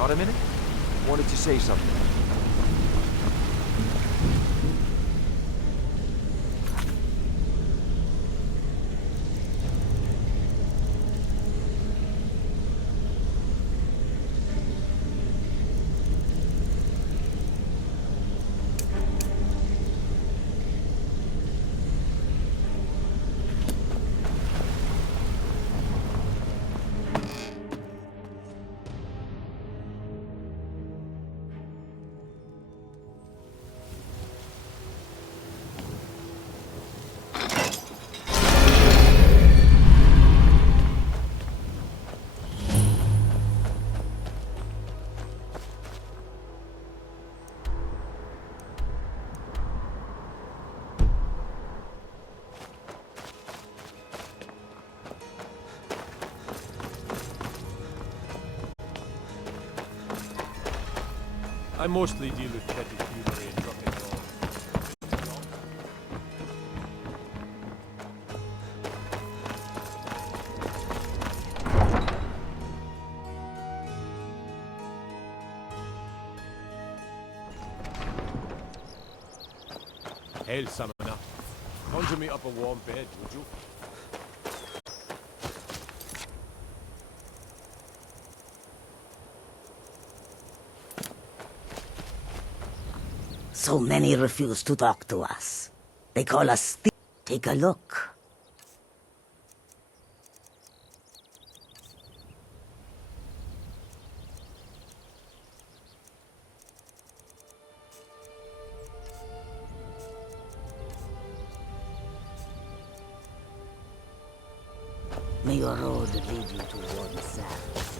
Got a minute? Wanted to say something. I mostly deal with petty thievery and drug and roll. Hail, summoner. Conjure me up a warm bed, would you? So many refuse to talk to us. They call us thieves. Take a look. May your road lead you toward the sands.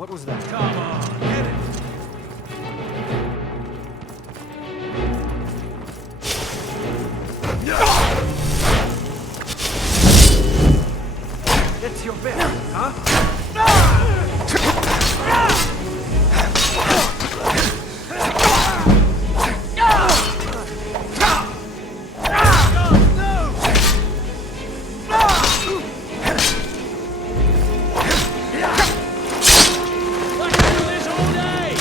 What was that? Come on, get it! It's your bit, huh? I can do this all day!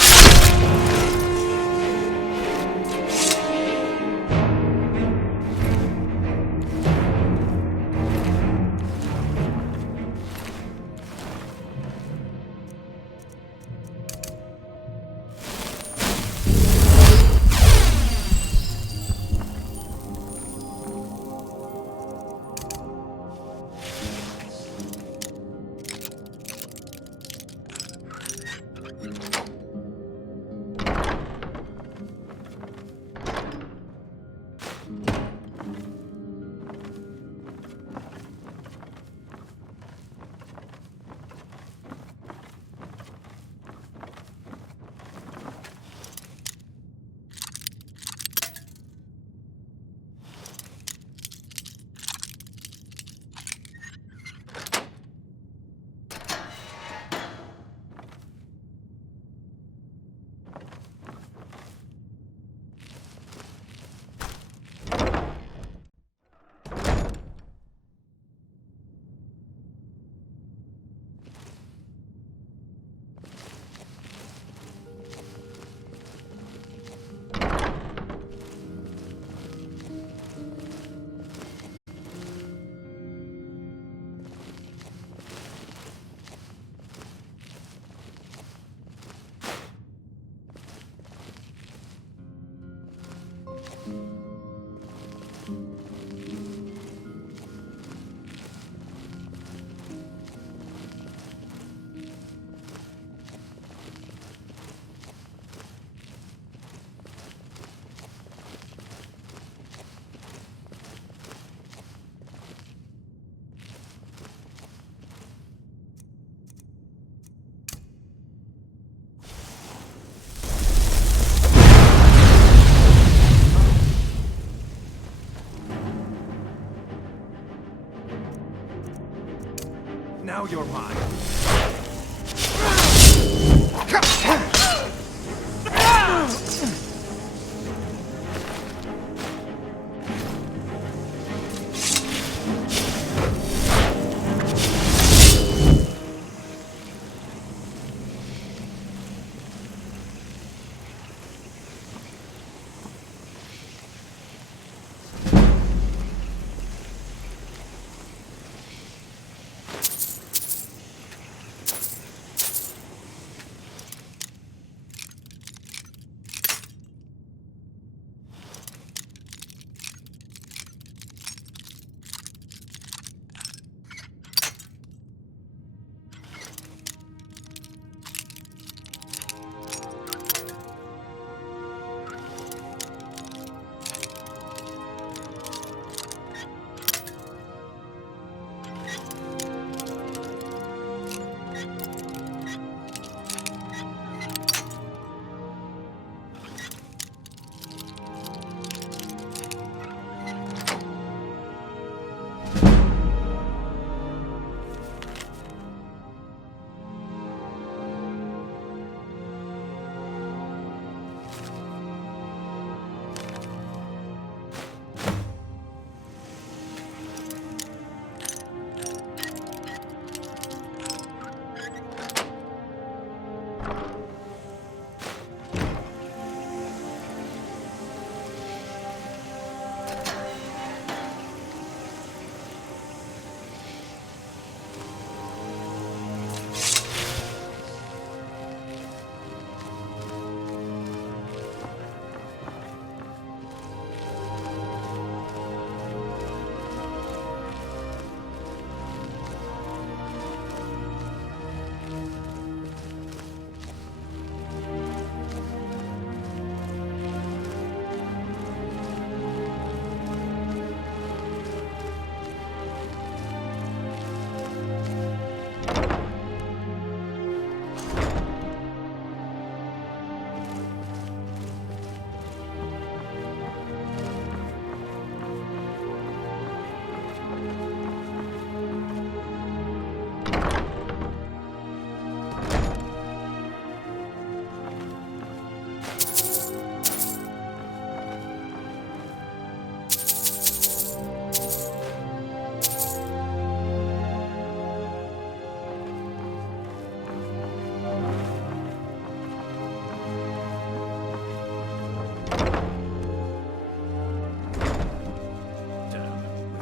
Now you're mine.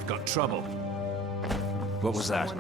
got trouble. What was that?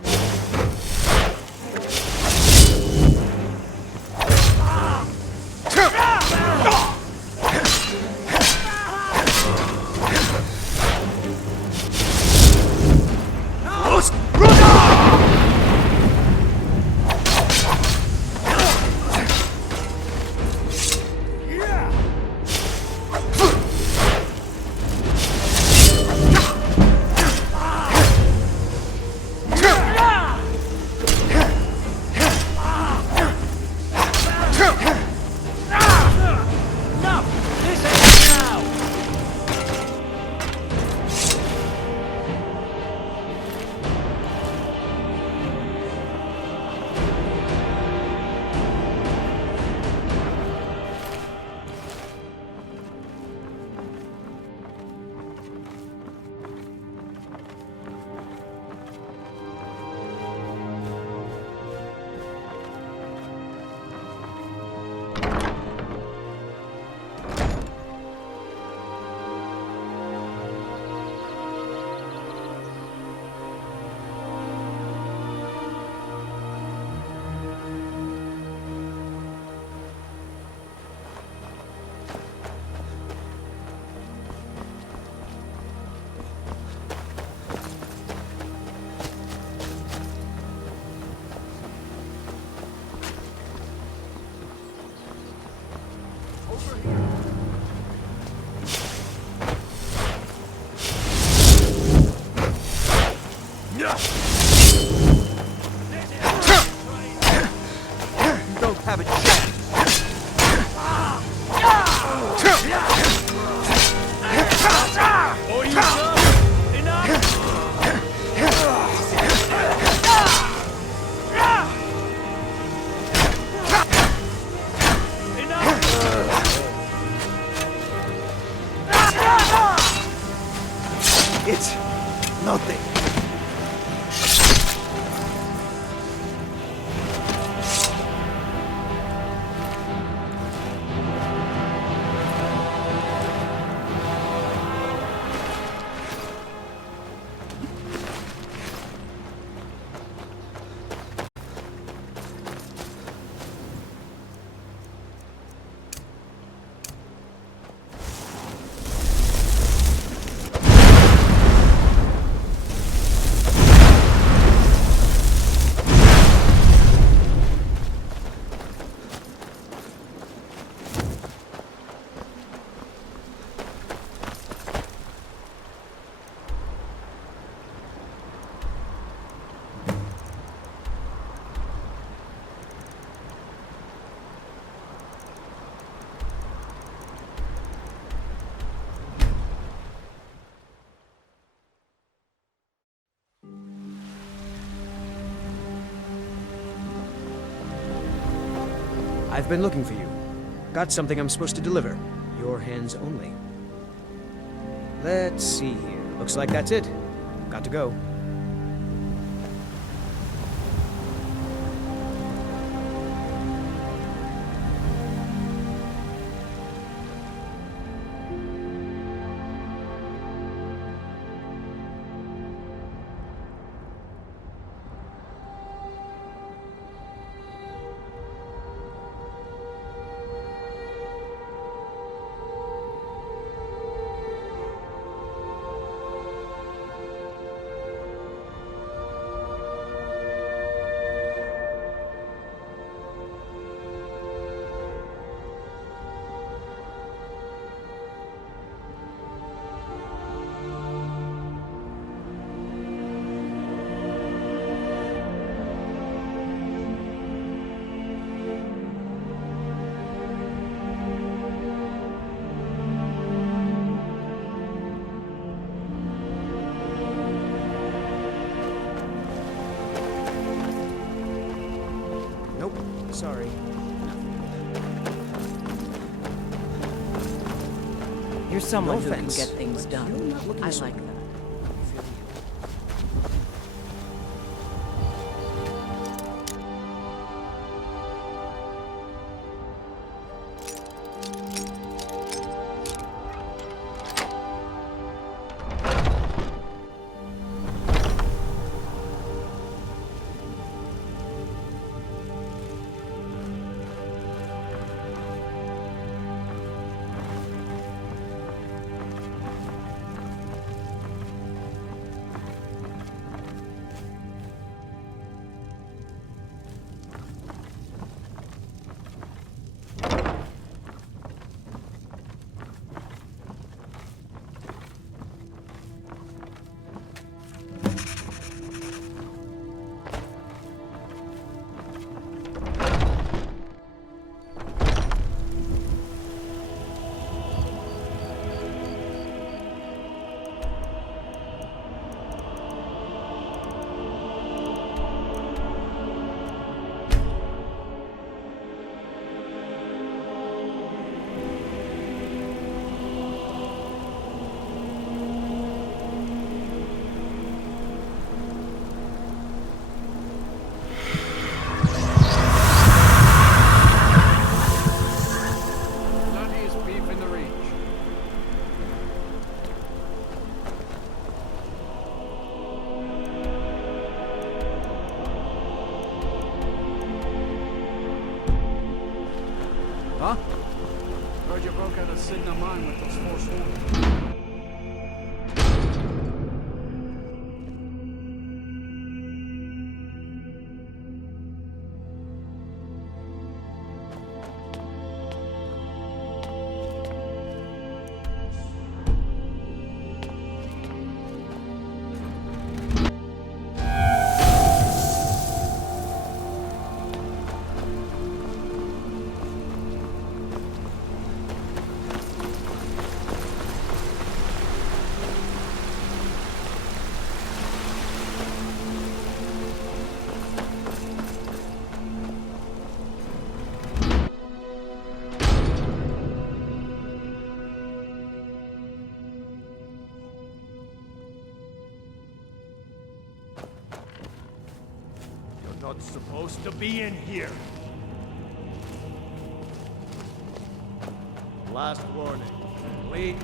Have a chance. Oh, you It's nothing. I've been looking for you. Got something I'm supposed to deliver. Your hands only. Let's see here. Looks like that's it. Got to go. Sorry. You're someone No who can offense, get things but you're done. not looking I so like good. that. kind of sitting a man with those four swords. Not supposed to be in here. Last warning. Leave.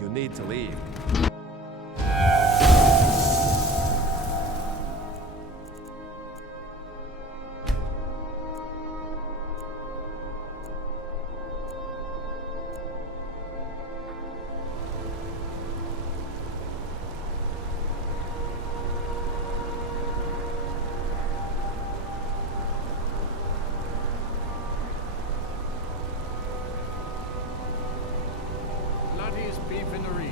You need to leave. Bloodiest beef in the reach.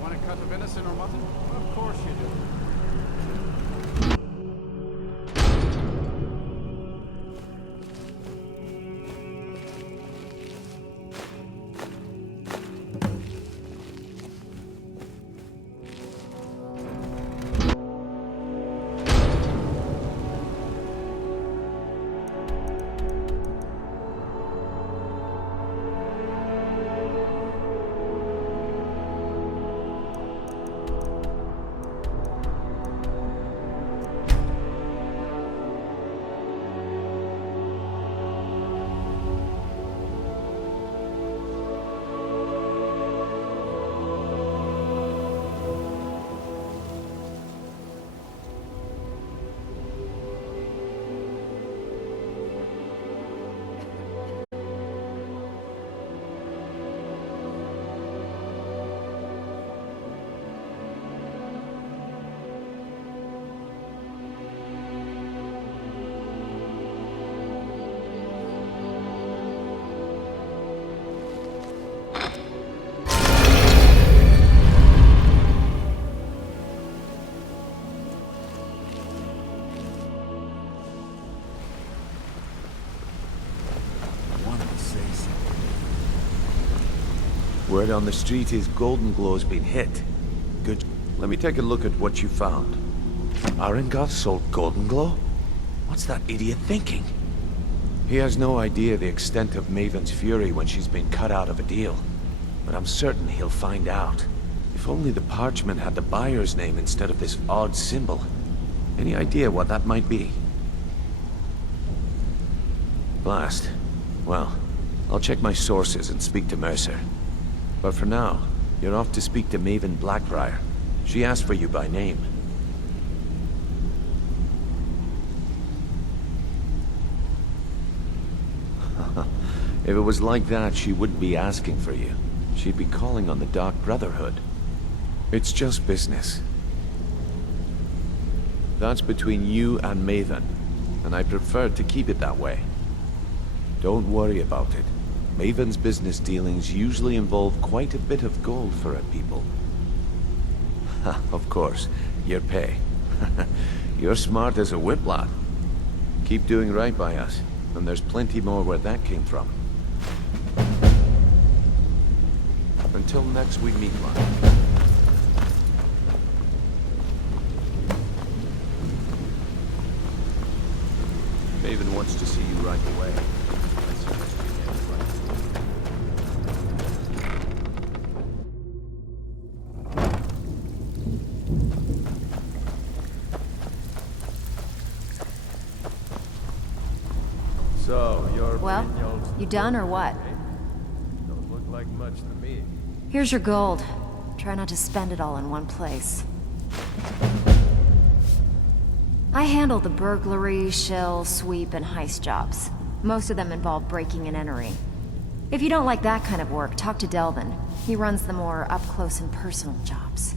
Want a cut of venison or mutton? Of course you do. Word on the street is Golden Glow's been hit. Good. Let me take a look at what you found. Arengoth sold Golden Glow? What's that idiot thinking? He has no idea the extent of Maven's fury when she's been cut out of a deal. But I'm certain he'll find out. If only the parchment had the buyer's name instead of this odd symbol. Any idea what that might be? Blast. Well, I'll check my sources and speak to Mercer. But for now, you're off to speak to Maven Blackbriar. She asked for you by name. If it was like that, she wouldn't be asking for you. She'd be calling on the Dark Brotherhood. It's just business. That's between you and Maven, and I prefer to keep it that way. Don't worry about it. Maven's business dealings usually involve quite a bit of gold for her people. Of course, your pay. You're smart as a whip lad. Keep doing right by us, and there's plenty more where that came from. Until next we meet, lad. Maven wants to see you right away. I suggest you get it right. So, you're Well, Brynjolf's you done or what? Don't look like much to me. Here's your gold. Try not to spend it all in one place. I handle the burglary, shell, sweep, and heist jobs. Most of them involve breaking and entering. If you don't like that kind of work, talk to Delvin. He runs the more up-close and personal jobs.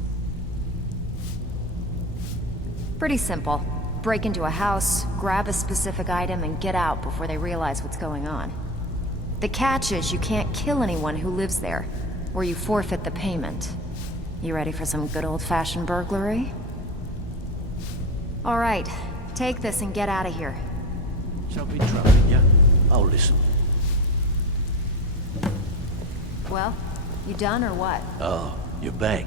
Pretty simple. Break into a house, grab a specific item, and get out before they realize what's going on. The catch is you can't kill anyone who lives there, or you forfeit the payment. You ready for some good old-fashioned burglary? All right, take this and get out of here. Shall be troubling you. I'll listen. Well, you done or what? Oh, you're back.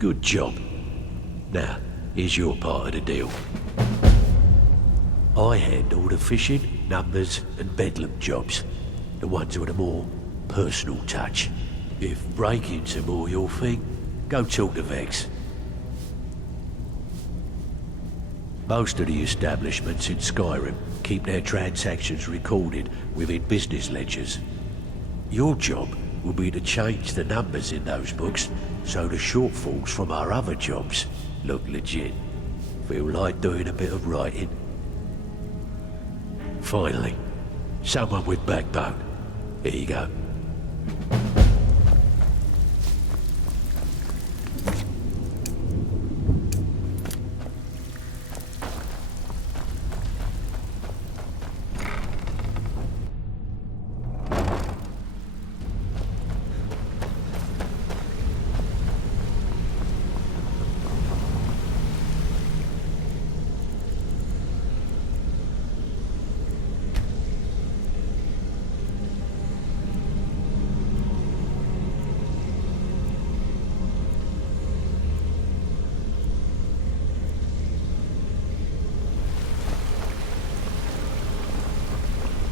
Good job. Now, here's your part of the deal. I handle the fishing, numbers, and bedlam jobs. The ones with a more personal touch. If breaking's are more your thing, go talk to Vex. Most of the establishments in Skyrim keep their transactions recorded within business ledgers. Your job will be to change the numbers in those books so the shortfalls from our other jobs look legit. Feel like doing a bit of writing? Finally, someone with backbone. Here you go.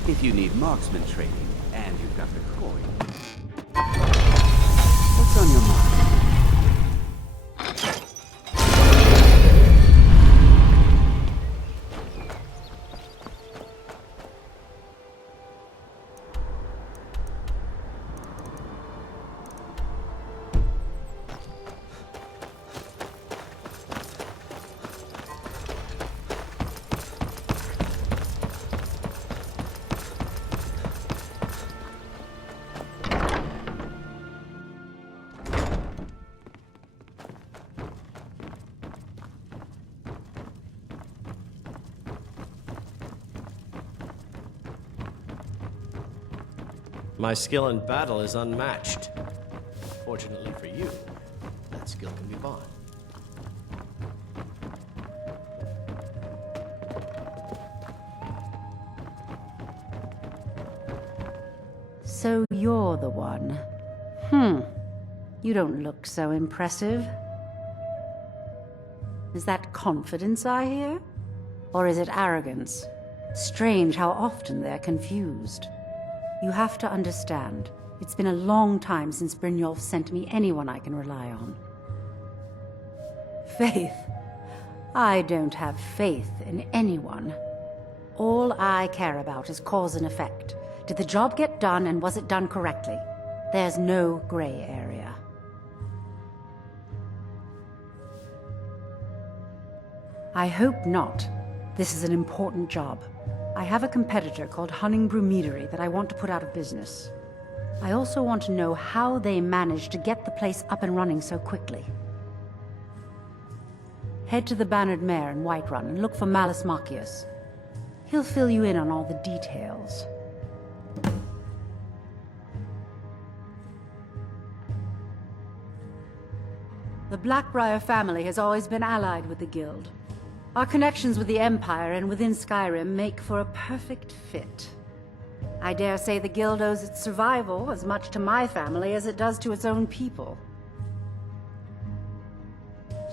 If you need marksman training, and you've got the coin. What's on your mind? My skill in battle is unmatched. Fortunately for you, that skill can be bought. So you're the one. You don't look so impressive. Is that confidence I hear? Or is it arrogance? Strange how often they're confused. You have to understand, it's been a long time since Brynjolf sent me anyone I can rely on. Faith? I don't have faith in anyone. All I care about is cause and effect. Did the job get done, and was it done correctly? There's no gray area. I hope not. This is an important job. I have a competitor called Hunningbrew Meadery that I want to put out of business. I also want to know how they managed to get the place up and running so quickly. Head to the Bannered Mare in Whiterun and look for Malus Macius. He'll fill you in on all the details. The Blackbriar family has always been allied with the Guild. Our connections with the Empire and within Skyrim make for a perfect fit. I dare say the Guild owes its survival as much to my family as it does to its own people.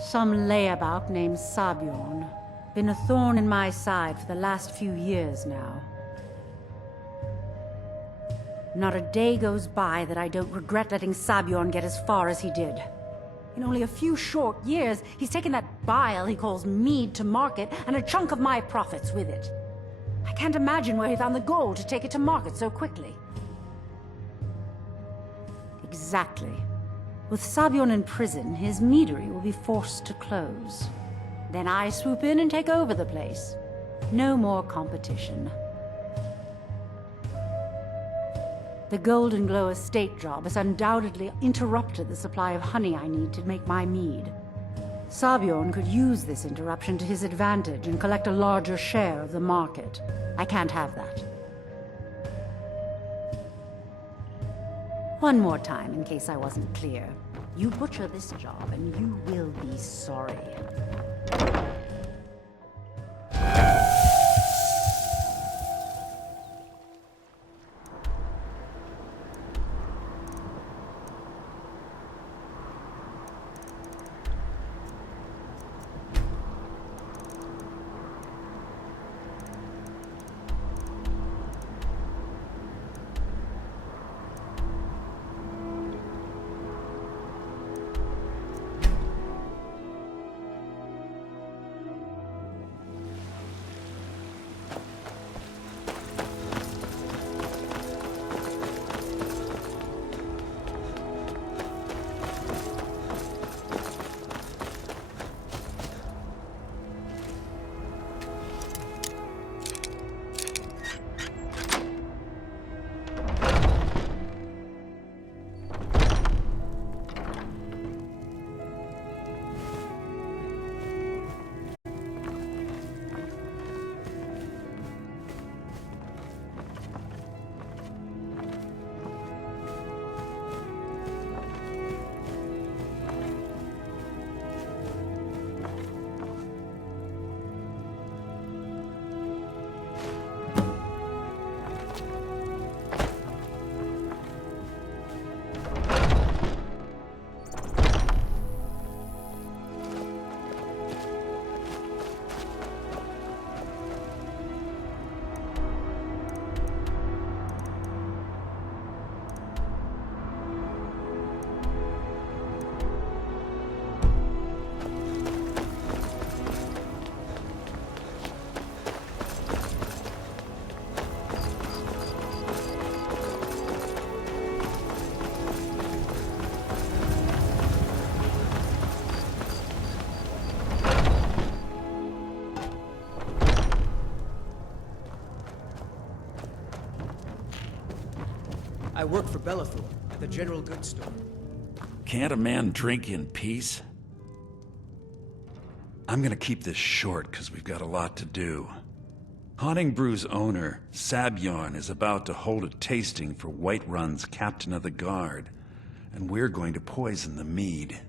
Some layabout named Sabjorn. Been a thorn in my side for the last few years now. Not a day goes by that I don't regret letting Sabjorn get as far as he did. In only a few short years, he's taken that bile he calls mead to market, and a chunk of my profits with it. I can't imagine where he found the gold to take it to market so quickly. Exactly. With Sabjorn in prison, his meadery will be forced to close. Then I swoop in and take over the place. No more competition. The Golden Glow estate job has undoubtedly interrupted the supply of honey I need to make my mead. Sabjorn could use this interruption to his advantage and collect a larger share of the market. I can't have that. One more time, in case I wasn't clear. You butcher this job, and you will be sorry. I work for Bellathor at the general goods store. Can't a man drink in peace? I'm gonna keep this short because we've got a lot to do. Haunting Brew's owner, Sabjorn, is about to hold a tasting for Whiterun's Captain of the Guard, and we're going to poison the mead.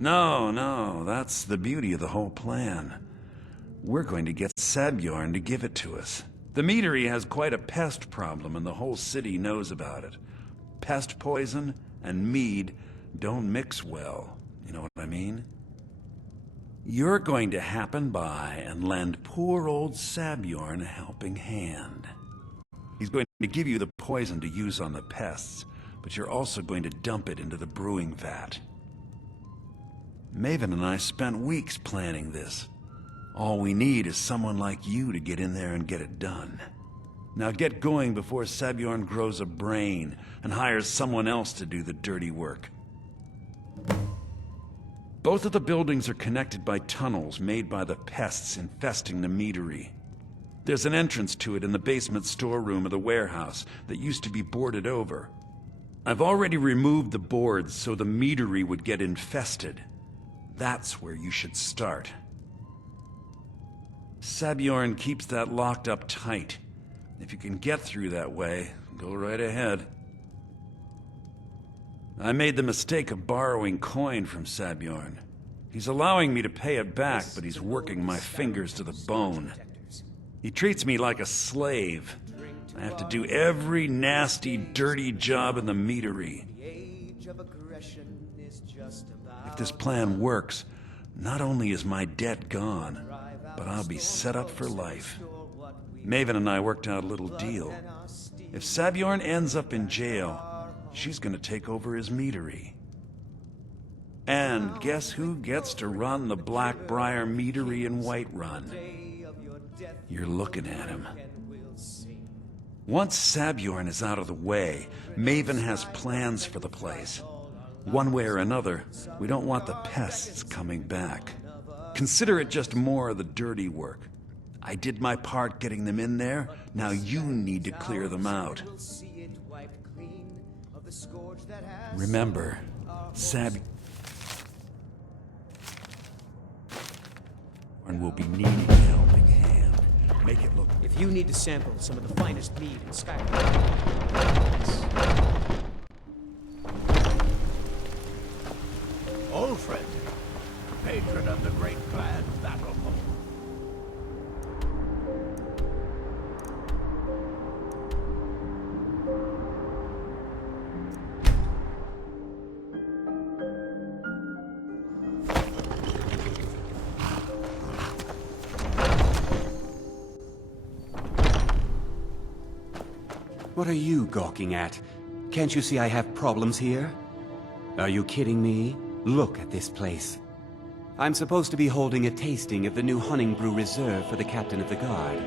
No, that's the beauty of the whole plan. We're going to get Sabjorn to give it to us. The meadery has quite a pest problem, and the whole city knows about it. Pest poison and mead don't mix well, you know what I mean? You're going to happen by and lend poor old Sabjorn a helping hand. He's going to give you the poison to use on the pests, but you're also going to dump it into the brewing vat. Maven and I spent weeks planning this. All we need is someone like you to get in there and get it done. Now get going before Sabjorn grows a brain and hires someone else to do the dirty work. Both of the buildings are connected by tunnels made by the pests infesting the meadery. There's an entrance to it in the basement storeroom of the warehouse that used to be boarded over. I've already removed the boards so the meadery would get infested. That's where you should start. Sabjorn keeps that locked up tight. If you can get through that way, go right ahead. I made the mistake of borrowing coin from Sabjorn. He's allowing me to pay it back, but he's working my fingers to the bone. He treats me like a slave. I have to do every nasty, dirty job in the meadery. If this plan works, not only is my debt gone, but I'll be set up for life. Maven and I worked out a little deal. If Sabjorn ends up in jail, she's gonna take over his meadery. And guess who gets to run the Blackbriar meadery in Whiterun? You're looking at him. Once Sabjorn is out of the way, Maven has plans for the place. One way or another, we don't want the pests coming back. Consider it just more of the dirty work. I did my part getting them in there, now you need to clear them out. Remember, Sabjorn will be needing a helping hand. Make it look... If you need to sample some of the finest mead in Skyrim... Old friend, patron of the great clan Battlehold. What are you gawking at? Can't you see I have problems here? Are you kidding me? Look at this place. I'm supposed to be holding a tasting of the new Hunning Brew Reserve for the Captain of the Guard.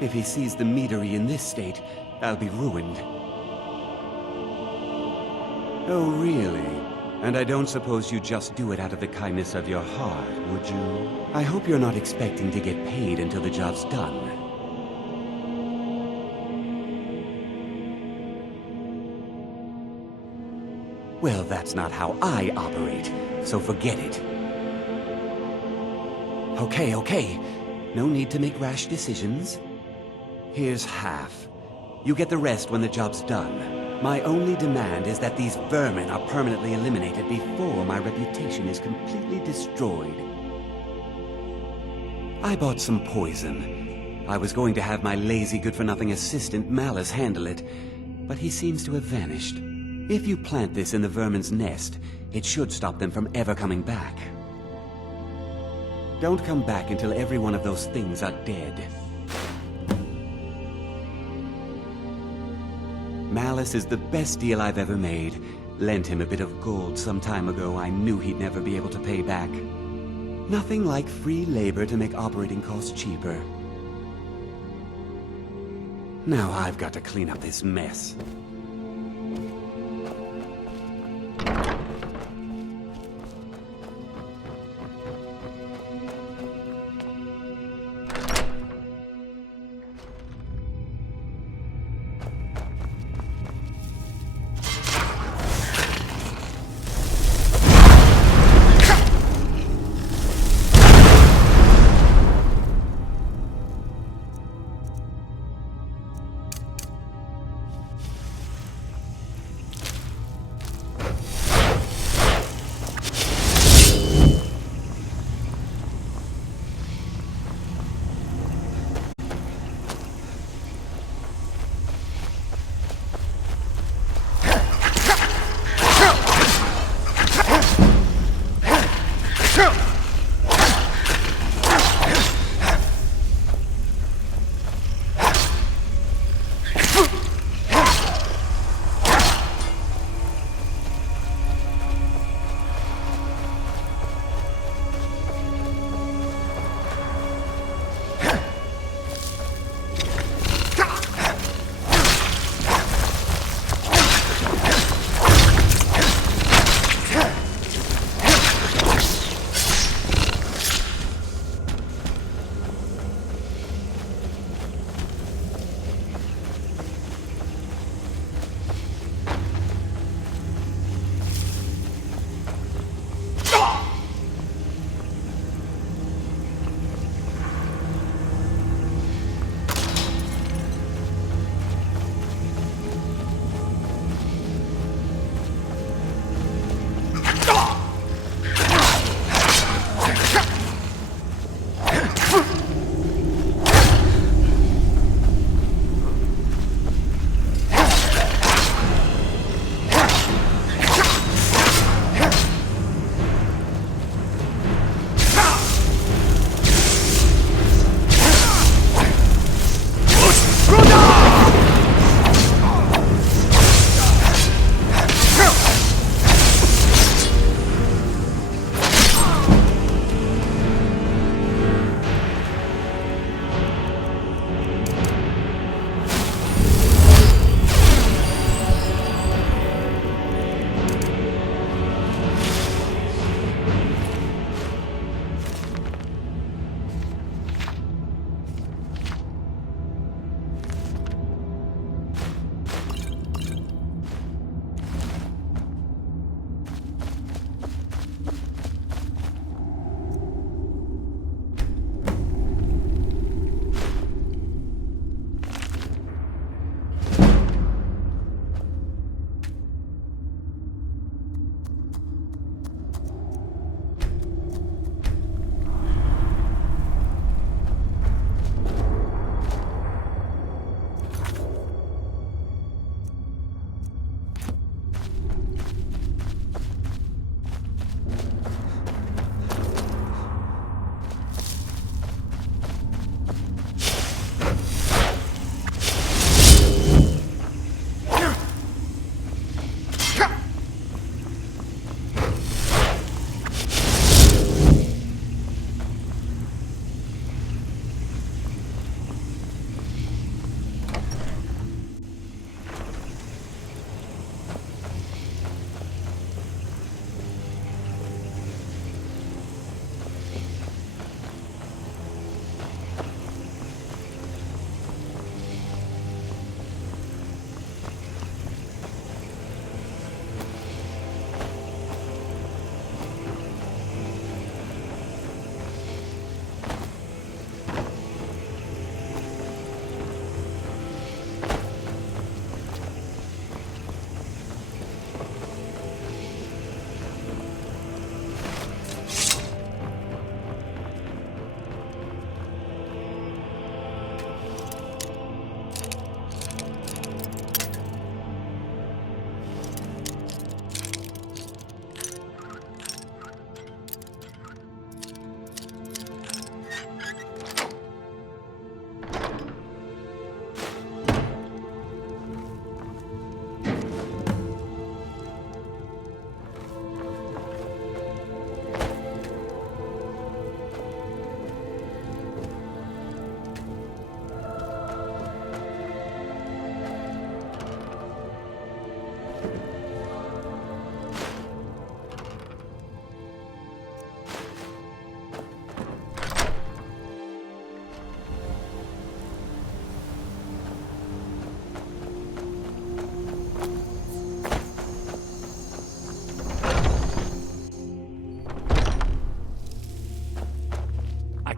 If he sees the meadery in this state, I'll be ruined. Oh, really? And I don't suppose you just do it out of the kindness of your heart, would you? I hope you're not expecting to get paid until the job's done. Well, that's not how I operate, so forget it. Okay. No need to make rash decisions. Here's half. You get the rest when the job's done. My only demand is that these vermin are permanently eliminated before my reputation is completely destroyed. I bought some poison. I was going to have my lazy good-for-nothing assistant Malice handle it, but he seems to have vanished. If you plant this in the vermin's nest, it should stop them from ever coming back. Don't come back until every one of those things are dead. Malice is the best deal I've ever made. Lent him a bit of gold some time ago I knew he'd never be able to pay back. Nothing like free labor to make operating costs cheaper. Now I've got to clean up this mess.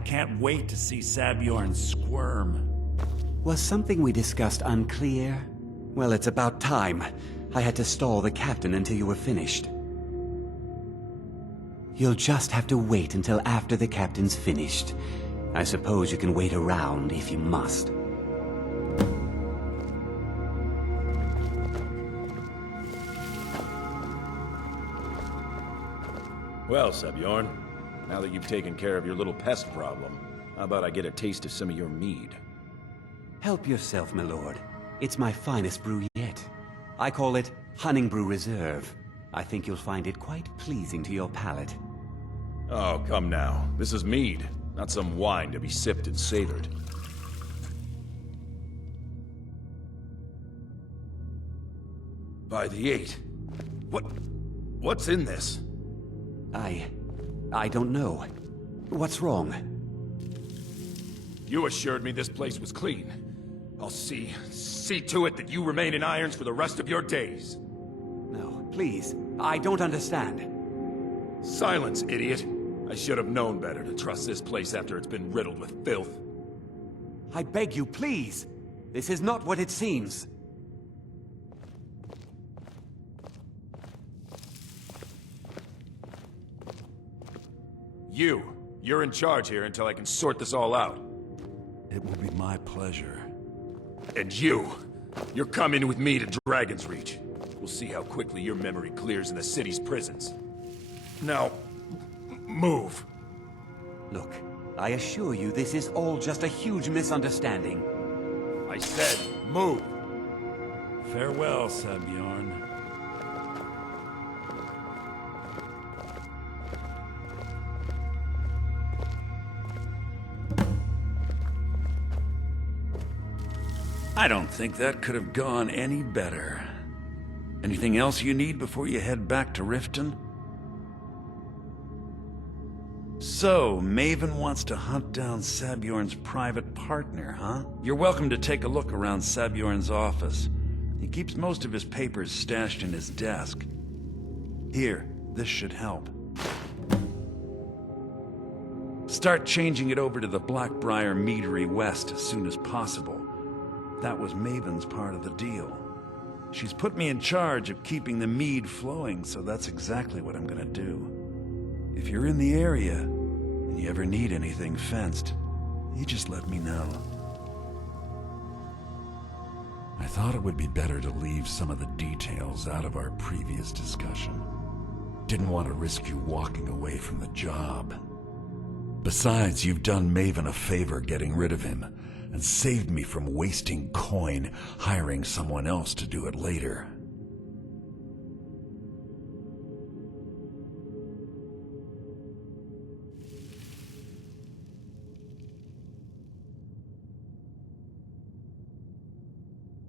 can't wait to see Sabjorn squirm. Was something we discussed unclear? Well, it's about time. I had to stall the captain until you were finished. You'll just have to wait until after the captain's finished. I suppose you can wait around if you must. Well, Sabjorn, now that you've taken care of your little pest problem, how about I get a taste of some of your mead? Help yourself, my lord. It's my finest brew yet. I call it Hunning Brew Reserve. I think you'll find it quite pleasing to your palate. Oh, come now. This is mead, not some wine to be sipped and savored. By the 8. What's in this? I don't know. What's wrong? You assured me this place was clean. I'll see to it that you remain in irons for the rest of your days. No, please. I don't understand. Silence, idiot. I should have known better to trust this place after it's been riddled with filth. I beg you, please. This is not what it seems. You're in charge here until I can sort this all out. It will be my pleasure. And you're coming with me to Dragon's Reach. We'll see how quickly your memory clears in the city's prisons. Now, move. Look, I assure you this is all just a huge misunderstanding. I said, move. Farewell, Sabjorn. I don't think that could have gone any better. Anything else you need before you head back to Riften? So, Maven wants to hunt down Sabjorn's private partner, huh? You're welcome to take a look around Sabjorn's office. He keeps most of his papers stashed in his desk. Here, this should help. Start changing it over to the Blackbriar Meadery West as soon as possible. That was Maven's part of the deal. She's put me in charge of keeping the mead flowing, so that's exactly what I'm gonna do. If you're in the area, and you ever need anything fenced, you just let me know. I thought it would be better to leave some of the details out of our previous discussion. Didn't want to risk you walking away from the job. Besides, you've done Maven a favor getting rid of him, and saved me from wasting coin hiring someone else to do it later.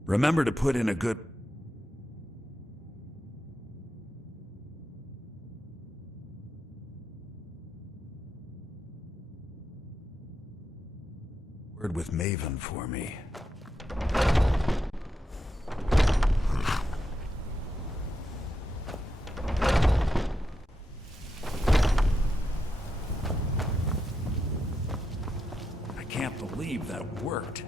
Remember to put in a good... word with Maven for me. I can't believe that worked.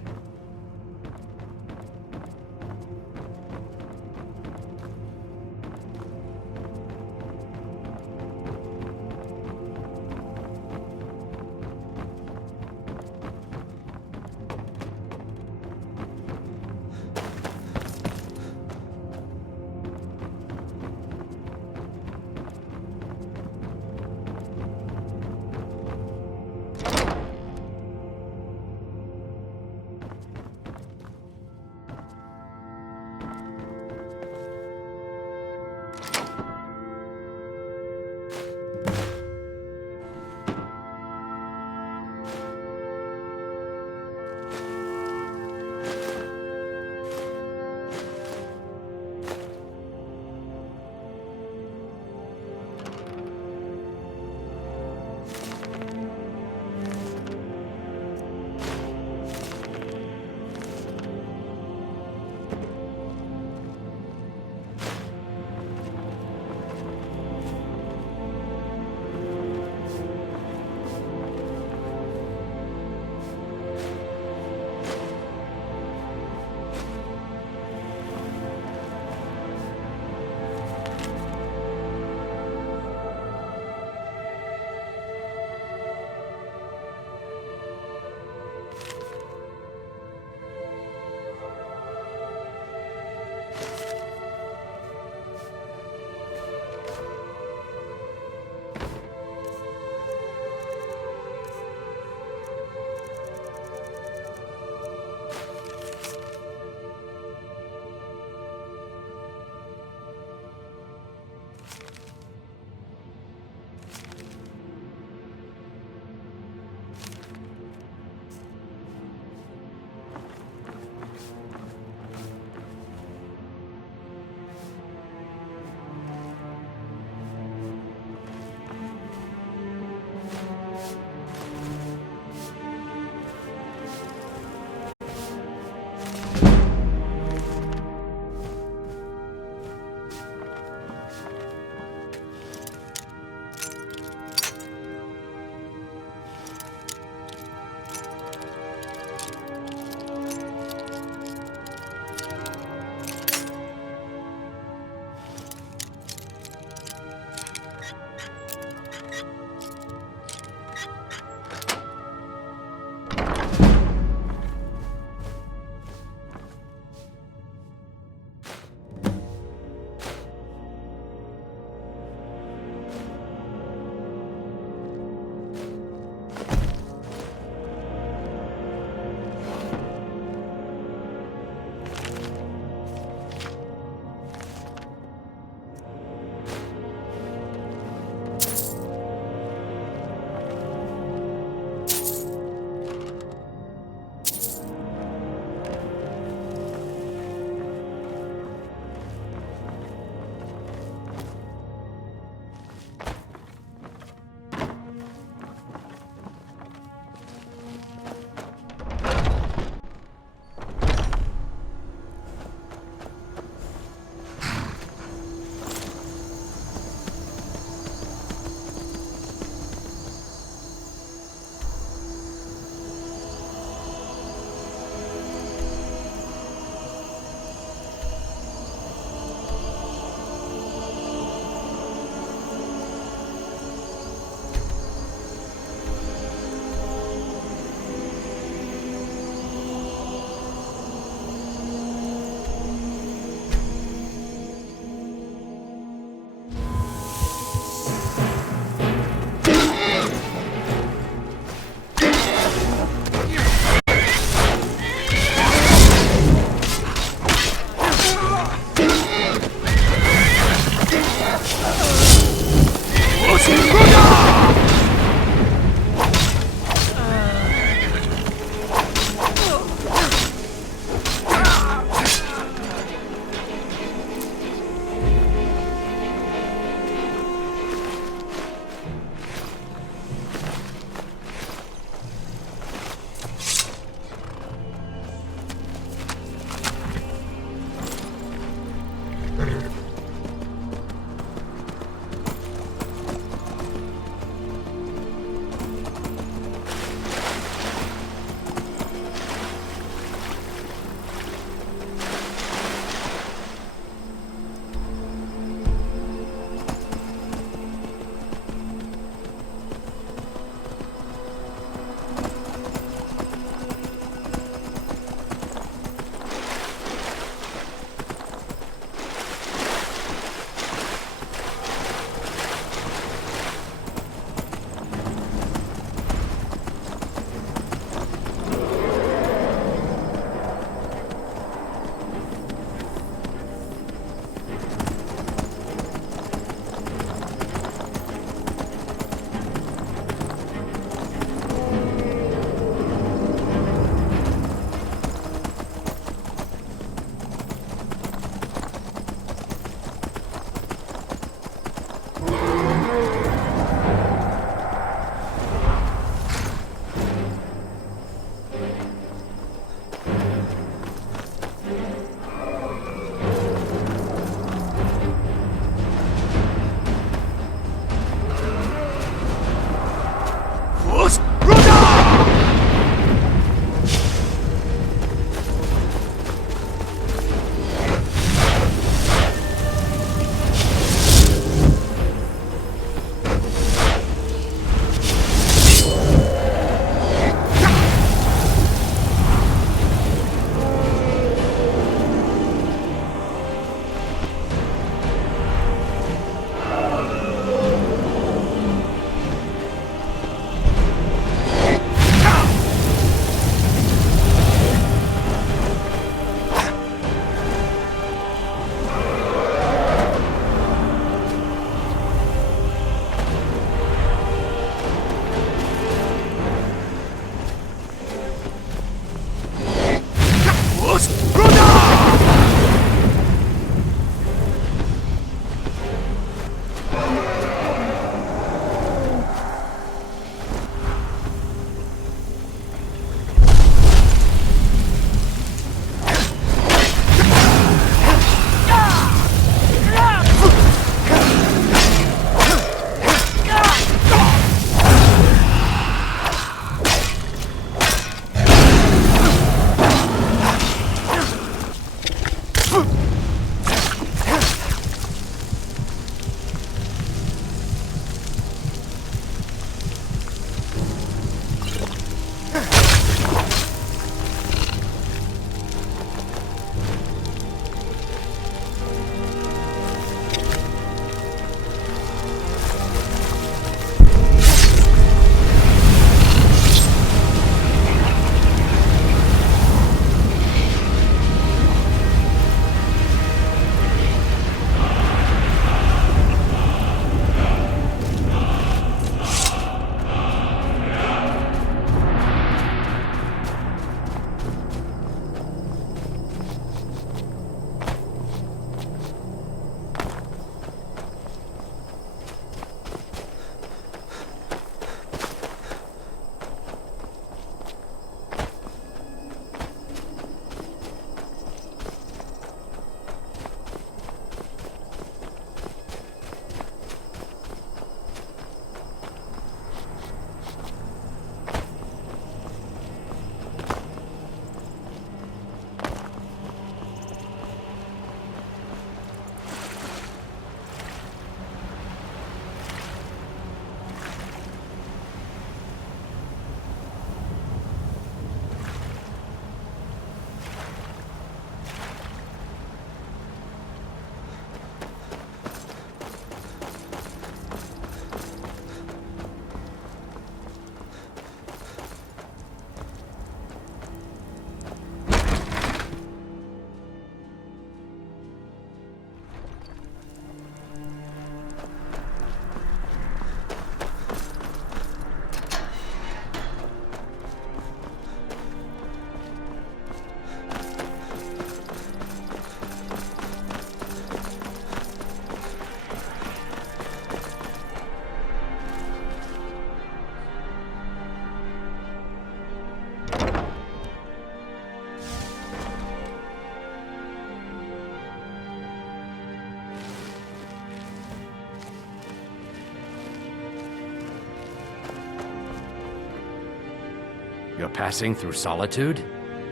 You're passing through Solitude?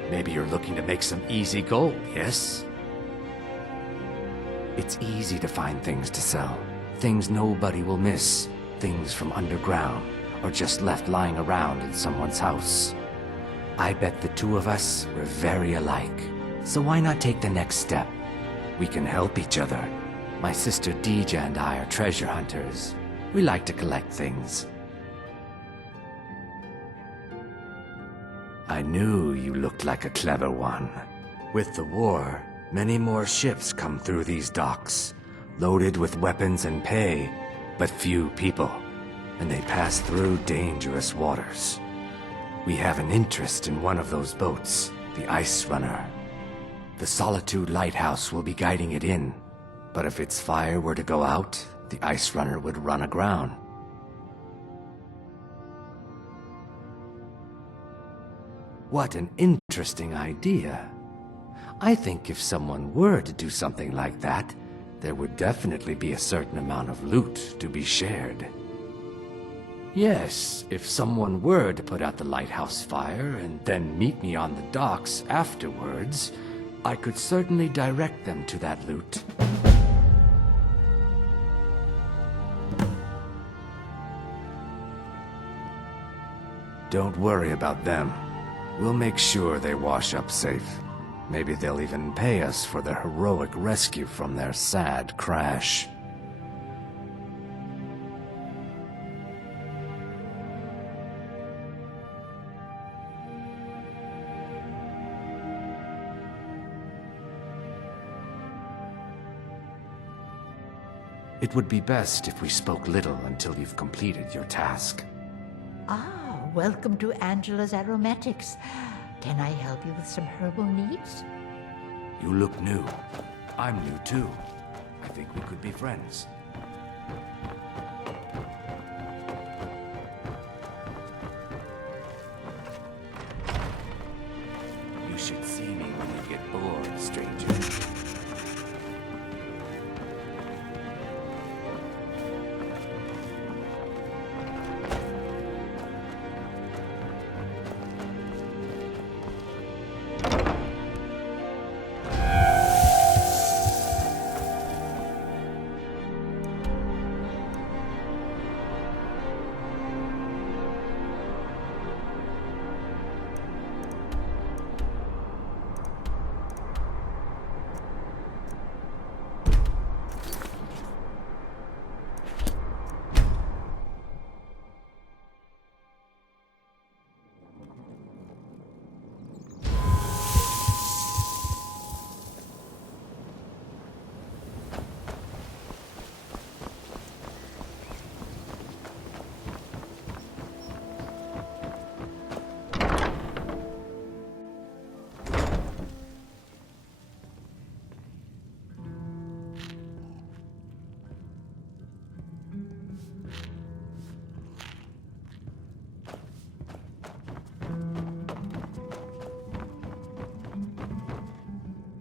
Maybe you're looking to make some easy gold, yes? It's easy to find things to sell. Things nobody will miss. Things from underground, or just left lying around in someone's house. I bet the two of us were very alike. So why not take the next step? We can help each other. My sister Deeja and I are treasure hunters. We like to collect things. I knew you looked like a clever one. With the war, many more ships come through these docks, loaded with weapons and pay, but few people, and they pass through dangerous waters. We have an interest in one of those boats, the Ice Runner. The Solitude Lighthouse will be guiding it in, but if its fire were to go out, the Ice Runner would run aground. What an interesting idea. I think if someone were to do something like that, there would definitely be a certain amount of loot to be shared. Yes, if someone were to put out the lighthouse fire and then meet me on the docks afterwards, I could certainly direct them to that loot. Don't worry about them. We'll make sure they wash up safe. Maybe they'll even pay us for their heroic rescue from their sad crash. It would be best if we spoke little until you've completed your task. Ah, welcome to Angela's Aromatics. Can I help you with some herbal needs? You look new. I'm new too. I think we could be friends. You should see me when you get bored, stranger.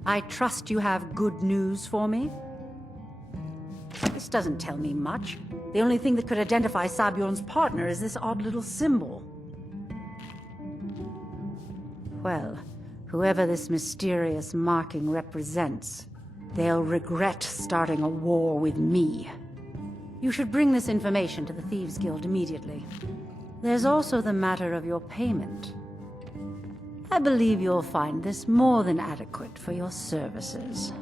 I trust you have good news for me? This doesn't tell me much. The only thing that could identify Sabjorn's partner is this odd little symbol. Well, whoever this mysterious marking represents, they'll regret starting a war with me. You should bring this information to the Thieves' Guild immediately. There's also the matter of your payment. I believe you'll find this more than adequate for your services.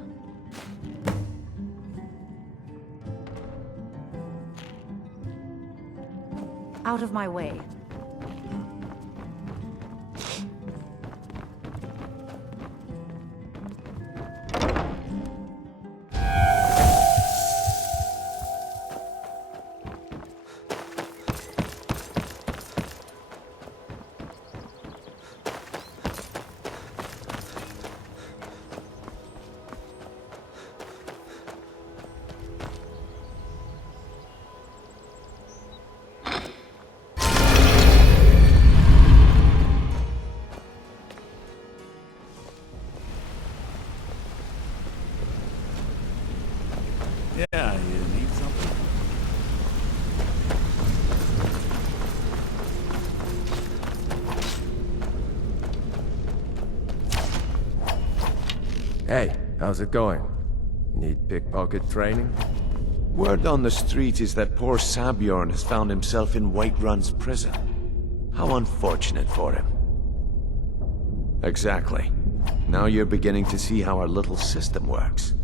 Out of my way. Hey, how's it going? Need pickpocket training? Word on the street is that poor Sabjorn has found himself in Whiterun's prison. How unfortunate for him. Exactly. Now you're beginning to see how our little system works.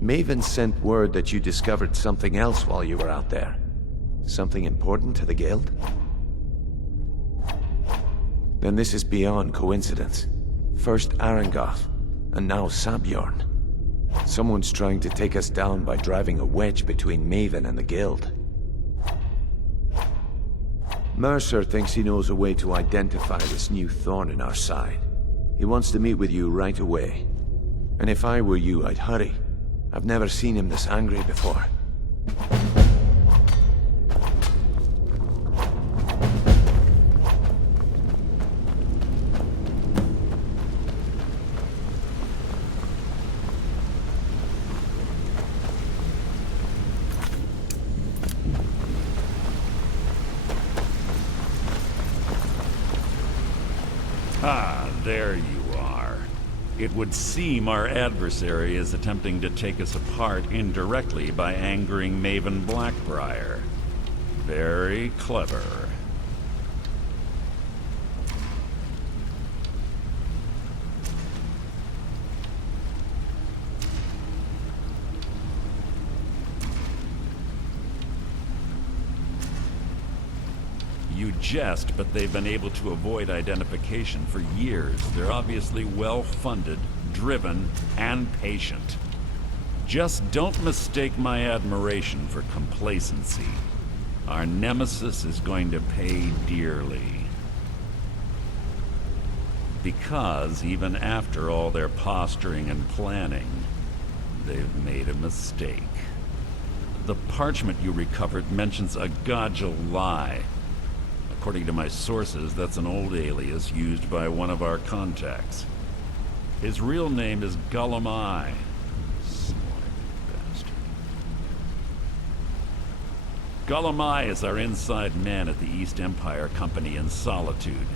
Maven sent word that you discovered something else while you were out there. Something important to the Guild? Then this is beyond coincidence. First Arangoth, and now Sabjorn. Someone's trying to take us down by driving a wedge between Maven and the Guild. Mercer thinks he knows a way to identify this new thorn in our side. He wants to meet with you right away. And if I were you, I'd hurry. I've never seen him this angry before. Ah, there you are. It would seem our adversary is attempting to take us apart indirectly by angering Maven Blackbriar. Very clever. You jest, but they've been able to avoid identification for years. They're obviously well-funded, driven, and patient. Just don't mistake my admiration for complacency. Our nemesis is going to pay dearly. Because even after all their posturing and planning, they've made a mistake. The parchment you recovered mentions a Godja lie. According to my sources, that's an old alias used by one of our contacts. His real name is Gullum. Gullum is our inside man at the East Empire Company in Solitude.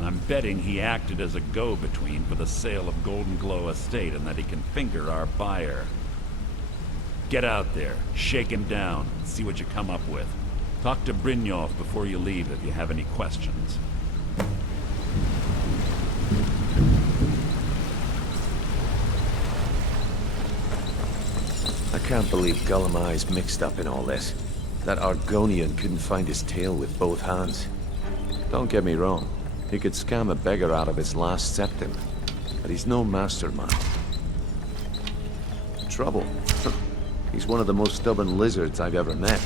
I'm betting he acted as a go-between for the sale of Golden Glow Estate and that he can finger our buyer. Get out there, shake him down, and see what you come up with. Talk to Brynjolf before you leave if you have any questions. I can't believe Gullum is mixed up in all this. That Argonian couldn't find his tail with both hands. Don't get me wrong, he could scam a beggar out of his last septim, but he's no mastermind. Trouble? He's one of the most stubborn lizards I've ever met.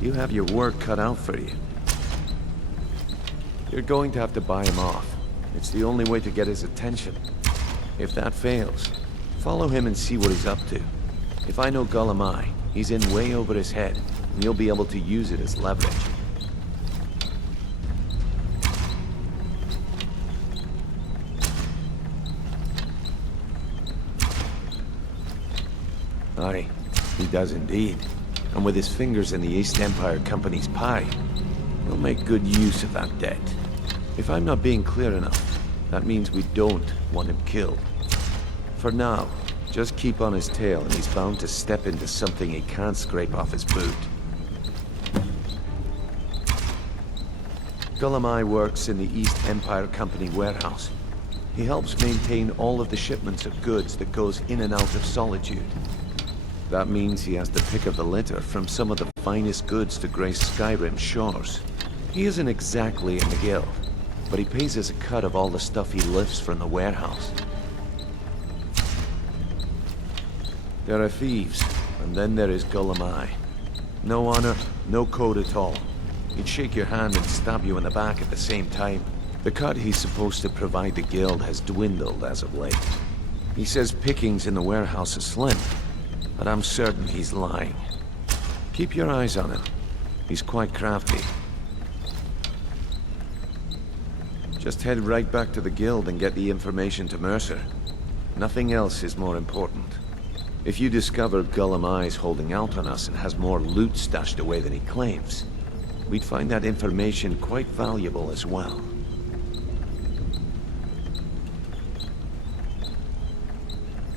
You have your work cut out for you. You're going to have to buy him off. It's the only way to get his attention. If that fails, follow him and see what he's up to. If I know Gullum, he's in way over his head, and you'll be able to use it as leverage. Aye, he does indeed. And with his fingers in the East Empire Company's pie, he'll make good use of that debt. If I'm not being clear enough, that means we don't want him killed. For now, just keep on his tail and he's bound to step into something he can't scrape off his boot. Gullum works in the East Empire Company warehouse. He helps maintain all of the shipments of goods that goes in and out of Solitude. That means he has the pick of the litter from some of the finest goods to grace Skyrim's shores. He isn't exactly in the guild, but he pays us a cut of all the stuff he lifts from the warehouse. There are thieves, and then there is Gullum. No honor, no code at all. He'd shake your hand and stab you in the back at the same time. The cut he's supposed to provide the guild has dwindled as of late. He says pickings in the warehouse are slim, but I'm certain he's lying. Keep your eyes on him. He's quite crafty. Just head right back to the guild and get the information to Mercer. Nothing else is more important. If you discover Gullum holding out on us and has more loot stashed away than he claims, we'd find that information quite valuable as well.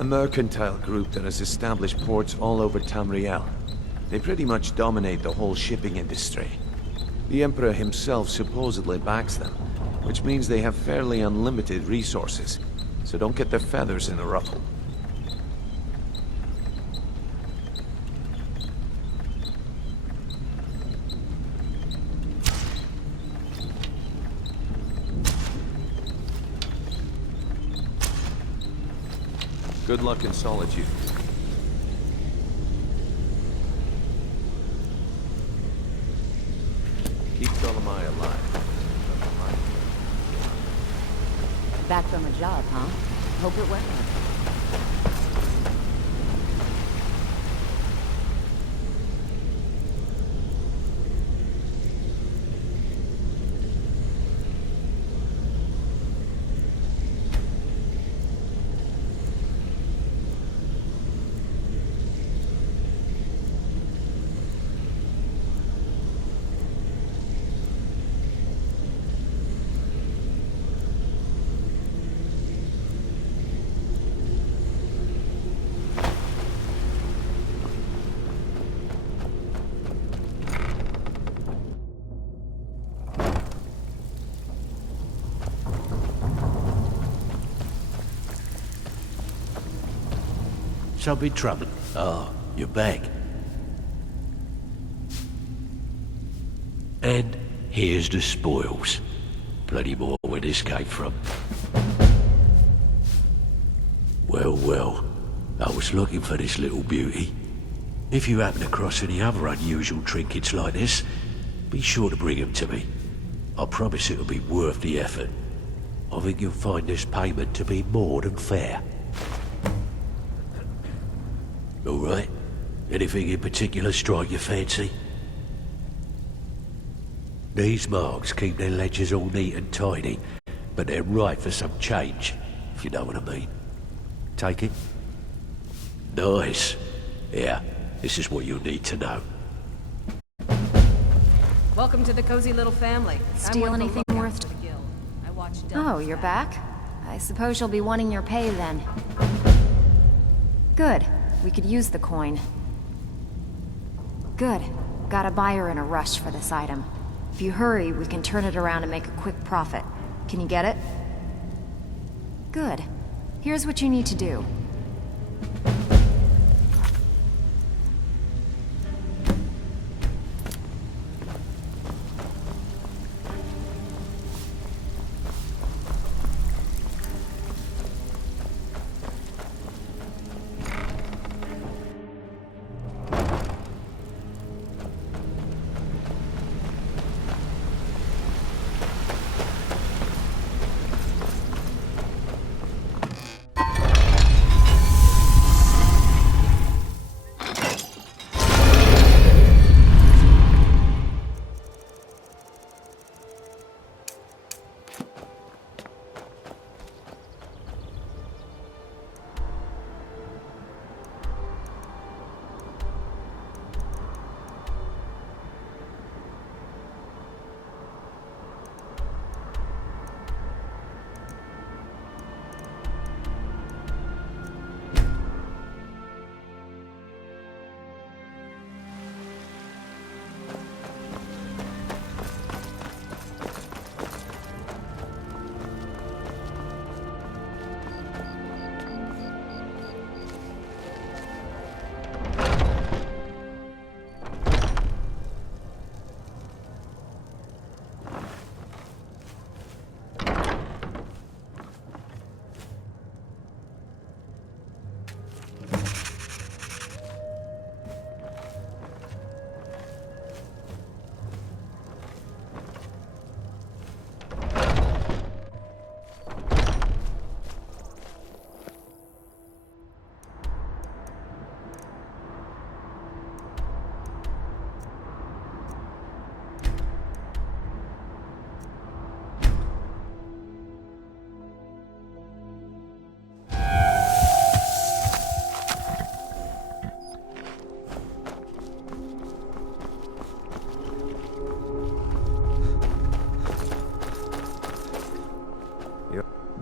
A mercantile group that has established ports all over Tamriel. They pretty much dominate the whole shipping industry. The Emperor himself supposedly backs them, which means they have fairly unlimited resources, so don't get their feathers in a ruffle. Good luck in solitude. Keep Dolomai alive. Back from a job, huh? Hope it went well. Some in trouble. Ah, you're back. And here's the spoils. Plenty more where this came from. Well, well, I was looking for this little beauty. If you happen across any other unusual trinkets like this, be sure to bring them to me. I promise it'll be worth the effort. I think you'll find this payment to be more than fair. All right. Anything in particular strike your fancy? These marks keep their ledgers all neat and tidy, but they're ripe for some change, if you know what I mean. Take it? Nice. Yeah, this is what you'll need to know. Welcome to the cozy little family. Steal anything worth... Oh, you're back? I suppose you'll be wanting your pay then. Good. We could use the coin. Good. Got a buyer in a rush for this item. If you hurry, we can turn it around and make a quick profit. Can you get it? Good. Here's what you need to do.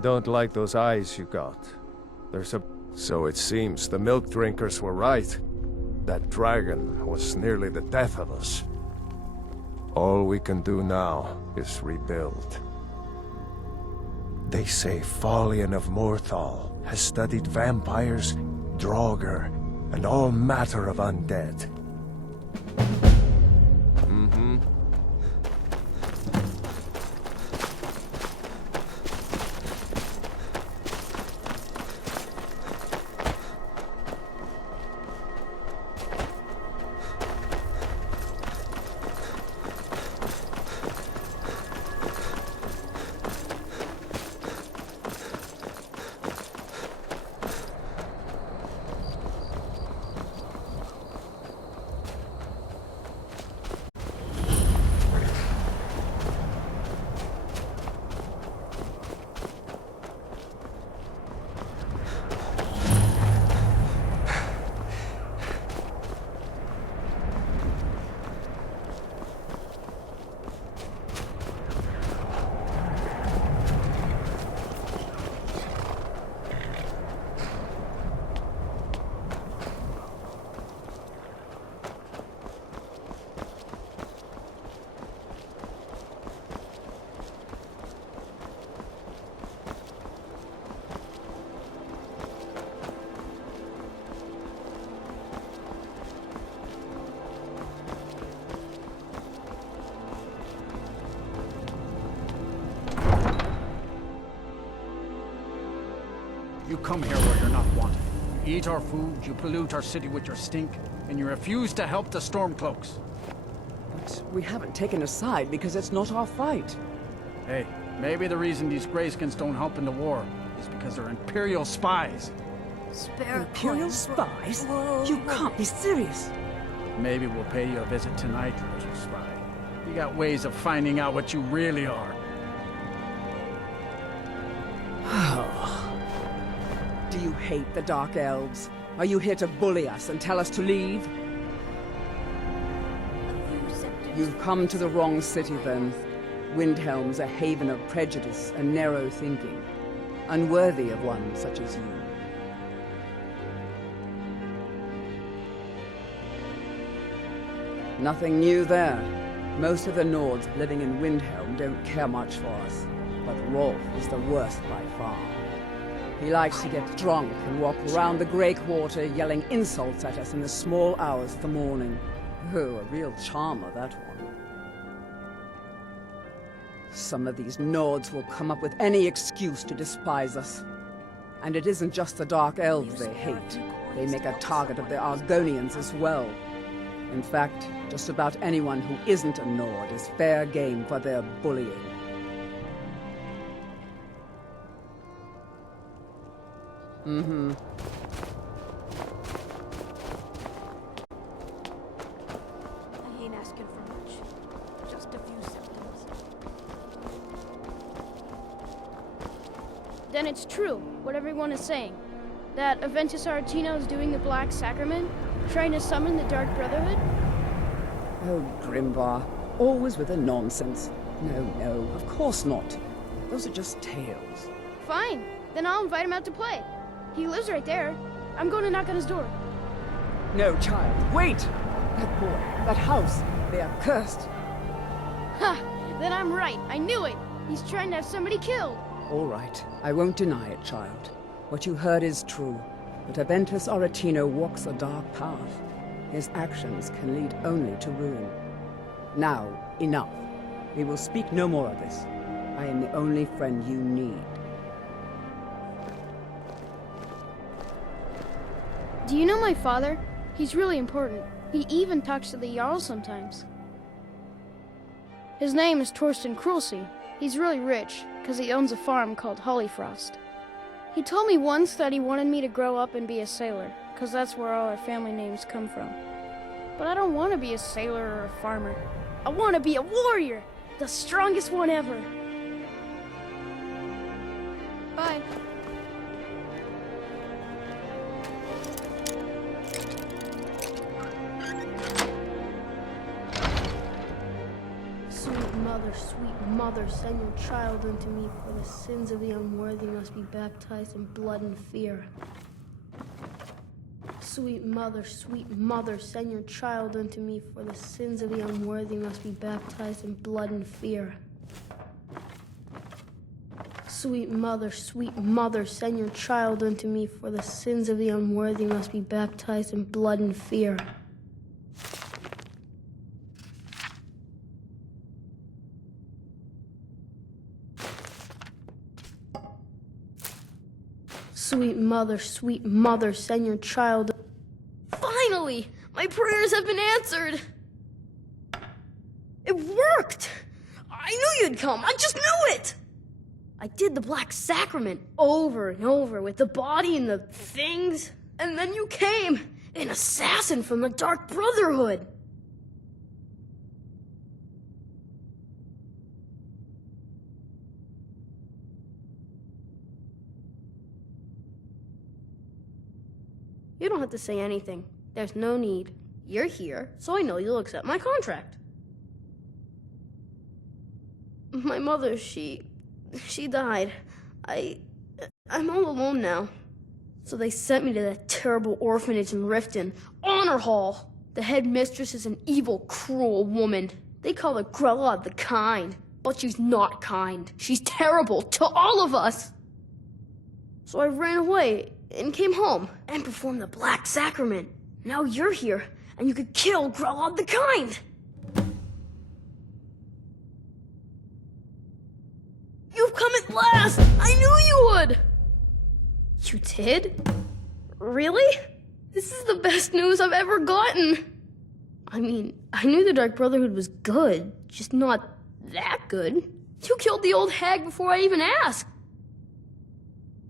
Don't like those eyes you got. There's a So it seems the milk drinkers were right. That dragon was nearly the death of us. All we can do now is rebuild. They say Falion of Morthal has studied vampires, Draugr, and all matter of undead. You come here where you're not wanted. You eat our food, you pollute our city with your stink, and you refuse to help the Stormcloaks. But we haven't taken a side because it's not our fight. Hey, maybe the reason these Greyskins don't help in the war is because they're Imperial spies. Imperial spies? You can't be serious. Maybe we'll pay you a visit tonight, little spy. You got ways of finding out what you really are. Do you hate the Dark Elves? Are you here to bully us and tell us to leave? You've come to the wrong city, then. Windhelm's a haven of prejudice and narrow thinking, unworthy of one such as you. Nothing new there. Most of the Nords living in Windhelm don't care much for us, but Rolf is the worst by far. He likes to get drunk and walk around the Grey Quarter yelling insults at us in the small hours of the morning. Oh, a real charmer, that one. Some of these Nords will come up with any excuse to despise us. And it isn't just the Dark Elves they hate. They make a target of the Argonians as well. In fact, just about anyone who isn't a Nord is fair game for their bullying. Mm-hmm. I ain't asking for much. Just a few seconds. Then it's true, what everyone is saying. That Aventus Aretino is doing the Black Sacrament, trying to summon the Dark Brotherhood? Oh, Grimbar. Always with the nonsense. No, of course not. Those are just tales. Fine, then I'll invite him out to play. He lives right there. I'm going to knock on his door. No, child, wait! That boy, that house, they are cursed. Ha! Then I'm right. I knew it. He's trying to have somebody killed. All right, I won't deny it, child. What you heard is true. But Aventus Aretino walks a dark path. His actions can lead only to ruin. Now, enough. We will speak no more of this. I am the only friend you need. Do you know my father? He's really important. He even talks to the Jarl sometimes. His name is Torsten Krulsey. He's really rich, because he owns a farm called Hollyfrost. He told me once that he wanted me to grow up and be a sailor, because that's where all our family names come from. But I don't want to be a sailor or a farmer. I want to be a warrior! The strongest one ever! Bye. Sweet mother, send your child unto me, for the sins of the unworthy must be baptized in blood and fear. Sweet mother, send your child unto me, for the sins of the unworthy must be baptized in blood and fear. Sweet mother, send your child unto me, for the sins of the unworthy must be baptized in blood and fear. Sweet mother, send your child. Finally! My prayers have been answered! It worked! I knew you'd come! I just knew it! I did the Black Sacrament over and over with the body and the things. And then you came! An assassin from the Dark Brotherhood! You don't have to say anything. There's no need. You're here, so I know you'll accept my contract. My mother, she died. I'm all alone now. So they sent me to that terrible orphanage in Riften, Honor Hall. The headmistress is an evil, cruel woman. They call her Grella the Kind, but she's not kind. She's terrible to all of us. So I ran away and came home and performed the Black Sacrament. Now you're here, and you could kill Grella the Kind. You've come at last! I knew you would! You did? Really? This is the best news I've ever gotten. I mean, I knew the Dark Brotherhood was good, just not that good. You killed the old hag before I even asked.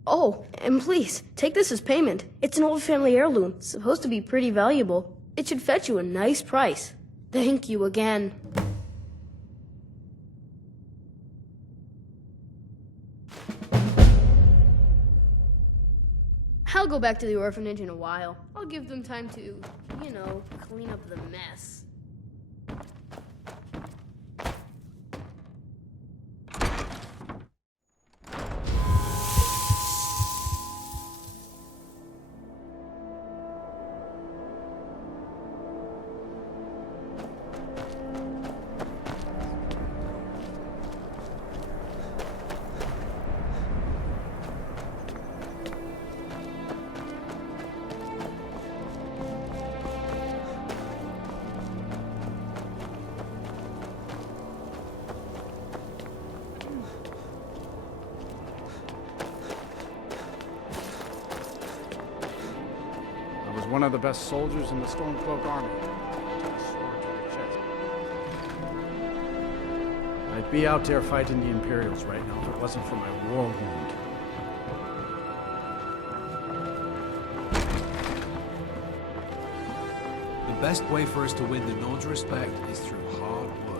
Oh, and please, take this as payment. It's an old family heirloom, supposed to be pretty valuable. It should fetch you a nice price. Thank you again. I'll go back to the orphanage in a while. I'll give them time to, you know, clean up the mess. One of the best soldiers in the Stormcloak army. Sword to the chest. I'd be out there fighting the Imperials right now if it wasn't for my war wound. The best way for us to win the Nord's respect is through hard work.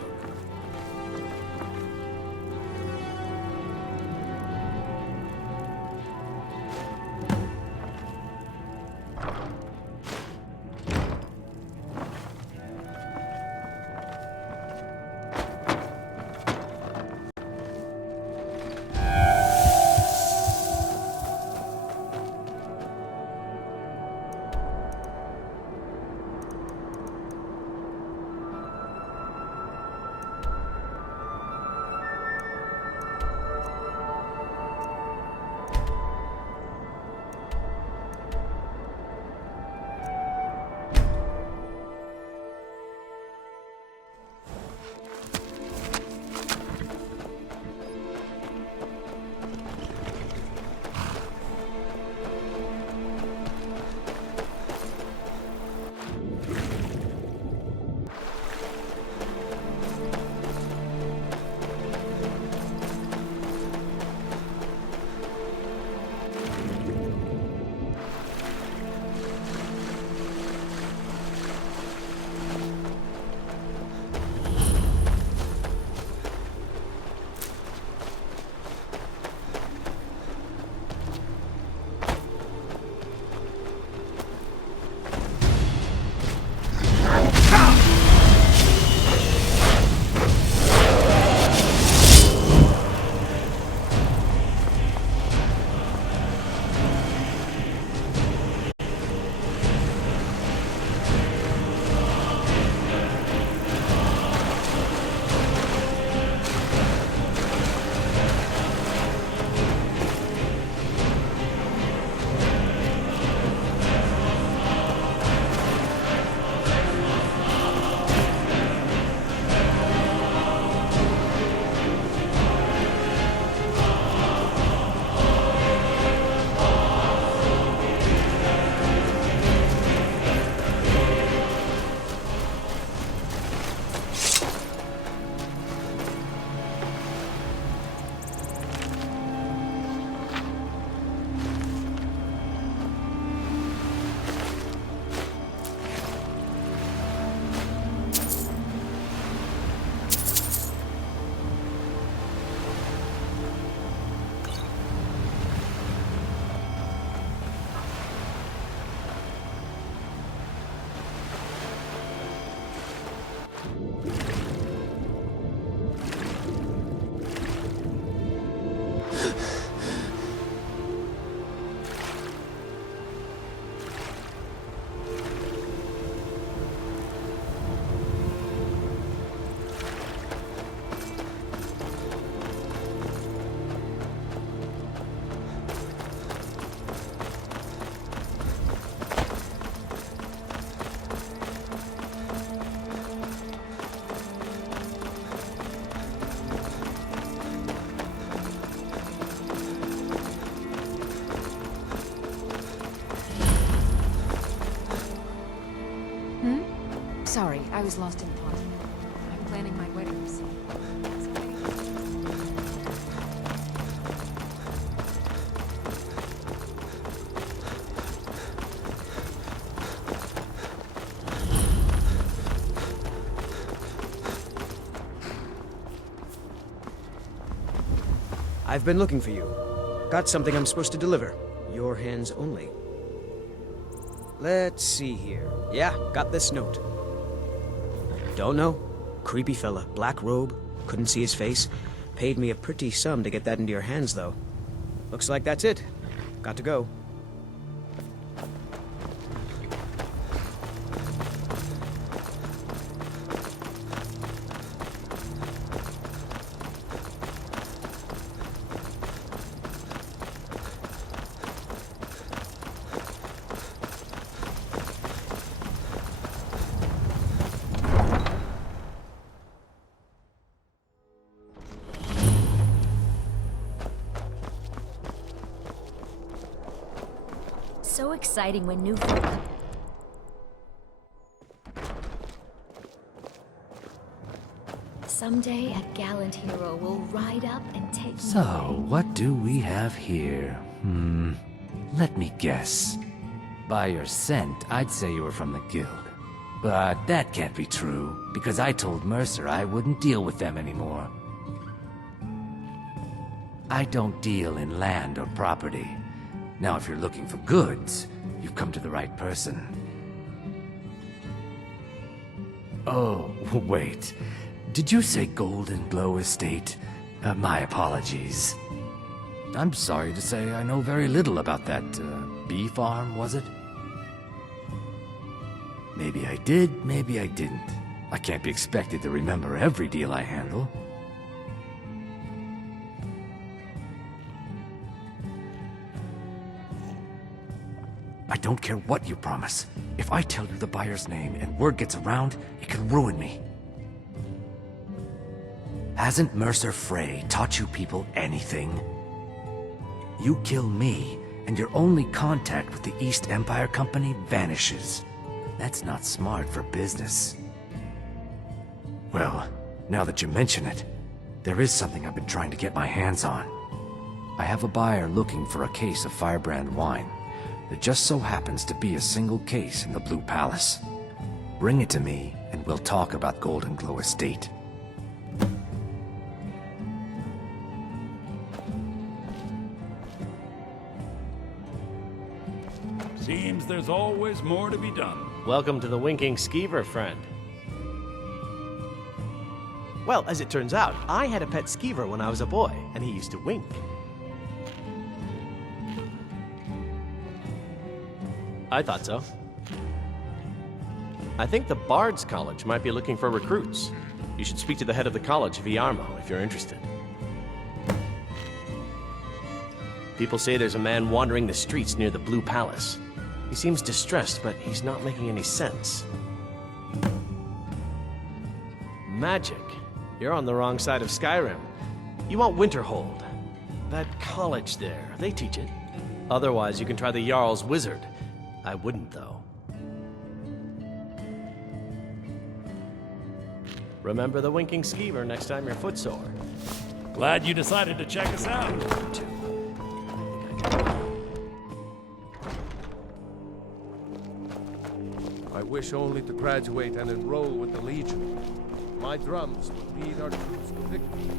always lost in thought. I'm planning my wedding, you see. I've been looking for you. Got something I'm supposed to deliver. Your hands only. Let's see here. Yeah, got this note. Don't know. Creepy fella, black robe, couldn't see his face. Paid me a pretty sum to get that into your hands, though. Looks like that's it. Got to go. So exciting when new... Someday a gallant hero will ride up and take... So, what do we have here? Let me guess. By your scent, I'd say you were from the guild. But that can't be true, because I told Mercer I wouldn't deal with them anymore. I don't deal in land or property. Now, if you're looking for goods, you've come to the right person. Oh, wait. Did you say Golden Glow Estate? My apologies. I'm sorry to say I know very little about that, bee farm, was it? Maybe I did, maybe I didn't. I can't be expected to remember every deal I handle. I don't care what you promise. If I tell you the buyer's name and word gets around, it can ruin me. Hasn't Mercer Frey taught you people anything? You kill me, and your only contact with the East Empire Company vanishes. That's not smart for business. Well, now that you mention it, there is something I've been trying to get my hands on. I have a buyer looking for a case of Firebrand wine. There just so happens to be a single case in the Blue Palace. Bring it to me, and we'll talk about Golden Glow Estate. Seems there's always more to be done. Welcome to the Winking Skeever, friend. Well, as it turns out, I had a pet skeever when I was a boy, and he used to wink. I thought so. I think the Bard's College might be looking for recruits. You should speak to the head of the college, Viarmo, if you're interested. People say there's a man wandering the streets near the Blue Palace. He seems distressed, but he's not making any sense. Magic. You're on the wrong side of Skyrim. You want Winterhold. That college there, they teach it. Otherwise, you can try the Jarl's Wizard. I wouldn't, though. Remember the Winking Skeever next time you're footsore. Glad you decided to check us out. I wish only to graduate and enroll with the Legion. My drums will lead our troops to victory.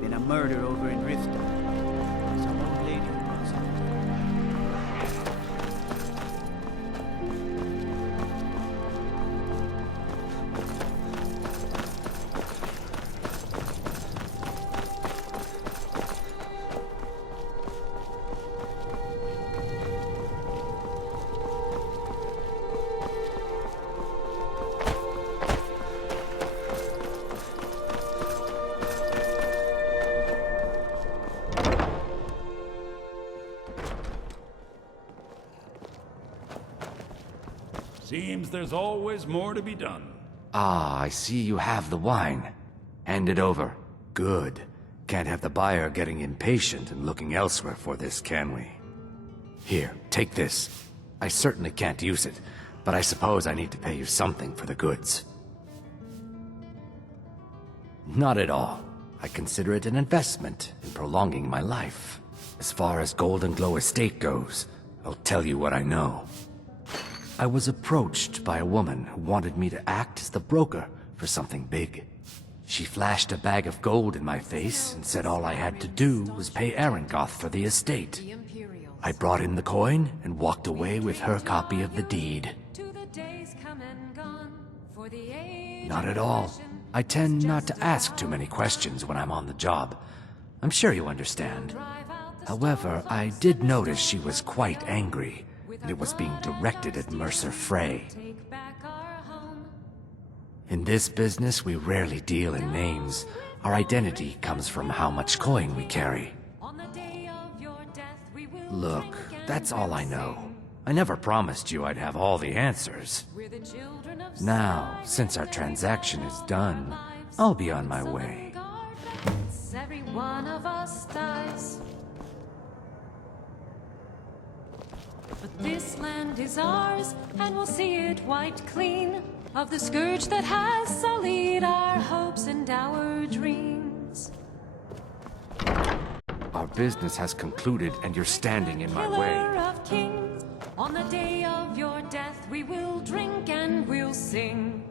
Been a murder over in Riften. Some old lady who runs it. Seems there's always more to be done. Ah, I see you have the wine. Hand it over. Good. Can't have the buyer getting impatient and looking elsewhere for this, can we? Here, take this. I certainly can't use it, but I suppose I need to pay you something for the goods. Not at all. I consider it an investment in prolonging my life. As far as Golden Glow Estate goes, I'll tell you what I know. I was approached by a woman who wanted me to act as the broker for something big. She flashed a bag of gold in my face and said all I had to do was pay Arengoth for the estate. I brought in the coin and walked away with her copy of the deed. Not at all. I tend not to ask too many questions when I'm on the job. I'm sure you understand. However, I did notice she was quite angry. And it was being directed at Mercer Frey. In this business, we rarely deal in names. Our identity comes from how much coin we carry. Look, that's all I know. I never promised you I'd have all the answers. Now, since our transaction is done, I'll be on my way. Every one of us dies. But this land is ours, and we'll see it wiped clean of the scourge that has sullied our hopes and our dreams. Our business has concluded, and you're standing in my way. Killer of kings, on the day of your death we will drink and we'll sing.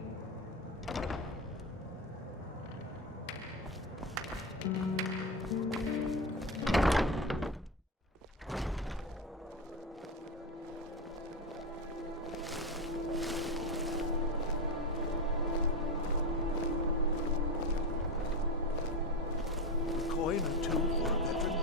Coin or two for a veteran?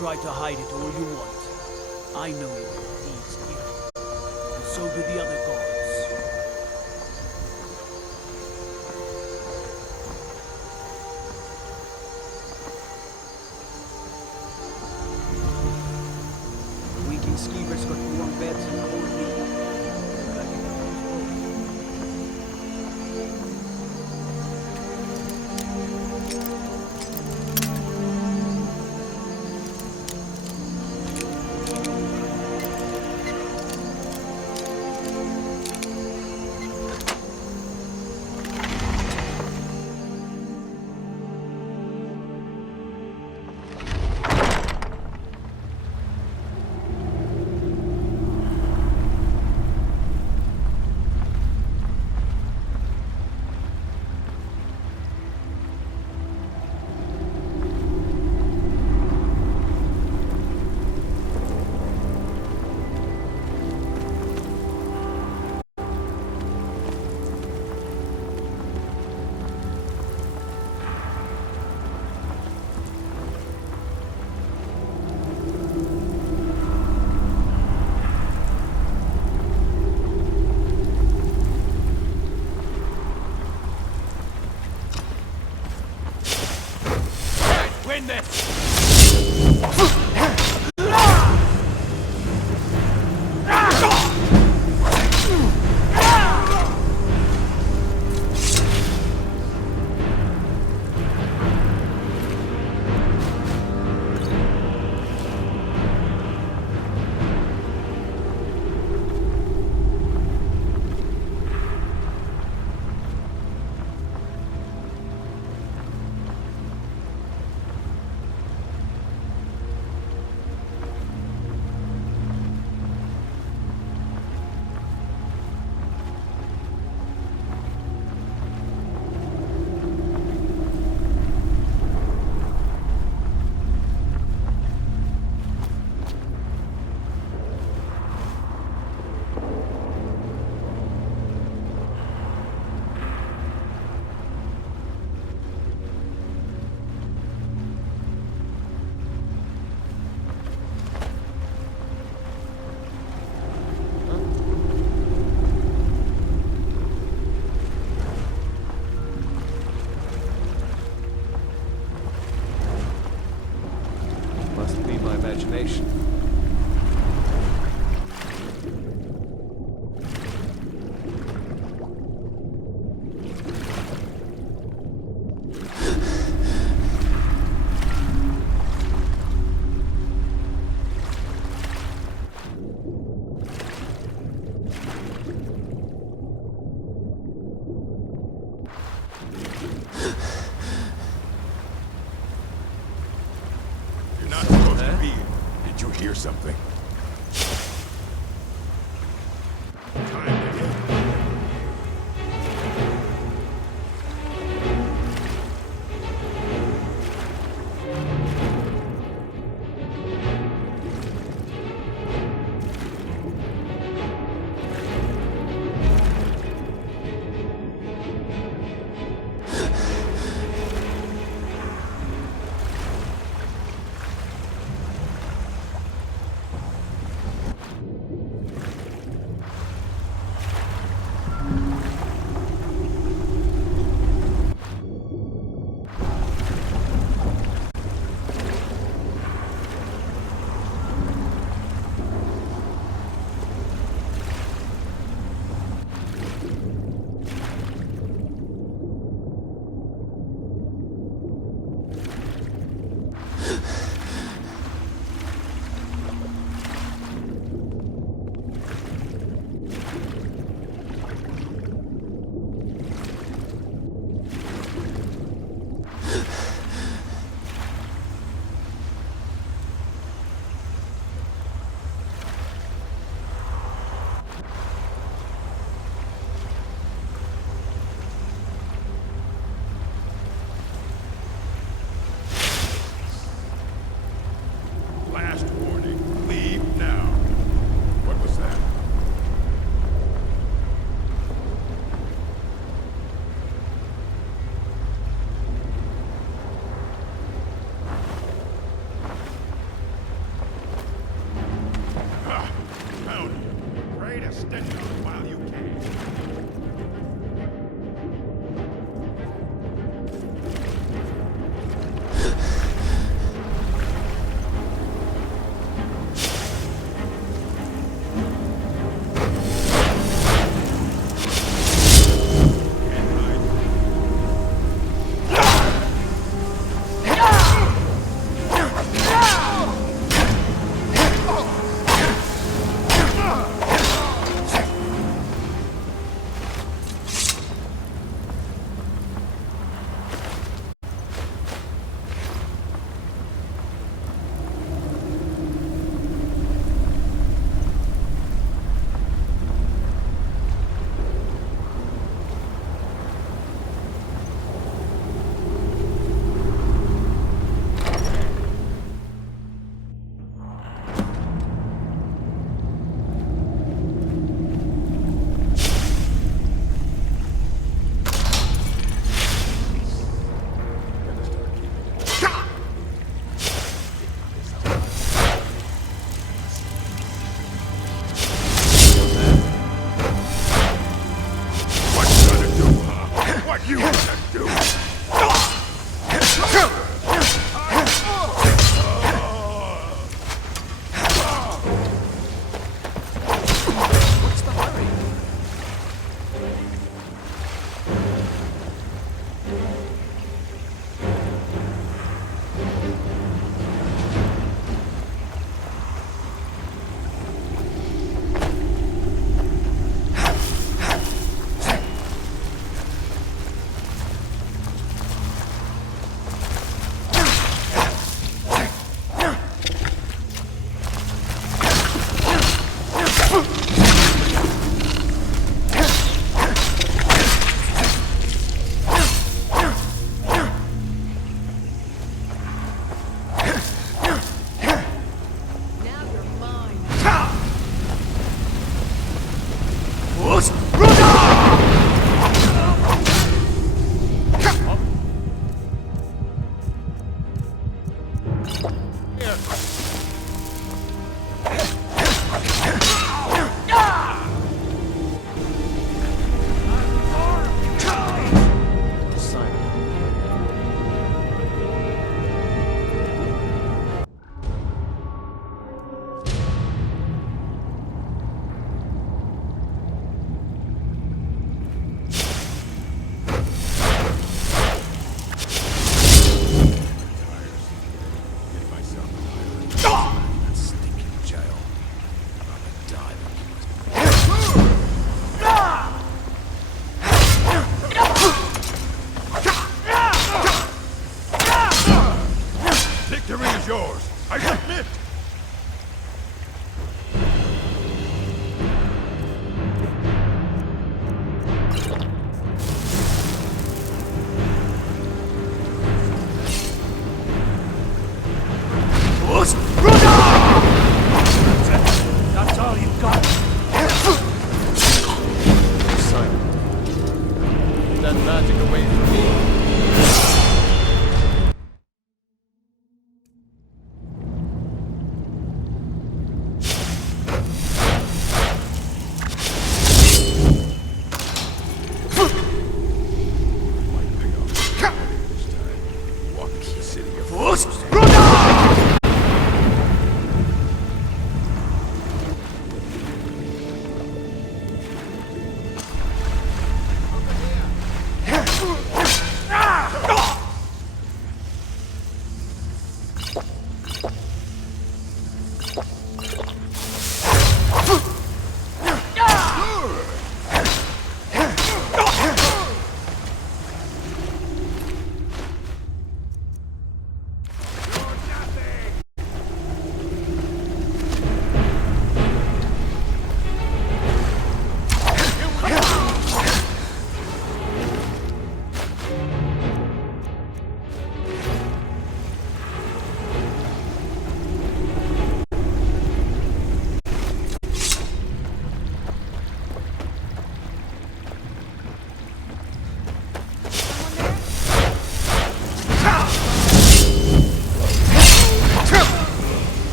try to hide it all you want. I know you are thieves here. And so do the other gods. The weekend skeevers got warm beds and cold meat. But I can use both. Win this! Must be my imagination. You're not supposed to be here. Did you hear something? Time to get.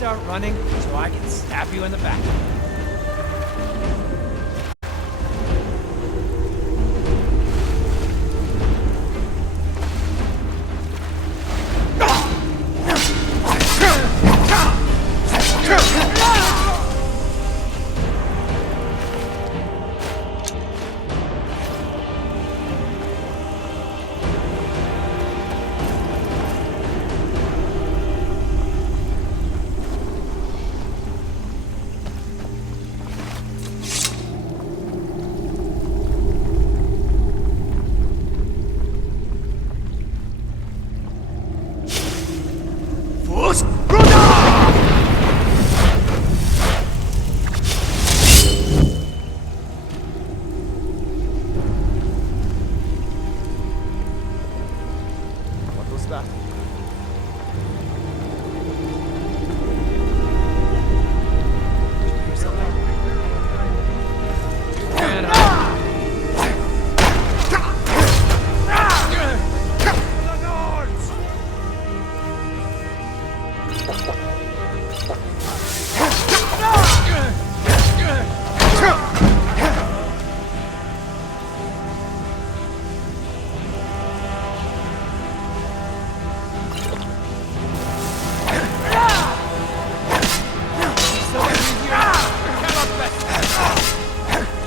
start running so I can stab you in the back. What was that?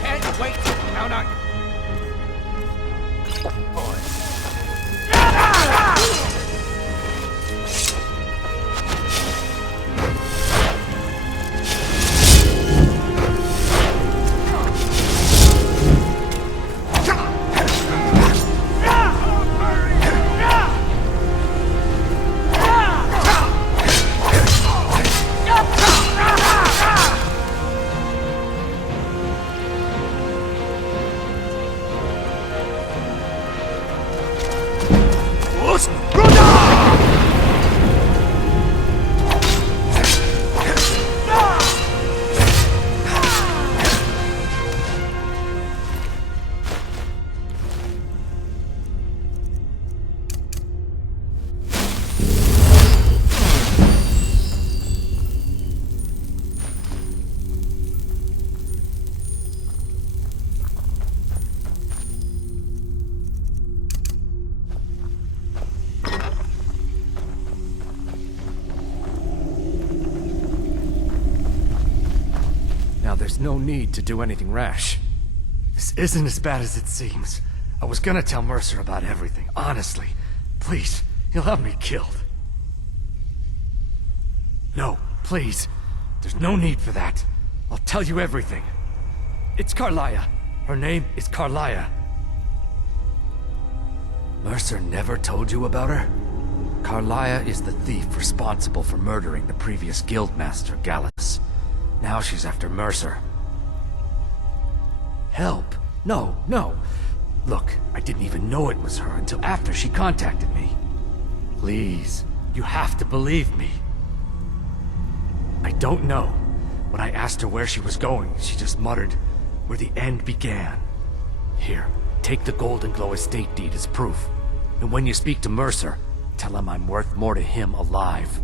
Can't wait to count on you. Now there's no need to do anything rash. This isn't as bad as it seems. I was gonna tell Mercer about everything, honestly. Please, he'll have me killed. No, please. There's no need for that. I'll tell you everything. It's Carlia. Her name is Carlia. Mercer never told you about her? Carlia is the thief responsible for murdering the previous guildmaster, Gallus. Now she's after Mercer. Help? No, no. Look, I didn't even know it was her until after she contacted me. Please, you have to believe me. I don't know. When I asked her where she was going, she just muttered, "Where the end began." Here, take the Golden Glow estate deed as proof. And when you speak to Mercer, tell him I'm worth more to him alive.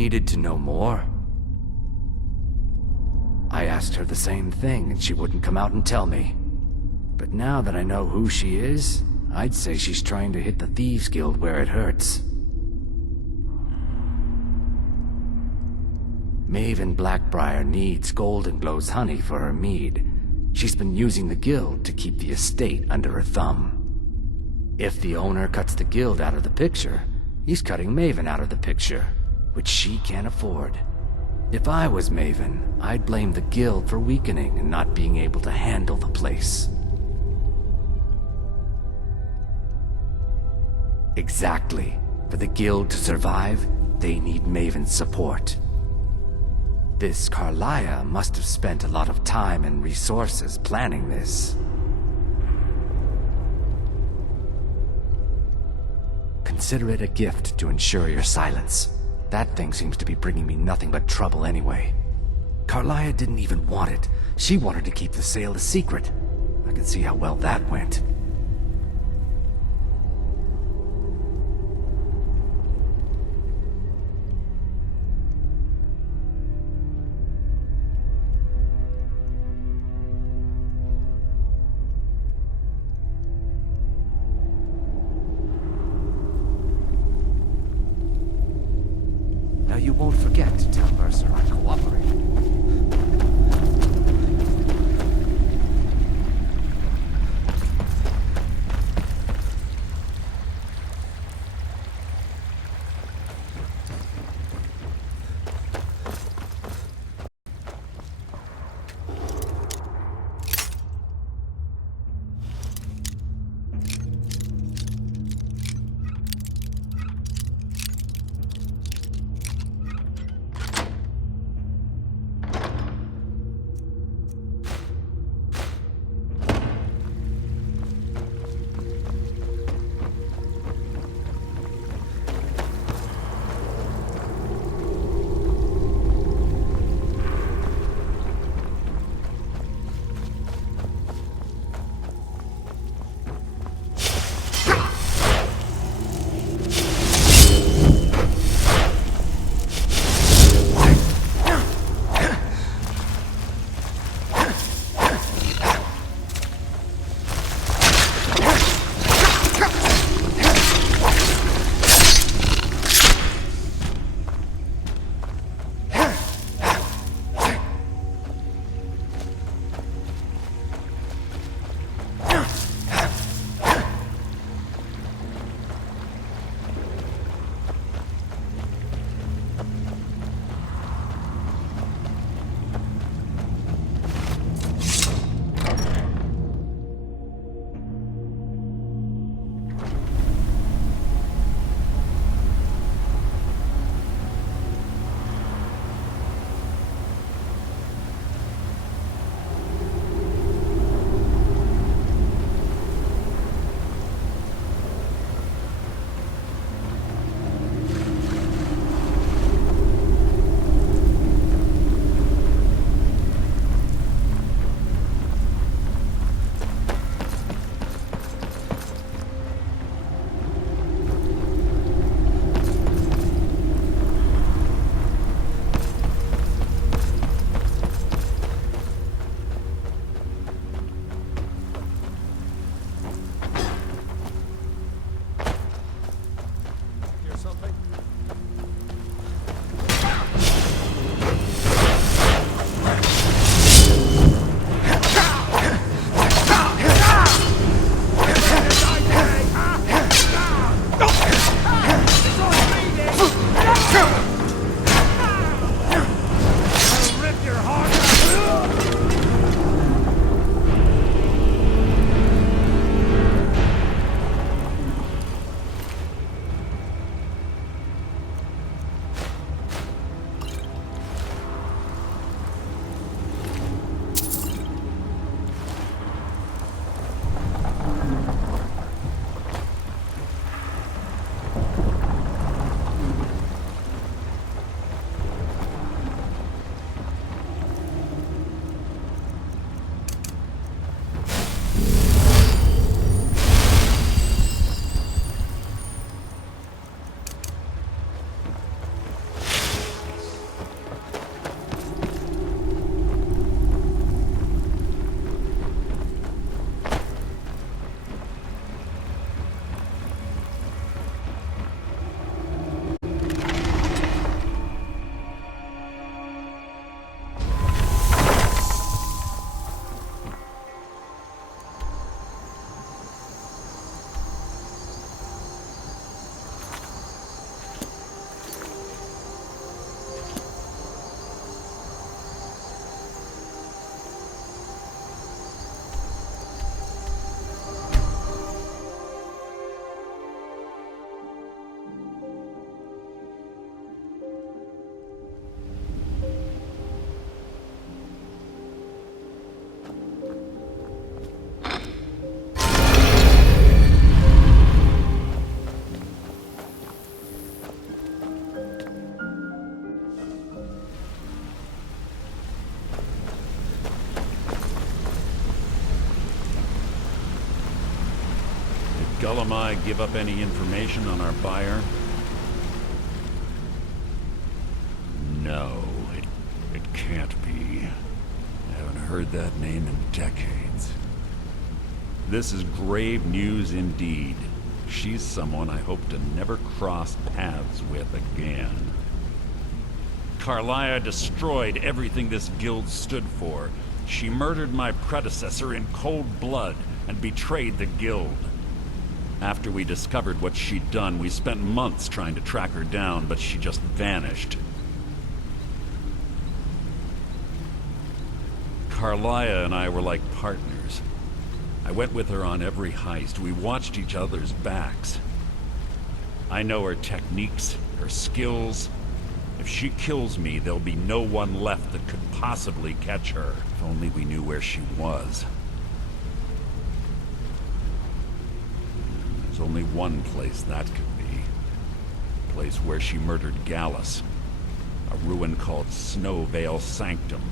needed to know more. I asked her the same thing, and she wouldn't come out and tell me. But now that I know who she is, I'd say she's trying to hit the Thieves Guild where it hurts. Maven Blackbriar needs Goldenglow's honey for her mead. She's been using the guild to keep the estate under her thumb. If the owner cuts the guild out of the picture, he's cutting Maven out of the picture, which she can't afford. If I was Maven, I'd blame the guild for weakening and not being able to handle the place. Exactly. For the guild to survive, they need Maven's support. This Carlia must have spent a lot of time and resources planning this. Consider it a gift to ensure your silence. That thing seems to be bringing me nothing but trouble anyway. Carlia didn't even want it. She wanted to keep the sale a secret. I can see how well that went. You won't forget to tell Mercer I cooperated. Gullumai give up any information on our buyer? No, it can't be. I haven't heard that name in decades. This is grave news indeed. She's someone I hope to never cross paths with again. Carlia destroyed everything this guild stood for. She murdered my predecessor in cold blood and betrayed the guild. After we discovered what she'd done, we spent months trying to track her down, but she just vanished. Carlia and I were like partners. I went with her on every heist. We watched each other's backs. I know her techniques, her skills. If she kills me, there'll be no one left that could possibly catch her. If only we knew where she was. There's only one place that could be. A place where she murdered Gallus. A ruin called Snowvale Sanctum.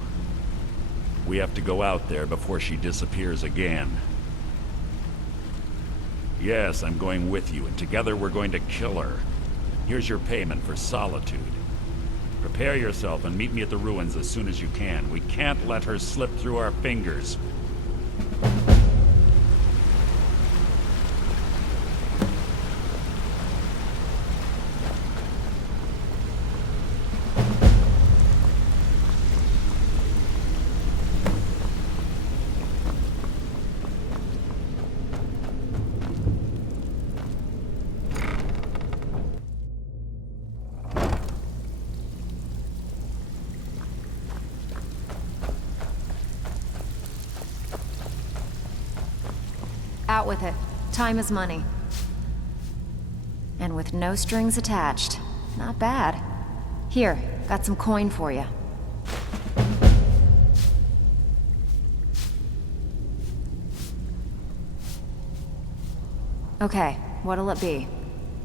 We have to go out there before she disappears again. Yes, I'm going with you, and together we're going to kill her. Here's your payment for solitude. Prepare yourself and meet me at the ruins as soon as you can. We can't let her slip through our fingers. Out with it. Time is money. And with no strings attached. Not bad. Here, got some coin for you. Okay, what'll it be?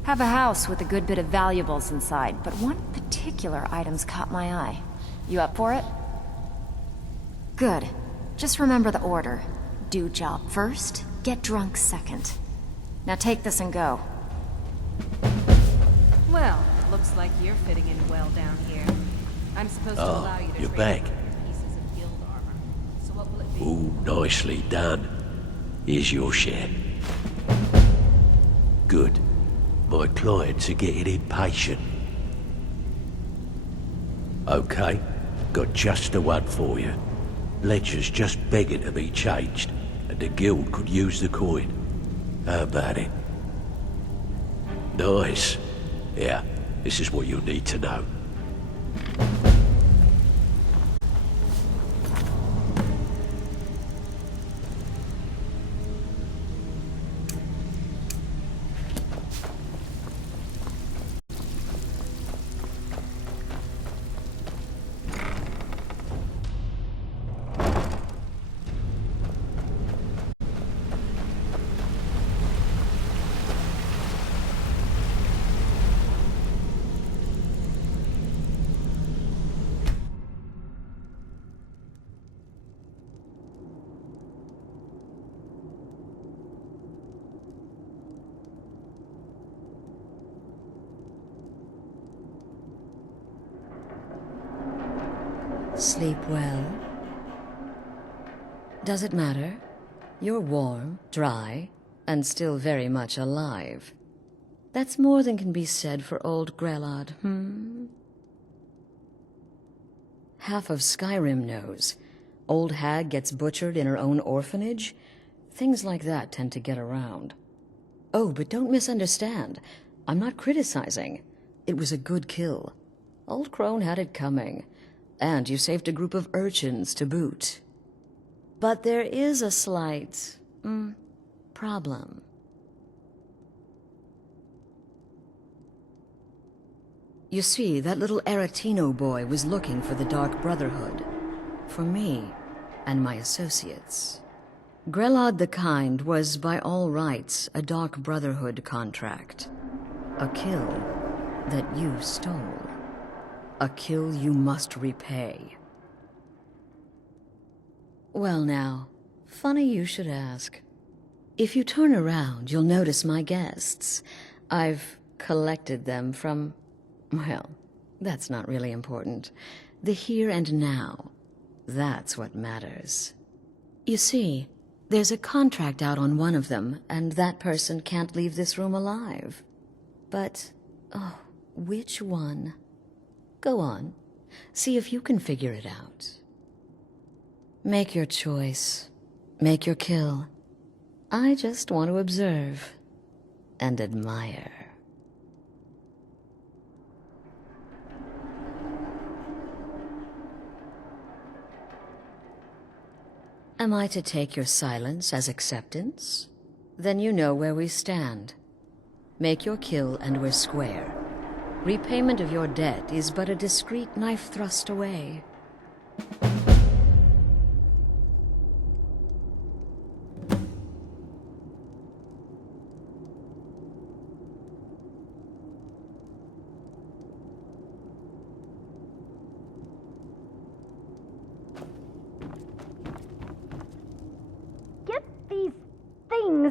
Have a house with a good bit of valuables inside, but one particular item's caught my eye. You up for it? Good. Just remember the order. Do job first, get drunk second. Now take this and go. Well, looks like you're fitting in well down here. I'm supposed to allow you to you're trade back. pieces of guild armor. So what will it be? Ooh, nicely done. Here's your share. Good. My clients are getting impatient. Okay, got just the one for you. Ledger's just begging to be changed, and the guild could use the coin. How about it? Nice. Yeah, this is what you'll need to know. Sleep well? Does it matter? You're warm, dry, and still very much alive. That's more than can be said for old Grelod, Half of Skyrim knows. Old hag gets butchered in her own orphanage. Things like that tend to get around. Oh, but don't misunderstand. I'm not criticizing. It was a good kill. Old Crone had it coming. And you saved a group of urchins to boot. But there is a slight, problem. You see, that little Aretino boy was looking for the Dark Brotherhood. For me, and my associates. Grelod the Kind was, by all rights, a Dark Brotherhood contract. A kill that you stole. A kill you must repay. Well now, funny you should ask. If you turn around, you'll notice my guests. I've collected them from... well, that's not really important. The here and now. That's what matters. You see, there's a contract out on one of them, and that person can't leave this room alive. But, oh, which one? Go on. See if you can figure it out. Make your choice. Make your kill. I just want to observe and admire. Am I to take your silence as acceptance? Then you know where we stand. Make your kill and we're square. Repayment of your debt is but a discreet knife thrust away.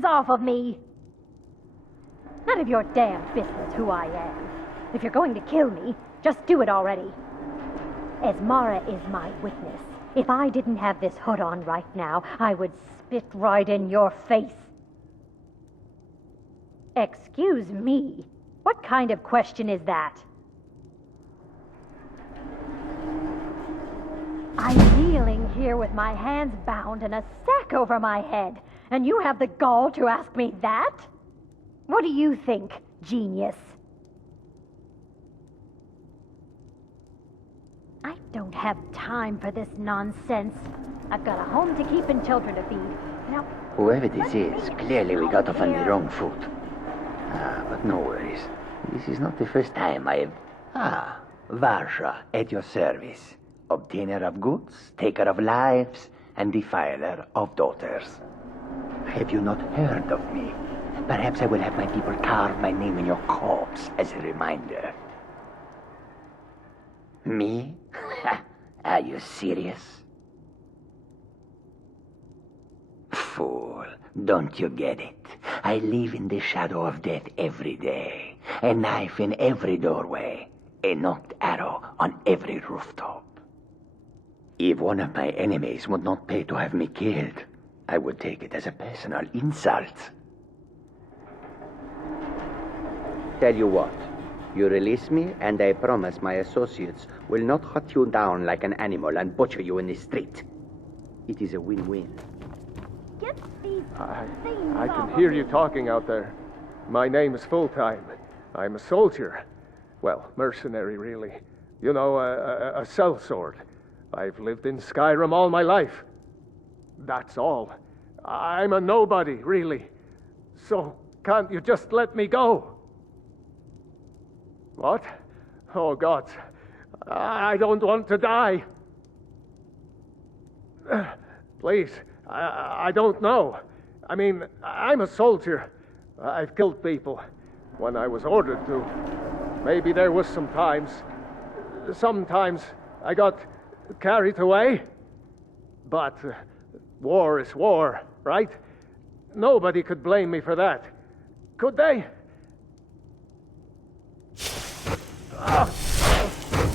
Off of me. None of your damn business who I am. If you're going to kill me, just do it already. Esmara is my witness. If I didn't have this hood on right now, I would spit right in your face. Excuse me? What kind of question is that? I'm kneeling here with my hands bound and a sack over my head. And you have the gall to ask me that? What do you think, genius? I don't have time for this nonsense. I've got a home to keep and children to feed. Now, whoever this is, clearly we got off on the wrong foot. But no worries. This is not the first time I've... Varsha, at your service. Obtainer of goods, taker of lives, and defiler of daughters. Have you not heard of me? Perhaps I will have my people carve my name in your corpse as a reminder. Me? Are you serious? Fool, don't you get it? I live in the shadow of death every day. A knife in every doorway. A knocked arrow on every rooftop. If one of my enemies would not pay to have me killed, I would take it as a personal insult. Tell you what, you release me and I promise my associates will not hunt you down like an animal and butcher you in the street. It is a win-win. Get these things I off can of hear me. you talking out there. My name is Full-Time. I'm a soldier. Well, mercenary, really. You know, a sellsword. I've lived in Skyrim all my life. That's all. I'm a nobody, really. So, can't you just let me go? What? Oh, God. I don't want to die. Please, I don't know. I mean, I'm a soldier. I've killed people when I was ordered to. Maybe there was sometimes I got carried away. But war is war, right? Nobody could blame me for that. Could they?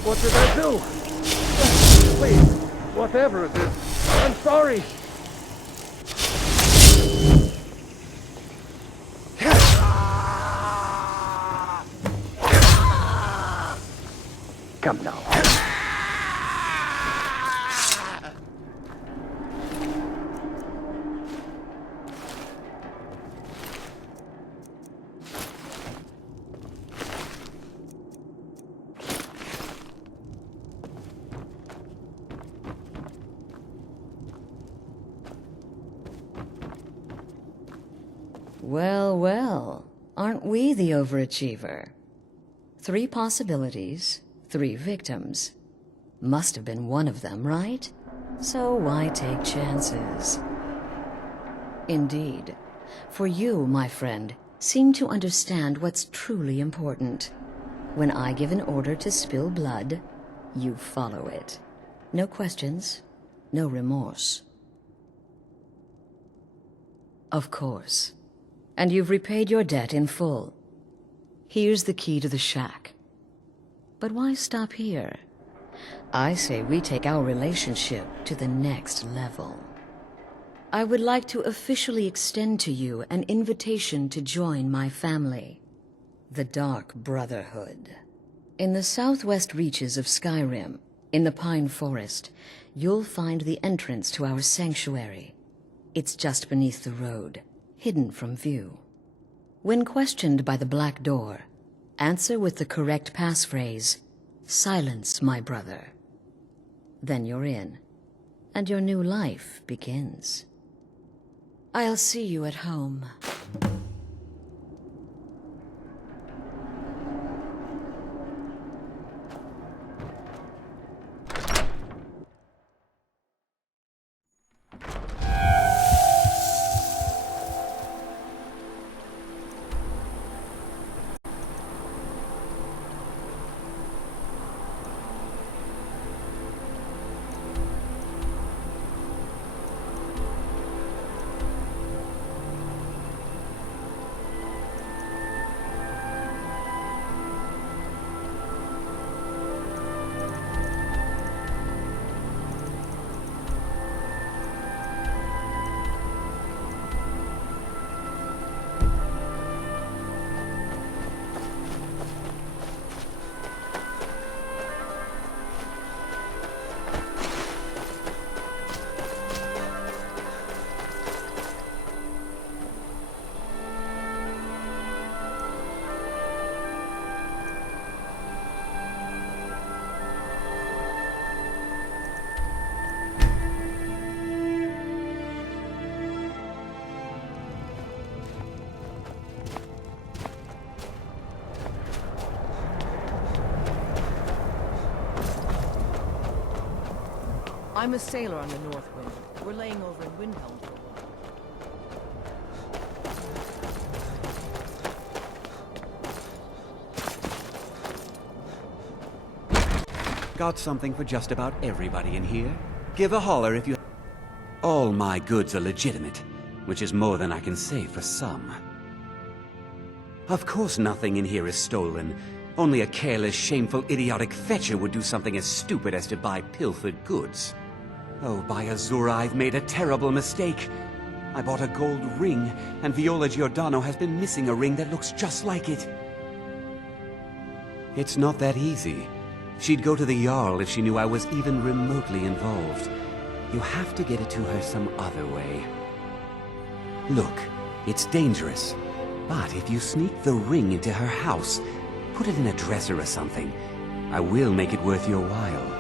What did I do? Please, whatever it is, I'm sorry. Come now. Well, well, aren't we the overachiever? 3 possibilities, 3 victims. Must have been one of them, right? So why take chances? Indeed. For you, my friend, seem to understand what's truly important. When I give an order to spill blood, you follow it. No questions, no remorse. Of course. And you've repaid your debt in full. Here's the key to the shack. But why stop here? I say we take our relationship to the next level. I would like to officially extend to you an invitation to join my family, the Dark Brotherhood. In the southwest reaches of Skyrim, in the Pine Forest, you'll find the entrance to our sanctuary. It's just beneath the road, hidden from view. When questioned by the Black Door, answer with the correct passphrase, "Silence, my brother." Then you're in, and your new life begins. I'll see you at home. I'm a sailor on the North Wind. We're laying over in Windhelm for a while. Got something for just about everybody in here? Give a holler if you... All my goods are legitimate, which is more than I can say for some. Of course nothing in here is stolen. Only a careless, shameful, idiotic fetcher would do something as stupid as to buy pilfered goods. Oh, by Azura, I've made a terrible mistake. I bought a gold ring, and Viola Giordano has been missing a ring that looks just like it. It's not that easy. She'd go to the Jarl if she knew I was even remotely involved. You have to get it to her some other way. Look, it's dangerous. But if you sneak the ring into her house, put it in a dresser or something, I will make it worth your while.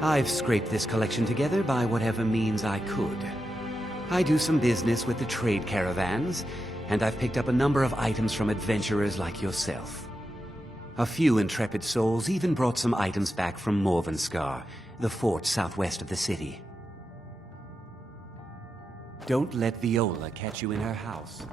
I've scraped this collection together by whatever means I could. I do some business with the trade caravans, and I've picked up a number of items from adventurers like yourself. A few intrepid souls even brought some items back from Morvenskar, the fort southwest of the city. Don't let Viola catch you in her house.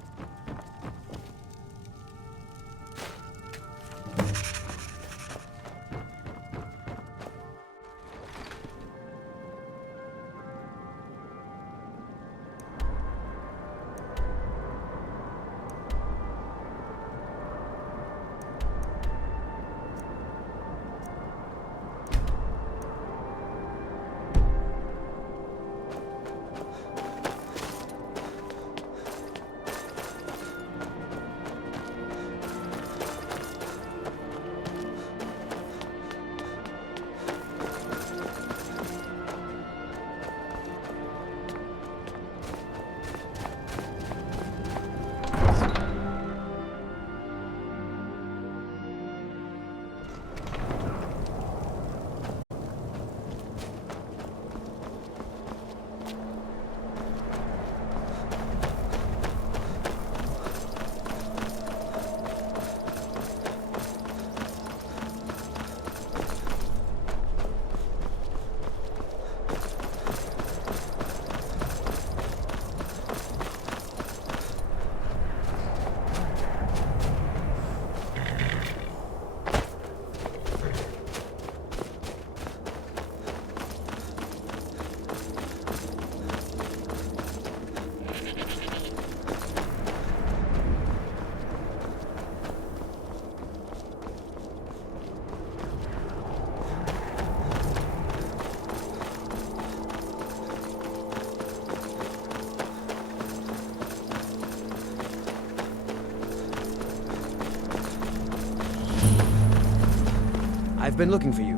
I've been looking for you.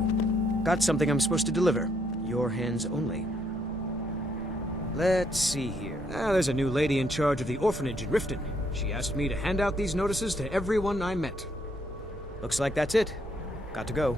Got something I'm supposed to deliver. Your hands only. Let's see here. There's a new lady in charge of the orphanage in Riften. She asked me to hand out these notices to everyone I met. Looks like that's it. Got to go.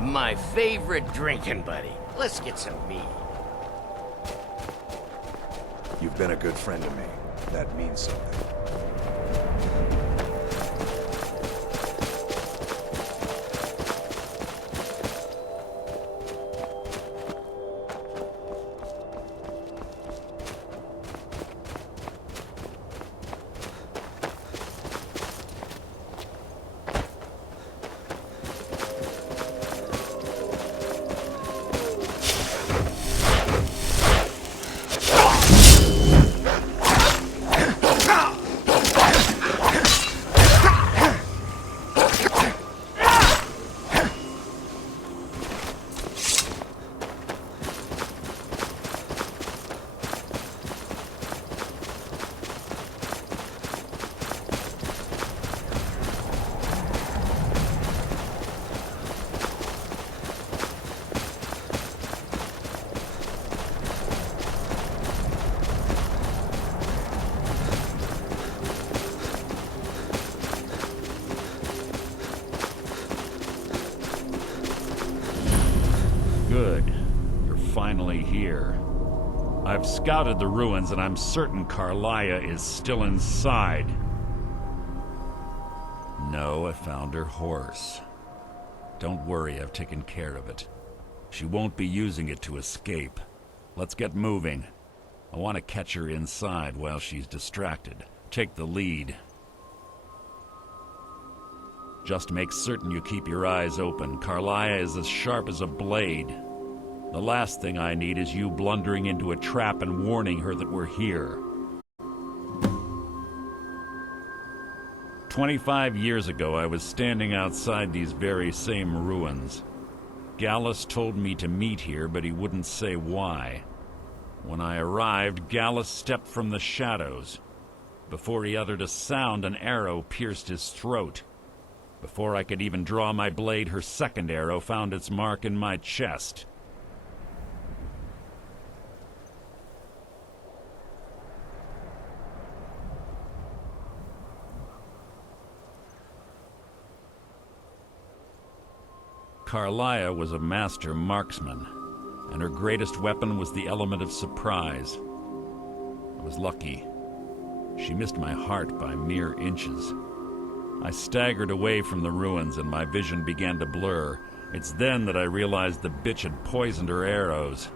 My favorite drinking buddy. Let's get some mead. You've been a good friend to me. That means something. Good. You're finally here. I've scouted the ruins and I'm certain Carlia is still inside. No, I found her horse. Don't worry, I've taken care of it. She won't be using it to escape. Let's get moving. I want to catch her inside while she's distracted. Take the lead. Just make certain you keep your eyes open. Carlia is as sharp as a blade. The last thing I need is you blundering into a trap and warning her that we're here. 25 years ago, I was standing outside these very same ruins. Gallus told me to meet here, but he wouldn't say why. When I arrived, Gallus stepped from the shadows. Before he uttered a sound, an arrow pierced his throat. Before I could even draw my blade, her second arrow found its mark in my chest. Carlia was a master marksman, and her greatest weapon was the element of surprise. I was lucky. She missed my heart by mere inches. I staggered away from the ruins and my vision began to blur. It's then that I realized the bitch had poisoned her arrows.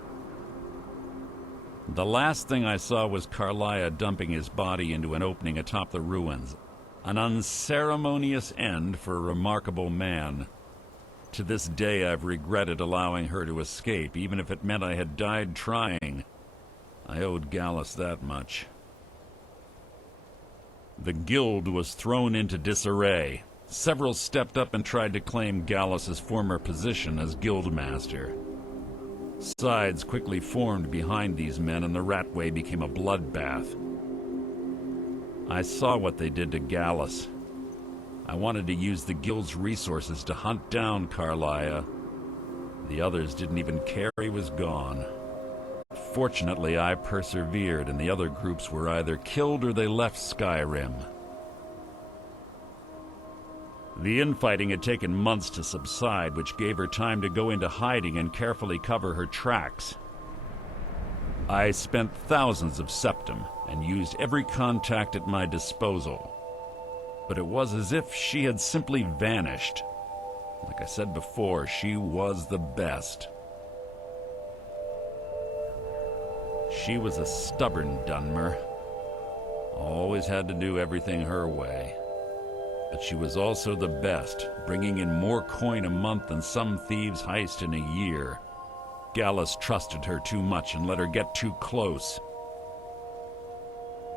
The last thing I saw was Carlia dumping his body into an opening atop the ruins. An unceremonious end for a remarkable man. To this day, I've regretted allowing her to escape, even if it meant I had died trying. I owed Gallus that much. The guild was thrown into disarray. Several stepped up and tried to claim Gallus's former position as guildmaster. Sides quickly formed behind these men, and the Ratway became a bloodbath. I saw what they did to Gallus. I wanted to use the guild's resources to hunt down Carlia. The others didn't even care he was gone. Fortunately, I persevered, and the other groups were either killed or they left Skyrim. The infighting had taken months to subside, which gave her time to go into hiding and carefully cover her tracks. I spent thousands of septum and used every contact at my disposal. But it was as if she had simply vanished. Like I said before, she was the best. She was a stubborn Dunmer. Always had to do everything her way. But she was also the best, bringing in more coin a month than some thieves heist in a year. Gallus trusted her too much and let her get too close.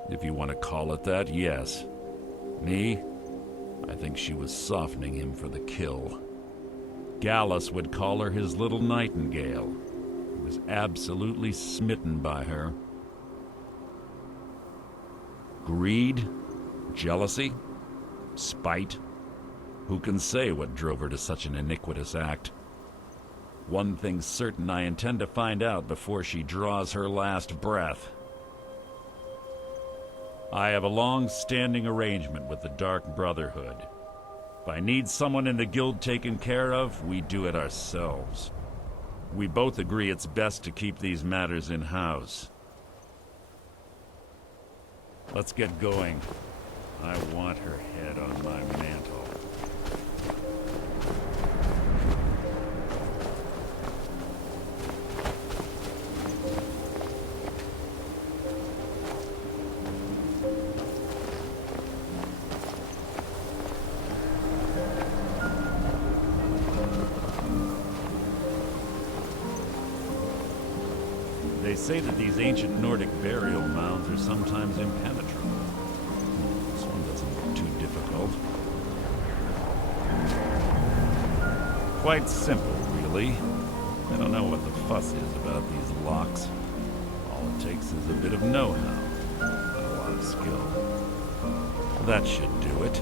If you want to call it that, yes. Me? I think she was softening him for the kill. Gallus would call her his little nightingale. He was absolutely smitten by her. Greed? Jealousy? Spite? Who can say what drove her to such an iniquitous act? One thing's certain, I intend to find out before she draws her last breath. I have a long-standing arrangement with the Dark Brotherhood. If I need someone in the guild taken care of, we do it ourselves. We both agree it's best to keep these matters in-house. Let's get going. I want her head on my mantle. They say that these ancient Nordic burial mounds are sometimes impenetrable. This one doesn't look too difficult. Quite simple, really. I don't know what the fuss is about these locks. All it takes is a bit of know-how, and a lot of skill. That should do it.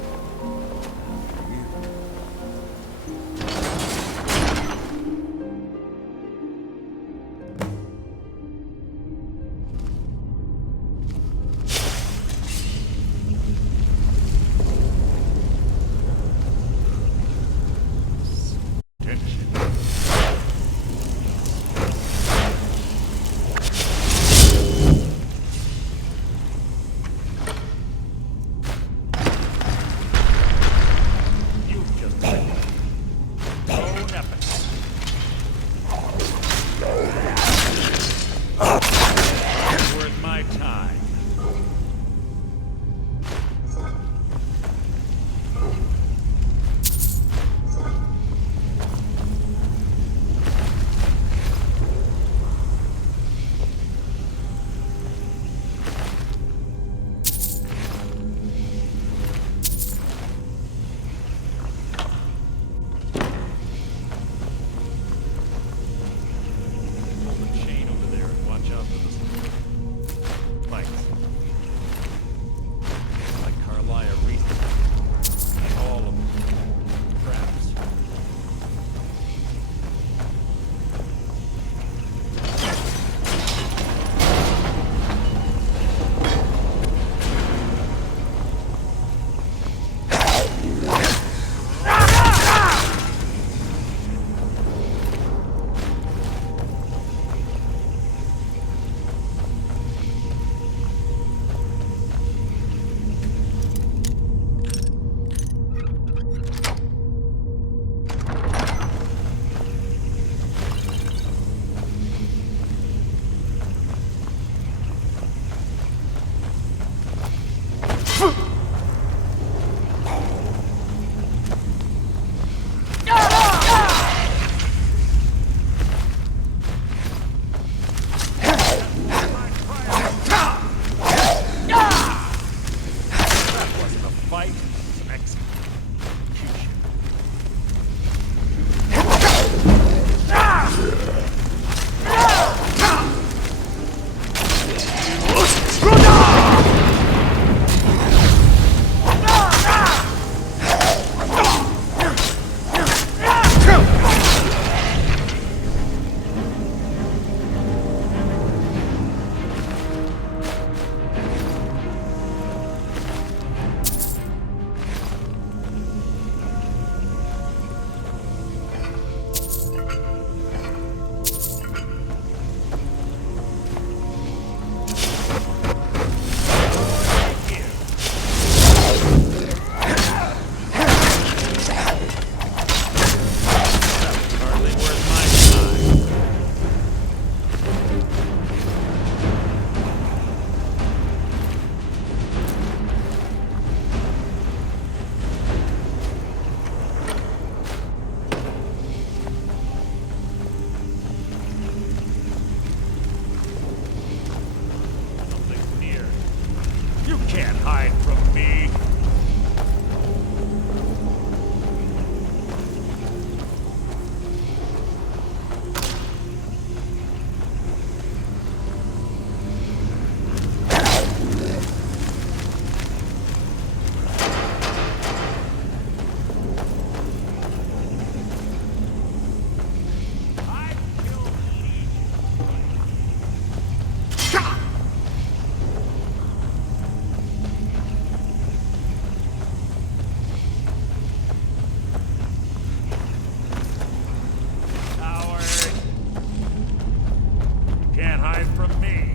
from me.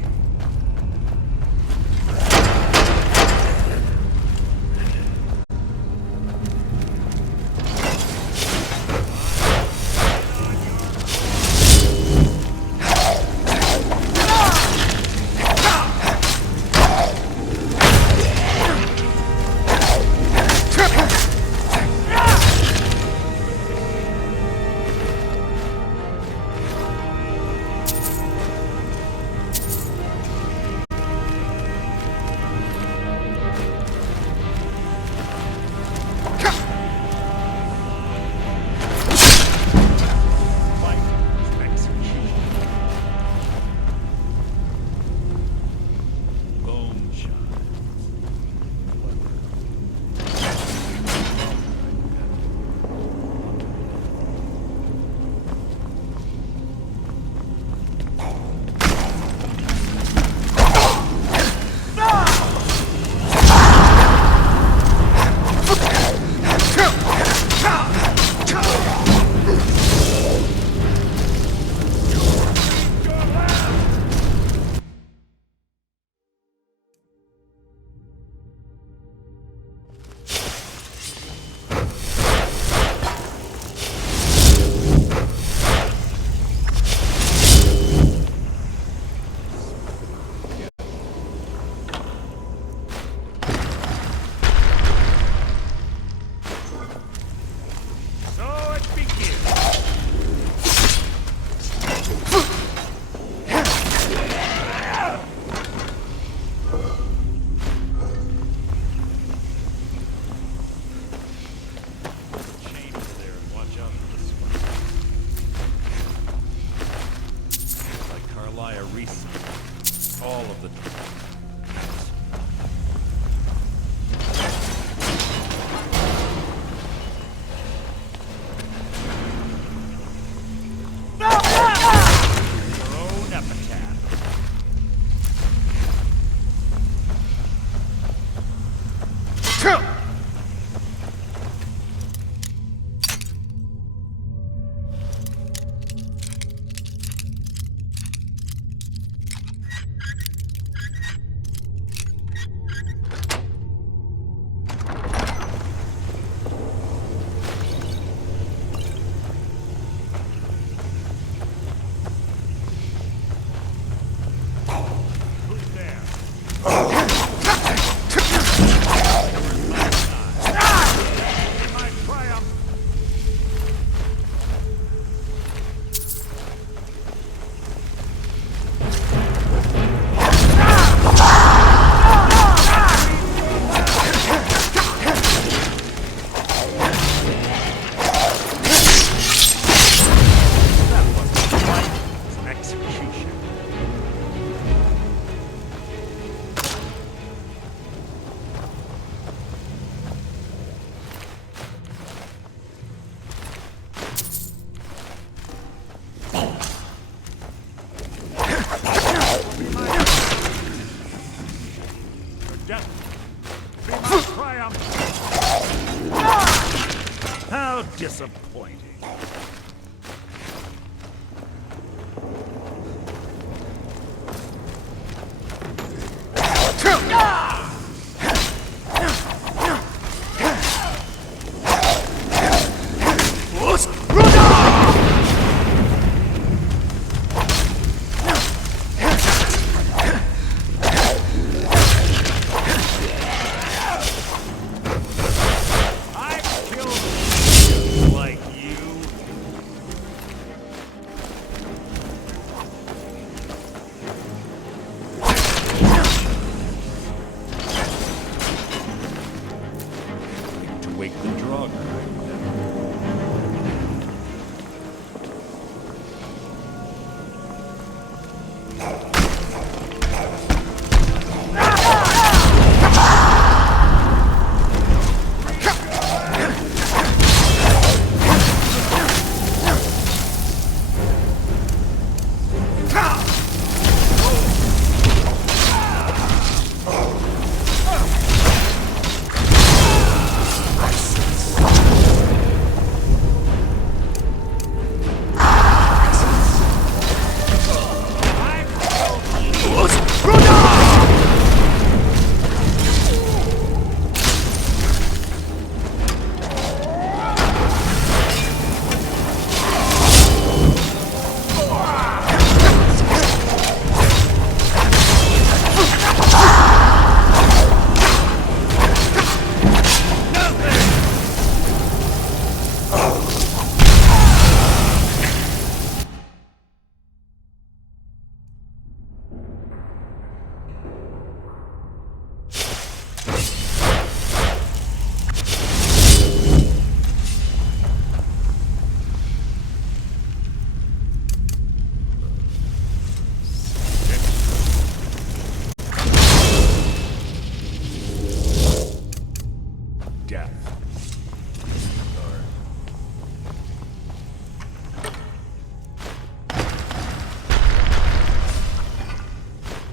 All of the your own epitaph. How disappointing. Wake the drug.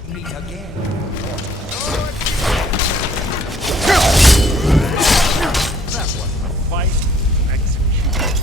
Meet again. That wasn't a fight. Execution.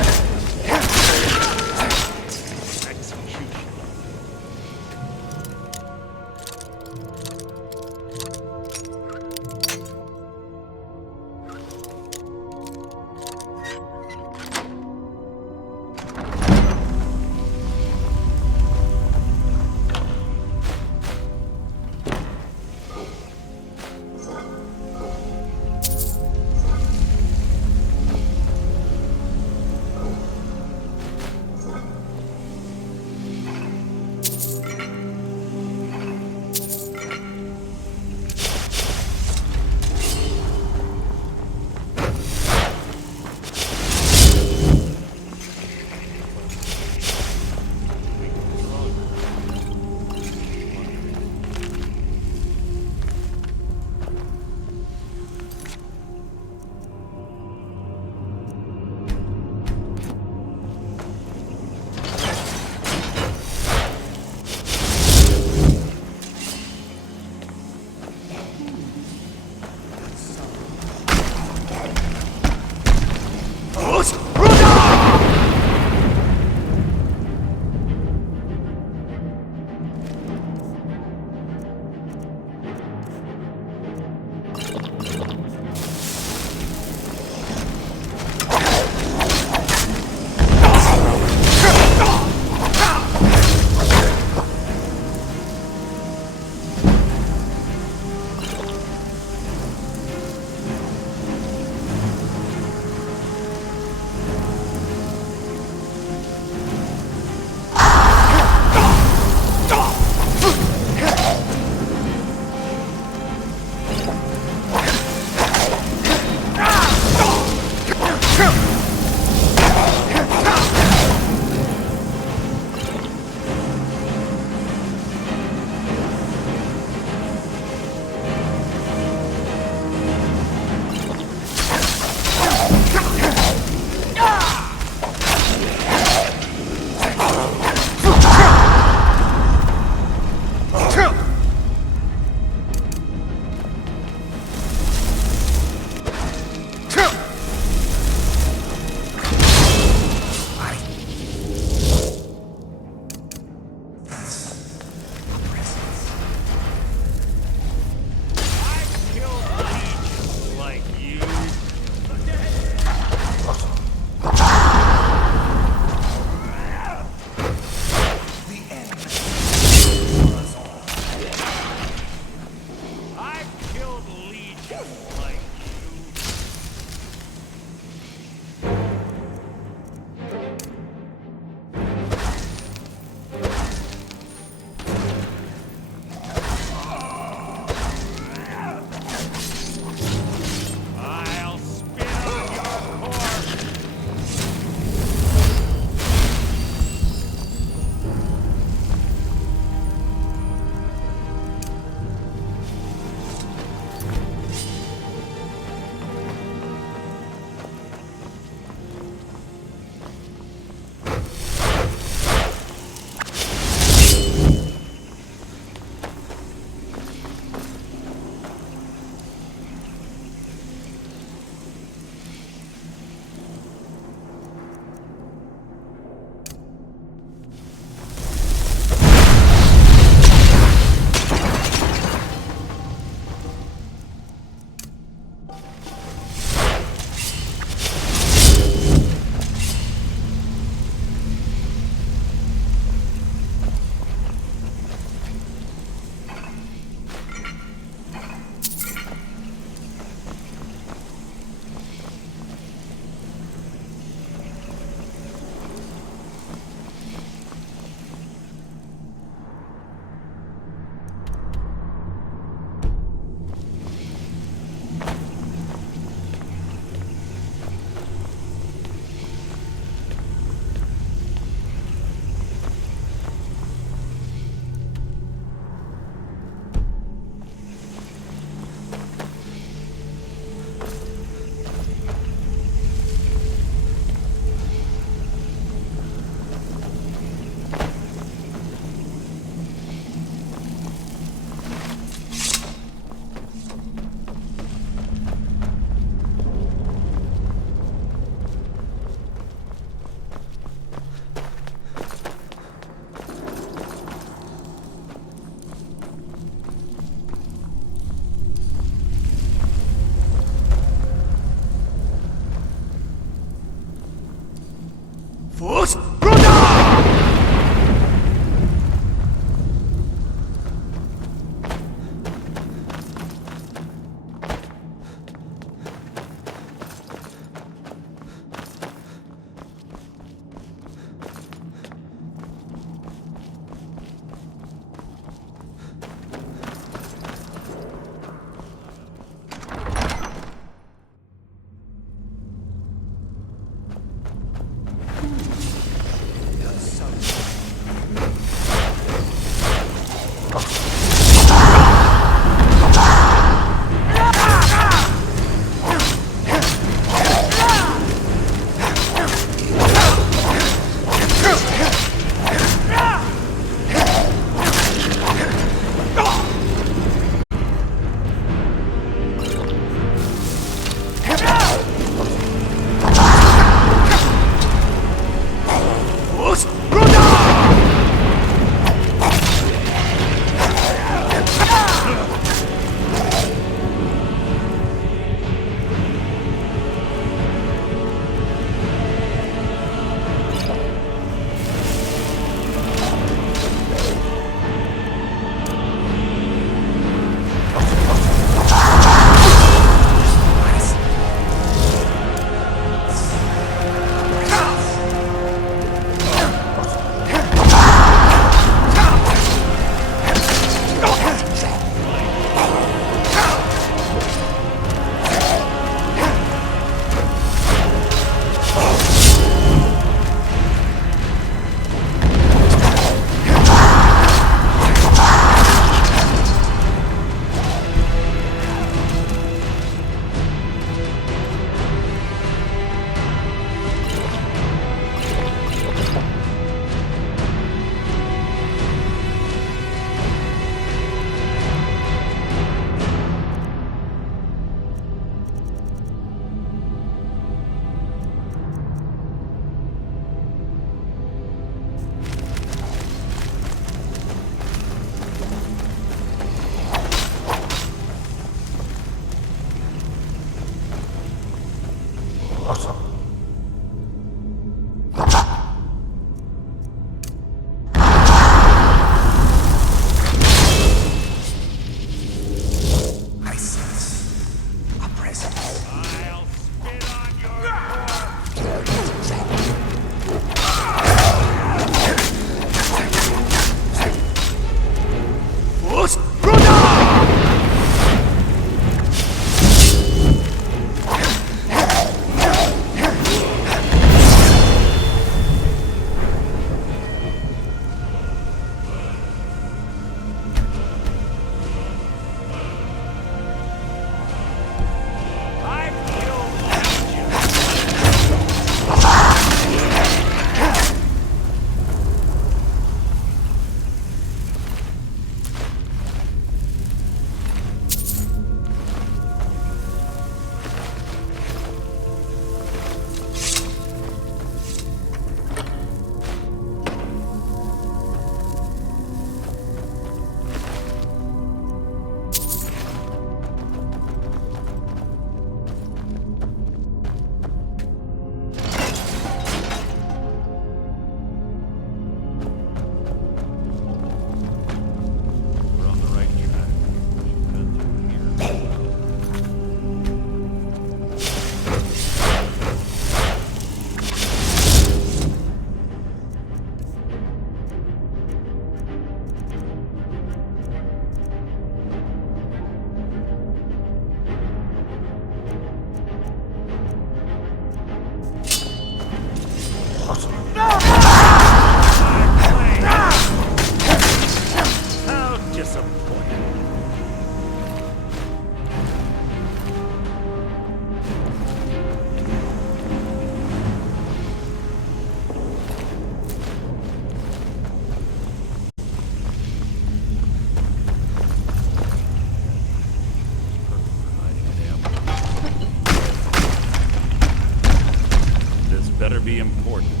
better be important.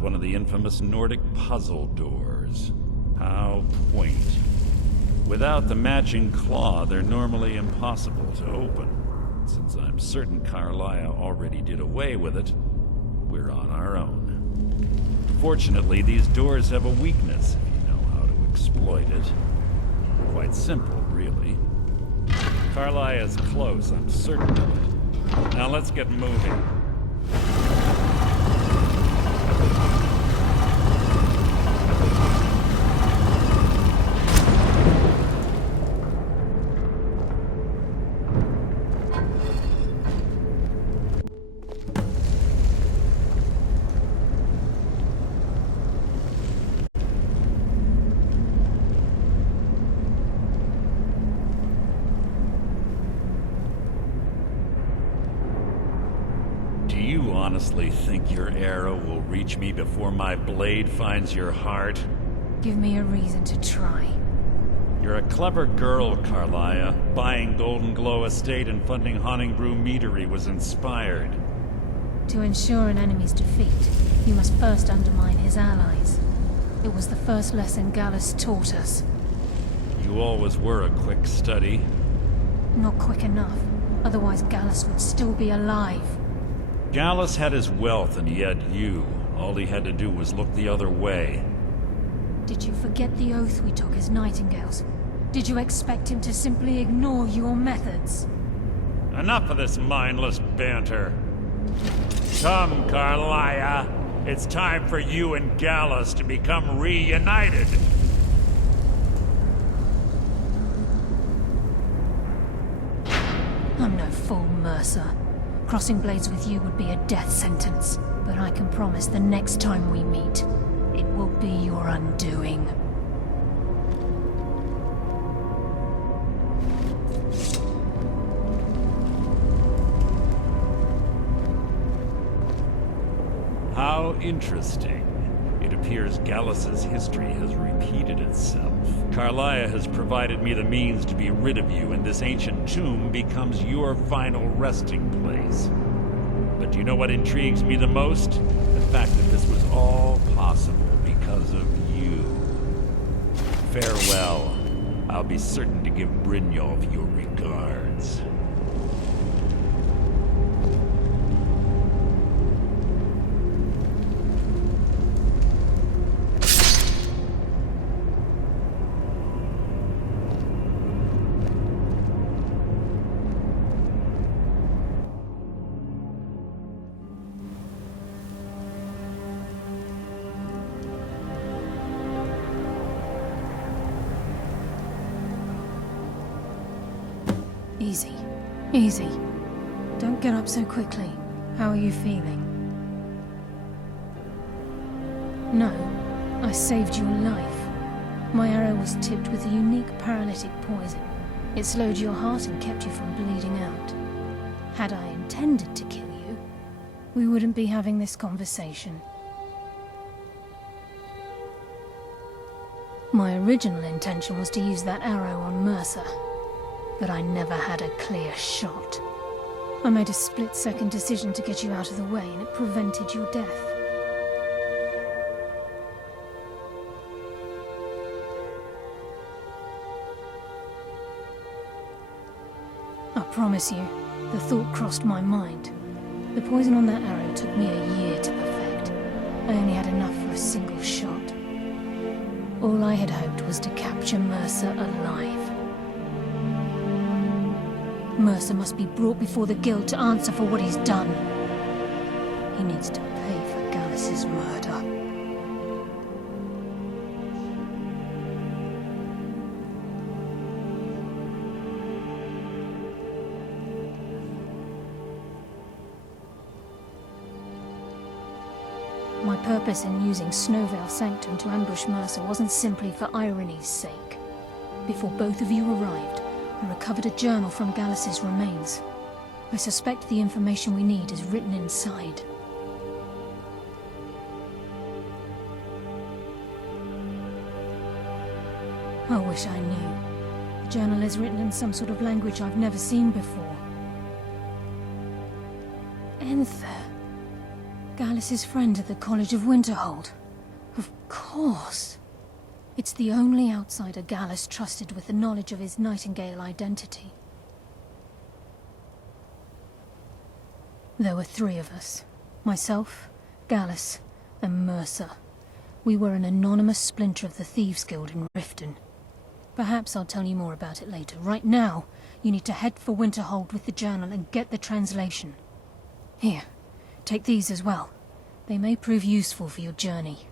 one of the infamous Nordic puzzle doors. How quaint. Without the matching claw, they're normally impossible to open. Since I'm certain Carlia already did away with it, we're on our own. Fortunately, these doors have a weakness if you know how to exploit it. Quite simple, really. Carlia's close, I'm certain of it. Now let's get moving. Honestly think your arrow will reach me before my blade finds your heart? Give me a reason to try. You're a clever girl, Carlia. Buying Golden Glow Estate and funding Honningbrew Meadery was inspired. To ensure an enemy's defeat, you must first undermine his allies. It was the first lesson Gallus taught us. You always were a quick study. Not quick enough. Otherwise Gallus would still be alive. Gallus had his wealth and he had you. All he had to do was look the other way. Did you forget the oath we took as Nightingales? Did you expect him to simply ignore your methods? Enough of this mindless banter. Come, Carlia. It's time for you and Gallus to become reunited. I'm no fool, Mercer. Crossing blades with you would be a death sentence, but I can promise the next time we meet, it will be your undoing. How interesting. It appears Gallus's history has repeated itself. Carlia has provided me the means to be rid of you, and this ancient tomb becomes your final resting place. But do you know what intrigues me the most? The fact that this was all possible because of you. Farewell. I'll be certain to give Brynjolf your regards. Easy. Easy. Don't get up so quickly. How are you feeling? No. I saved your life. My arrow was tipped with a unique paralytic poison. It slowed your heart and kept you from bleeding out. Had I intended to kill you, we wouldn't be having this conversation. My original intention was to use that arrow on Mercer, but I never had a clear shot. I made a split-second decision to get you out of the way, and it prevented your death. I promise you, the thought crossed my mind. The poison on that arrow took me a year to perfect. I only had enough for a single shot. All I had hoped was to capture Mercer alive. Mercer must be brought before the Guild to answer for what he's done. He needs to pay for Gallus's murder. My purpose in using Snowvale Sanctum to ambush Mercer wasn't simply for irony's sake. Before both of you arrived, I recovered a journal from Gallus's remains. I suspect the information we need is written inside. I wish I knew. The journal is written in some sort of language I've never seen before. Enther. Gallus's friend at the College of Winterhold. Of course. It's the only outsider Gallus trusted with the knowledge of his Nightingale identity. There were 3 of us. Myself, Gallus, and Mercer. We were an anonymous splinter of the Thieves' Guild in Riften. Perhaps I'll tell you more about it later. Right now, you need to head for Winterhold with the journal and get the translation. Here, take these as well. They may prove useful for your journey.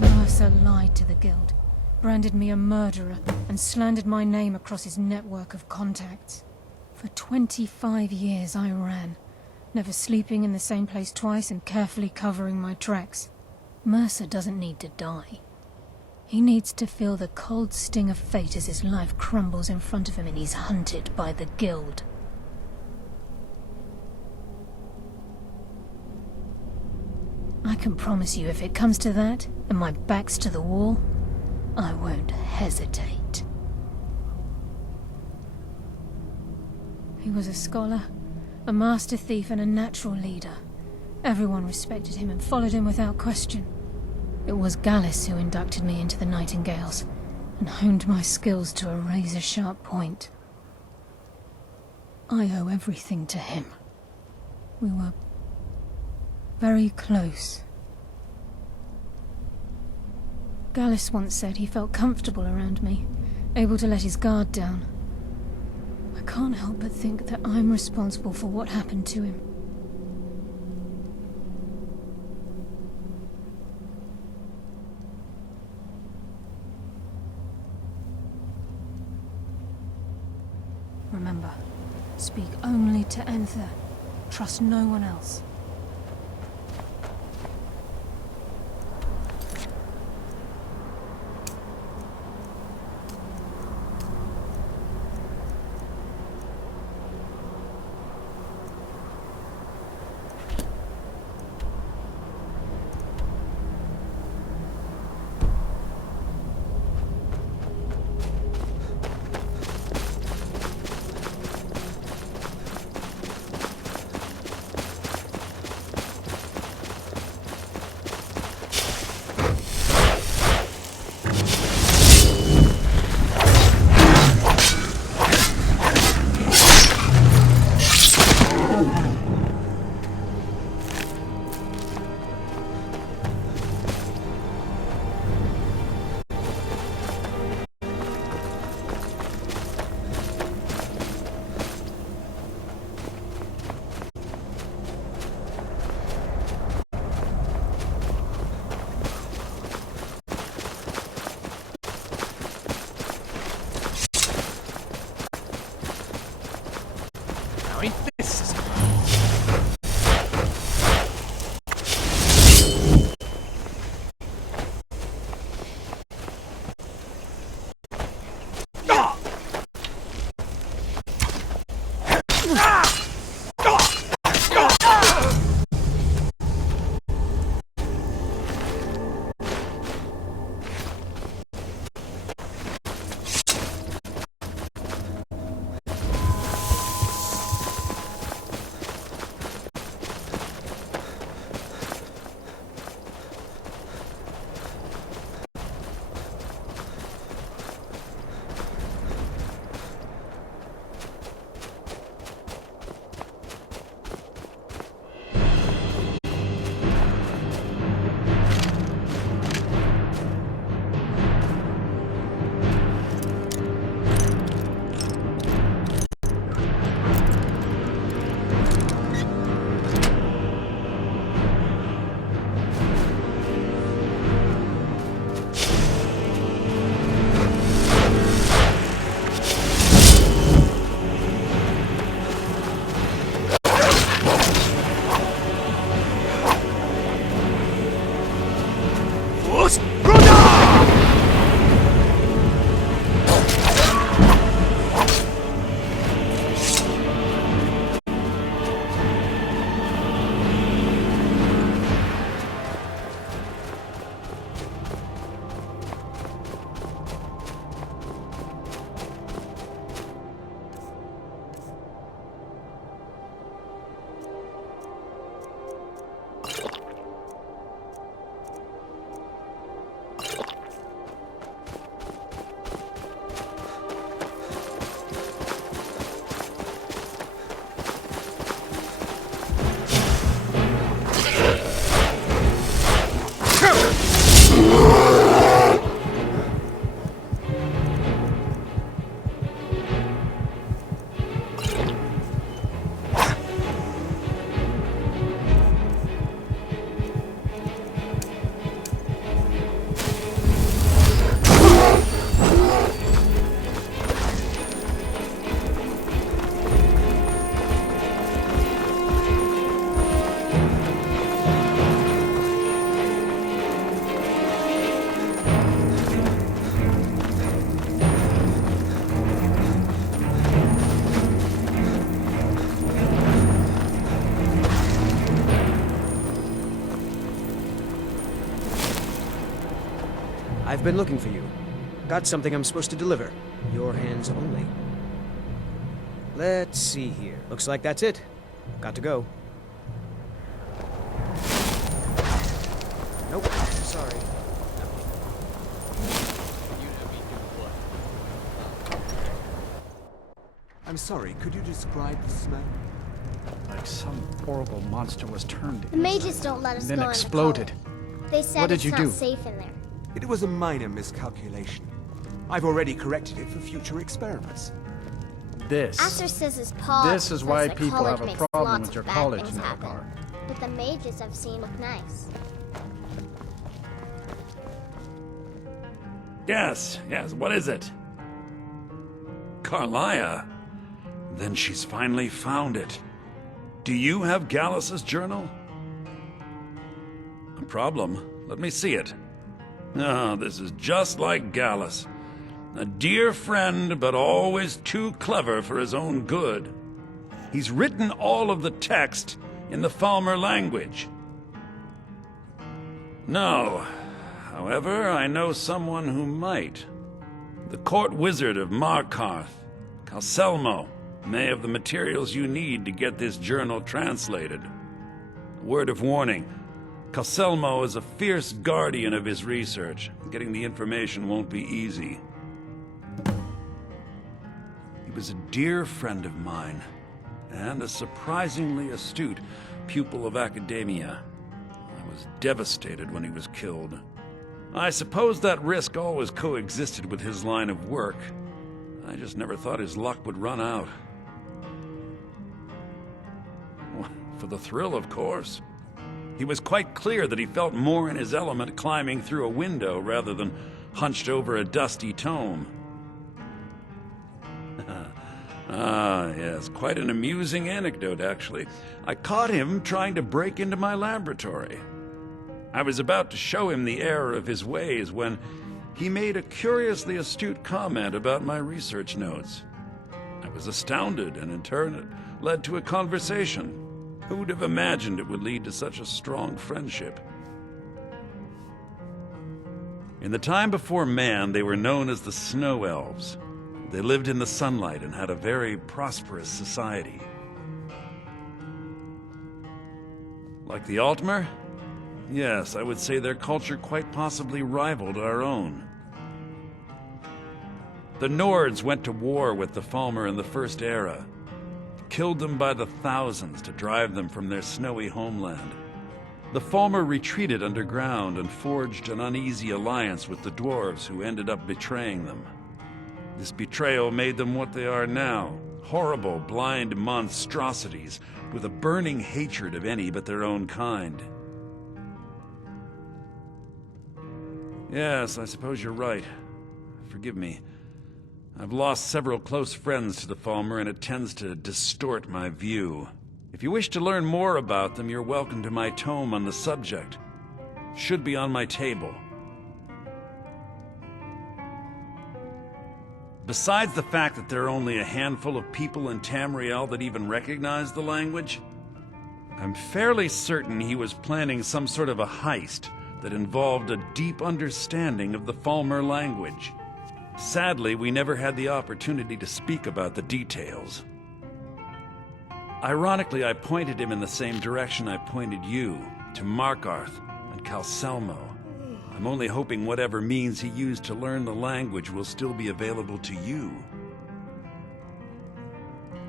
Mercer lied to the Guild, branded me a murderer, and slandered my name across his network of contacts. For 25 years I ran, never sleeping in the same place twice and carefully covering my tracks. Mercer doesn't need to die. He needs to feel the cold sting of fate as his life crumbles in front of him and he's hunted by the Guild. I can promise you, if it comes to that, and my back's to the wall, I won't hesitate. He was a scholar, a master thief, and a natural leader. Everyone respected him and followed him without question. It was Gallus who inducted me into the Nightingales, and honed my skills to a razor-sharp point. I owe everything to him. We were very close. Gallus once said he felt comfortable around me, able to let his guard down. I can't help but think that I'm responsible for what happened to him. Remember, speak only to Enther. Trust no one else. I've been looking for you. Got something I'm supposed to deliver. Your hands only. Let's see here. Looks like that's it. Got to go. Nope. Sorry. I'm sorry, could you describe the smell? Like some horrible monster was turned The mages don't let us then go exploded. in the cult. They said What did it's you not do? safe in there. It was a minor miscalculation. I've already corrected it for future experiments. Aster says his paw This is says why the people college have a makes problem lots with your of bad college things now, happen. Gar. But the mages I've seen look nice. Yes, what is it? Carlia? Then she's finally found it. Do you have Gallus's journal? A problem? Let me see it. Ah, this is just like Gallus. A dear friend, but always too clever for his own good. He's written all of the text in the Falmer language. No. However, I know someone who might. The court wizard of Markarth, Calselmo, may have the materials you need to get this journal translated. A word of warning. Calselmo is a fierce guardian of his research. Getting the information won't be easy. He was a dear friend of mine, and a surprisingly astute pupil of academia. I was devastated when he was killed. I suppose that risk always coexisted with his line of work. I just never thought his luck would run out. Well, for the thrill, of course. He was quite clear that he felt more in his element climbing through a window rather than hunched over a dusty tome. Ah, yes, quite an amusing anecdote, actually. I caught him trying to break into my laboratory. I was about to show him the error of his ways when he made a curiously astute comment about my research notes. I was astounded, and in turn it led to a conversation. Who would have imagined it would lead to such a strong friendship? In the time before man, they were known as the Snow Elves. They lived in the sunlight and had a very prosperous society. Like the Altmer? Yes, I would say their culture quite possibly rivaled our own. The Nords went to war with the Falmer in the First Era, killed them by the thousands to drive them from their snowy homeland. The Falmer retreated underground and forged an uneasy alliance with the dwarves who ended up betraying them. This betrayal made them what they are now, horrible, blind monstrosities with a burning hatred of any but their own kind. Yes, I suppose you're right. Forgive me. I've lost several close friends to the Falmer, and it tends to distort my view. If you wish to learn more about them, you're welcome to my tome on the subject. Should be on my table. Besides the fact that there are only a handful of people in Tamriel that even recognize the language, I'm fairly certain he was planning some sort of a heist that involved a deep understanding of the Falmer language. Sadly, we never had the opportunity to speak about the details. Ironically, I pointed him in the same direction I pointed you, to Markarth and Calselmo. I'm only hoping whatever means he used to learn the language will still be available to you.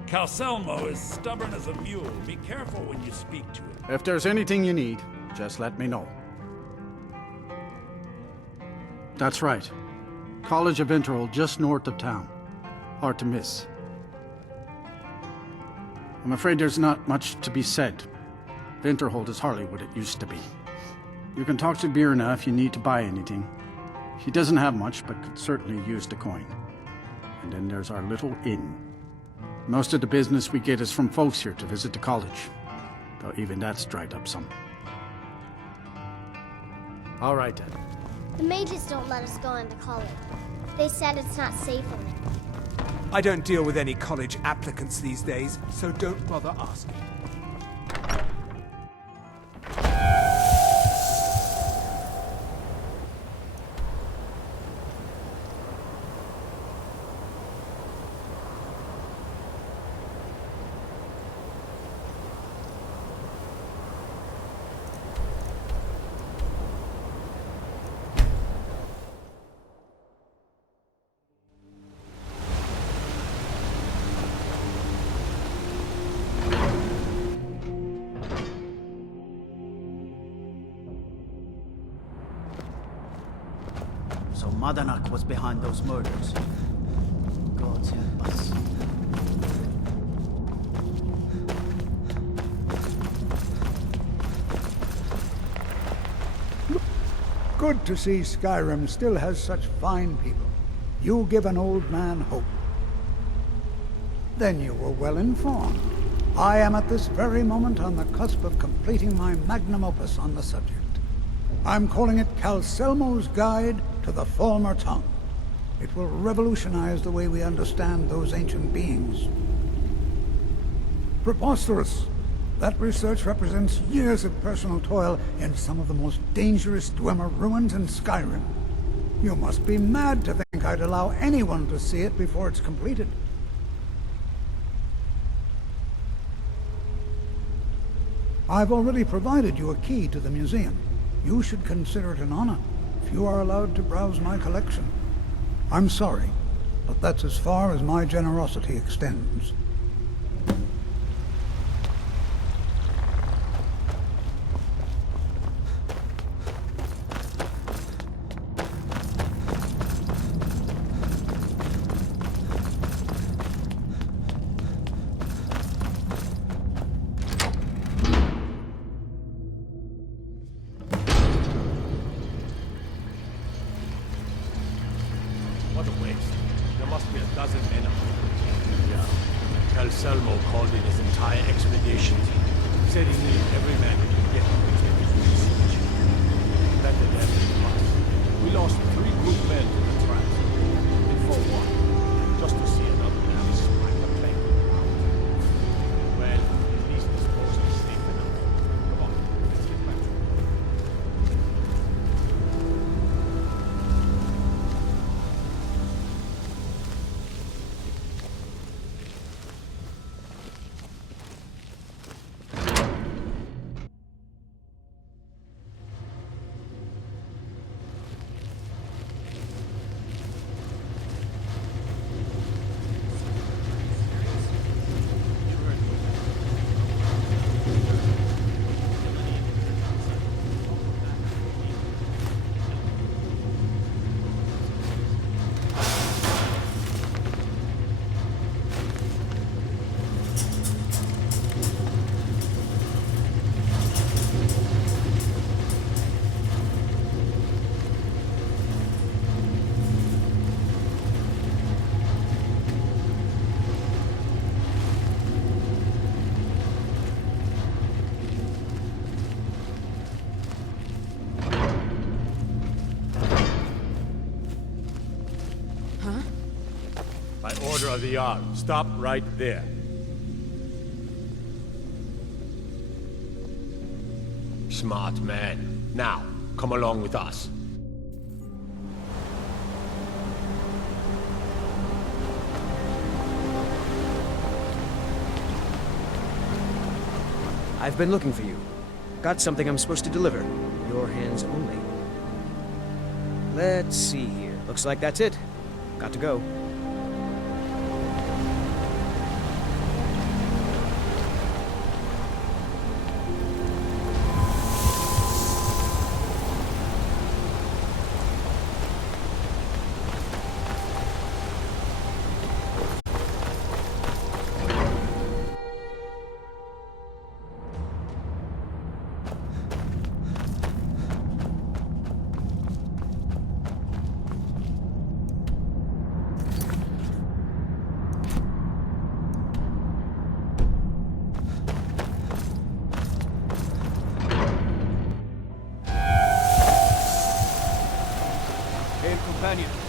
Calselmo is stubborn as a mule. Be careful when you speak to him. If there's anything you need, just let me know. That's right. College of Winterhold, just north of town. Hard to miss. I'm afraid there's not much to be said. Winterhold is hardly what it used to be. You can talk to Birna if you need to buy anything. She doesn't have much, but could certainly use the coin. And then there's our little inn. Most of the business we get is from folks here to visit the college, though even that's dried up some. All right, then. The mages don't let us go into college. They said it's not safe in there. I don't deal with any college applicants these days, so don't bother asking. So Madanak was behind those murders. God help us. Good to see Skyrim still has such fine people. You give an old man hope. Then you were well informed. I am at this very moment on the cusp of completing my magnum opus on the subject. I'm calling it Calcelmo's Guide to the Former Tongue. It will revolutionize the way we understand those ancient beings. Preposterous! That research represents years of personal toil in some of the most dangerous Dwemer ruins in Skyrim. You must be mad to think I'd allow anyone to see it before it's completed. I've already provided you a key to the museum. You should consider it an honor if you are allowed to browse my collection. I'm sorry, but that's as far as my generosity extends. What a waste. There must be a dozen men up there. Yeah. Calcelmo called in his entire expedition team. Said he needed every man he could get to take his research. Better than us. We lost 3 good men to the traps. And for what? Just to see another man smack the plane. Well, at least this post is safe enough. Come on, let's get back to it. By order of the Jarl, stop right there. Smart man. Now, come along with us. I've been looking for you. Got something I'm supposed to deliver. Your hands only. Let's see here. Looks like that's it. Got to go. companion.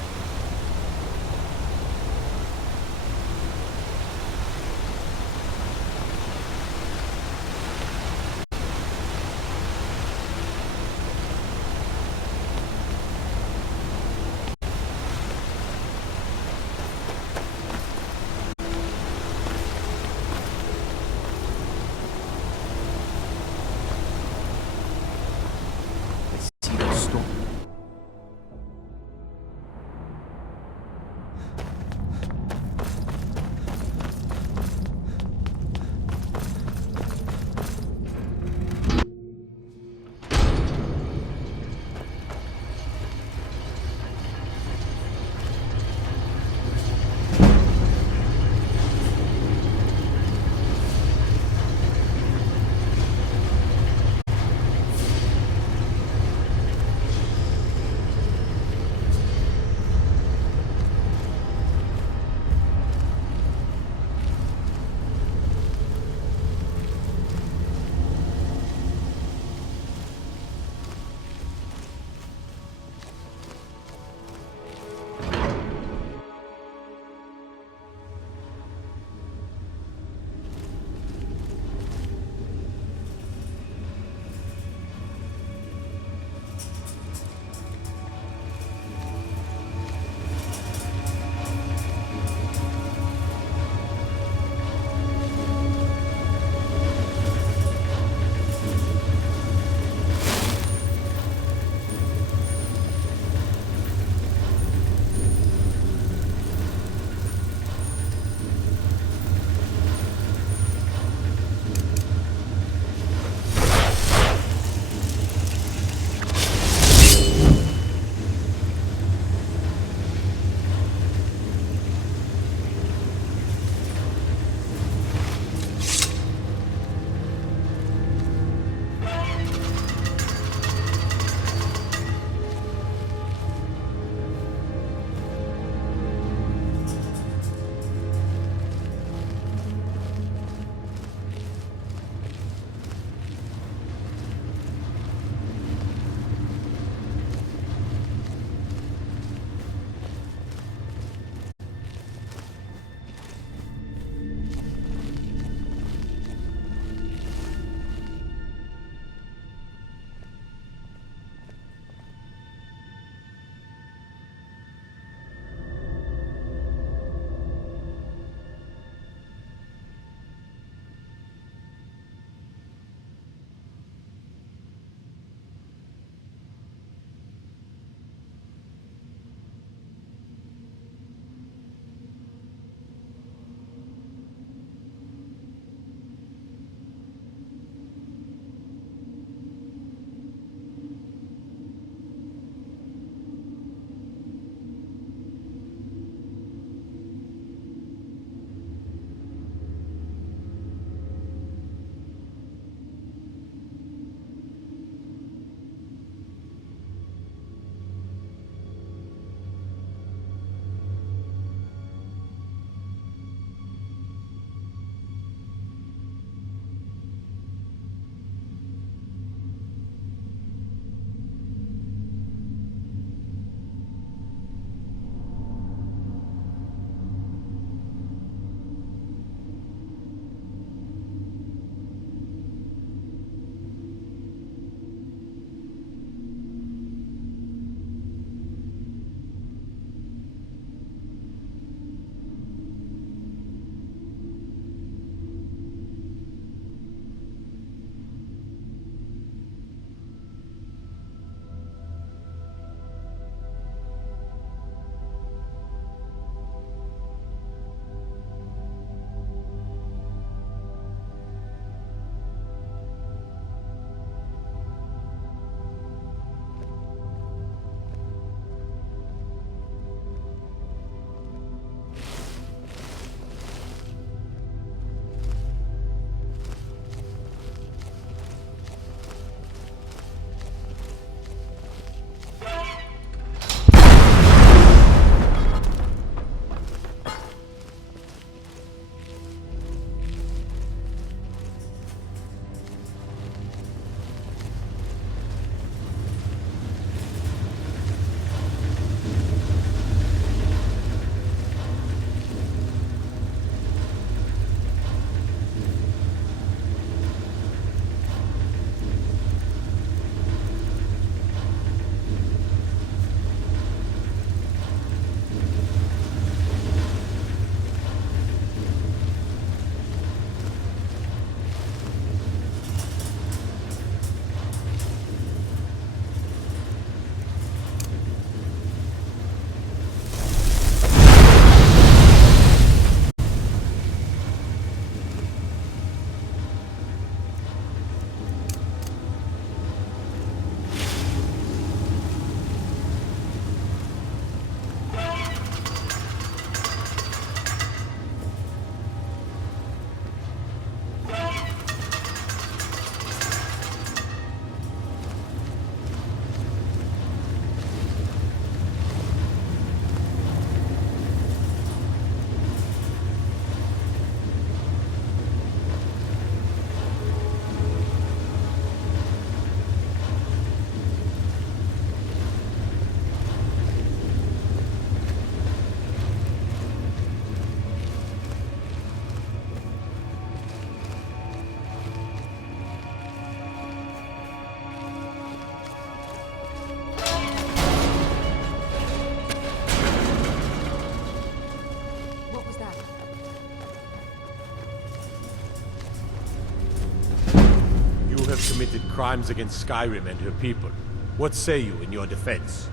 committed crimes against Skyrim and her people. What say you in your defense?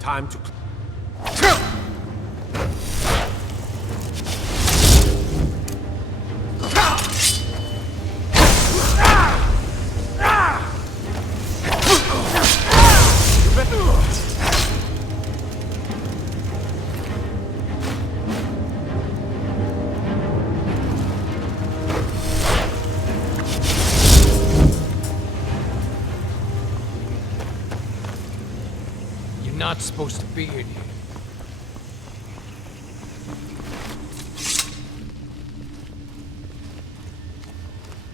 Time to... You're not supposed to be in here.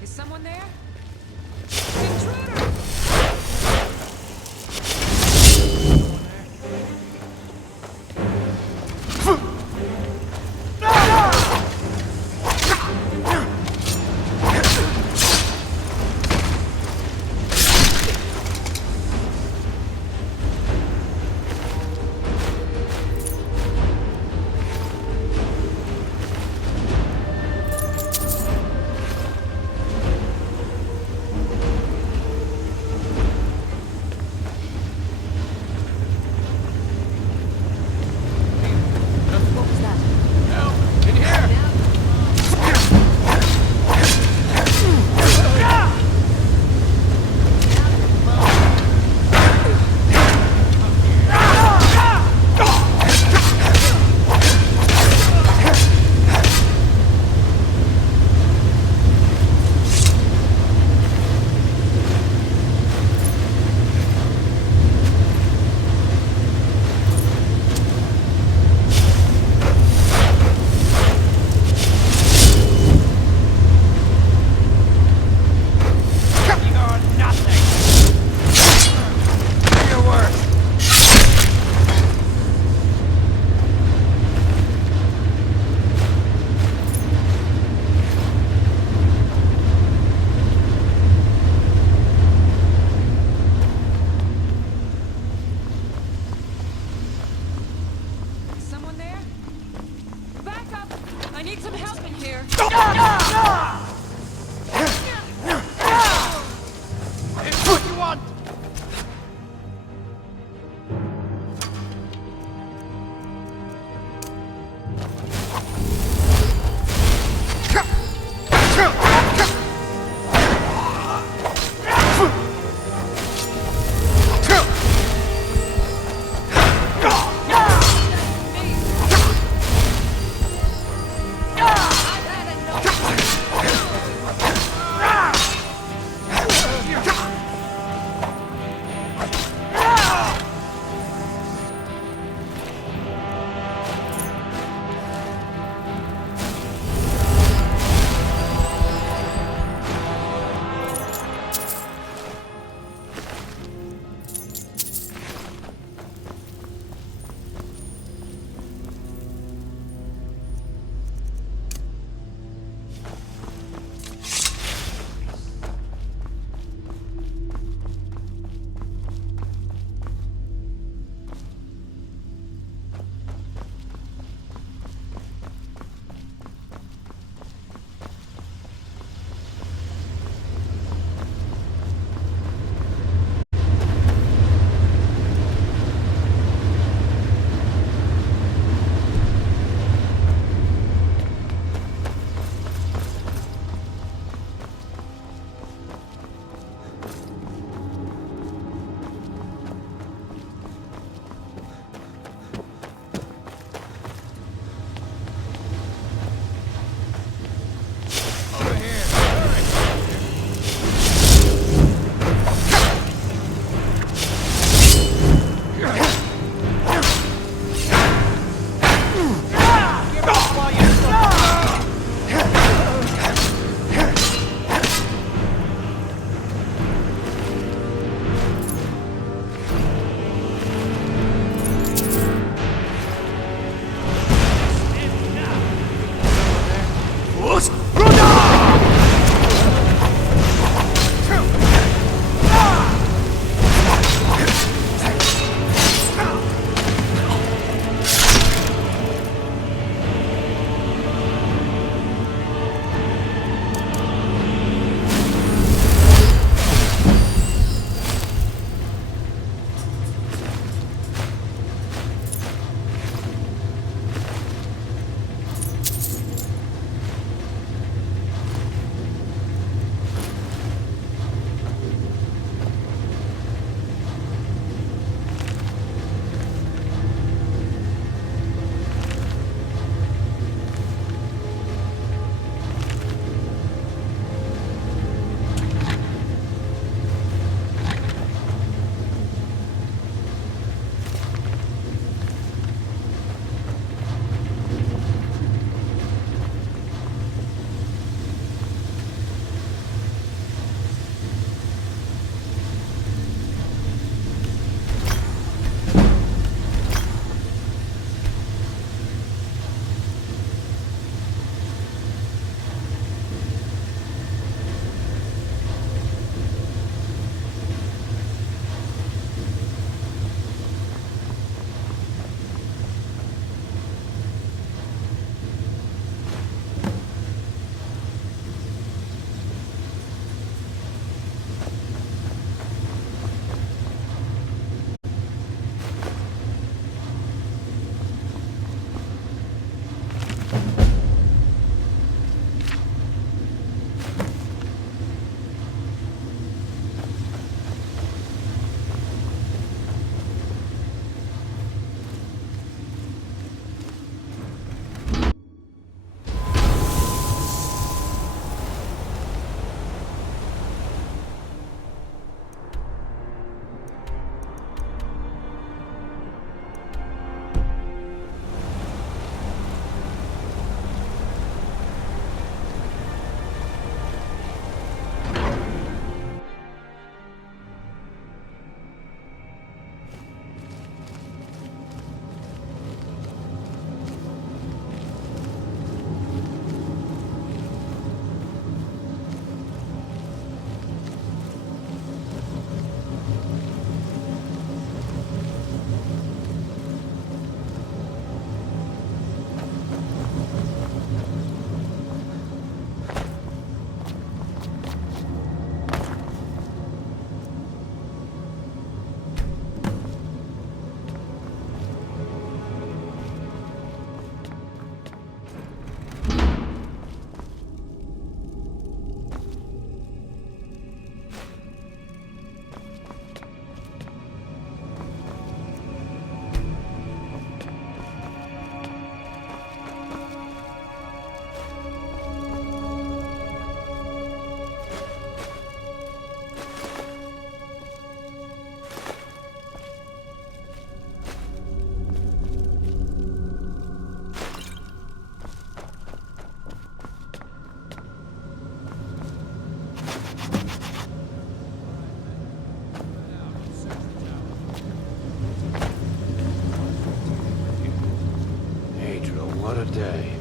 Is someone there? Intruder! day.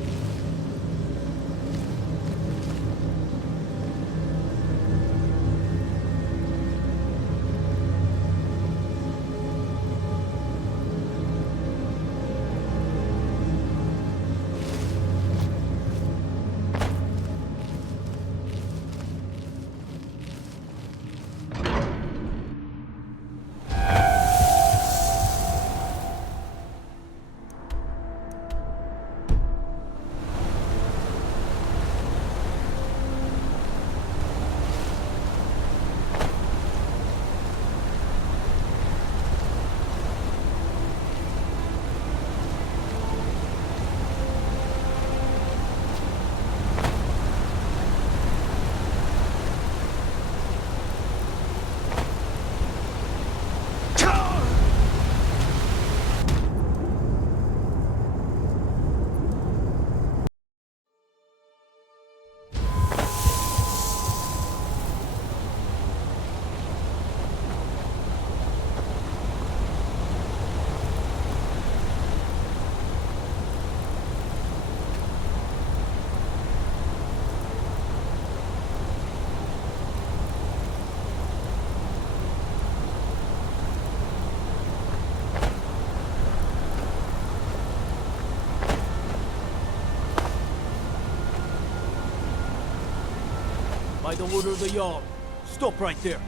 By the order of the Jarl. Stop right there.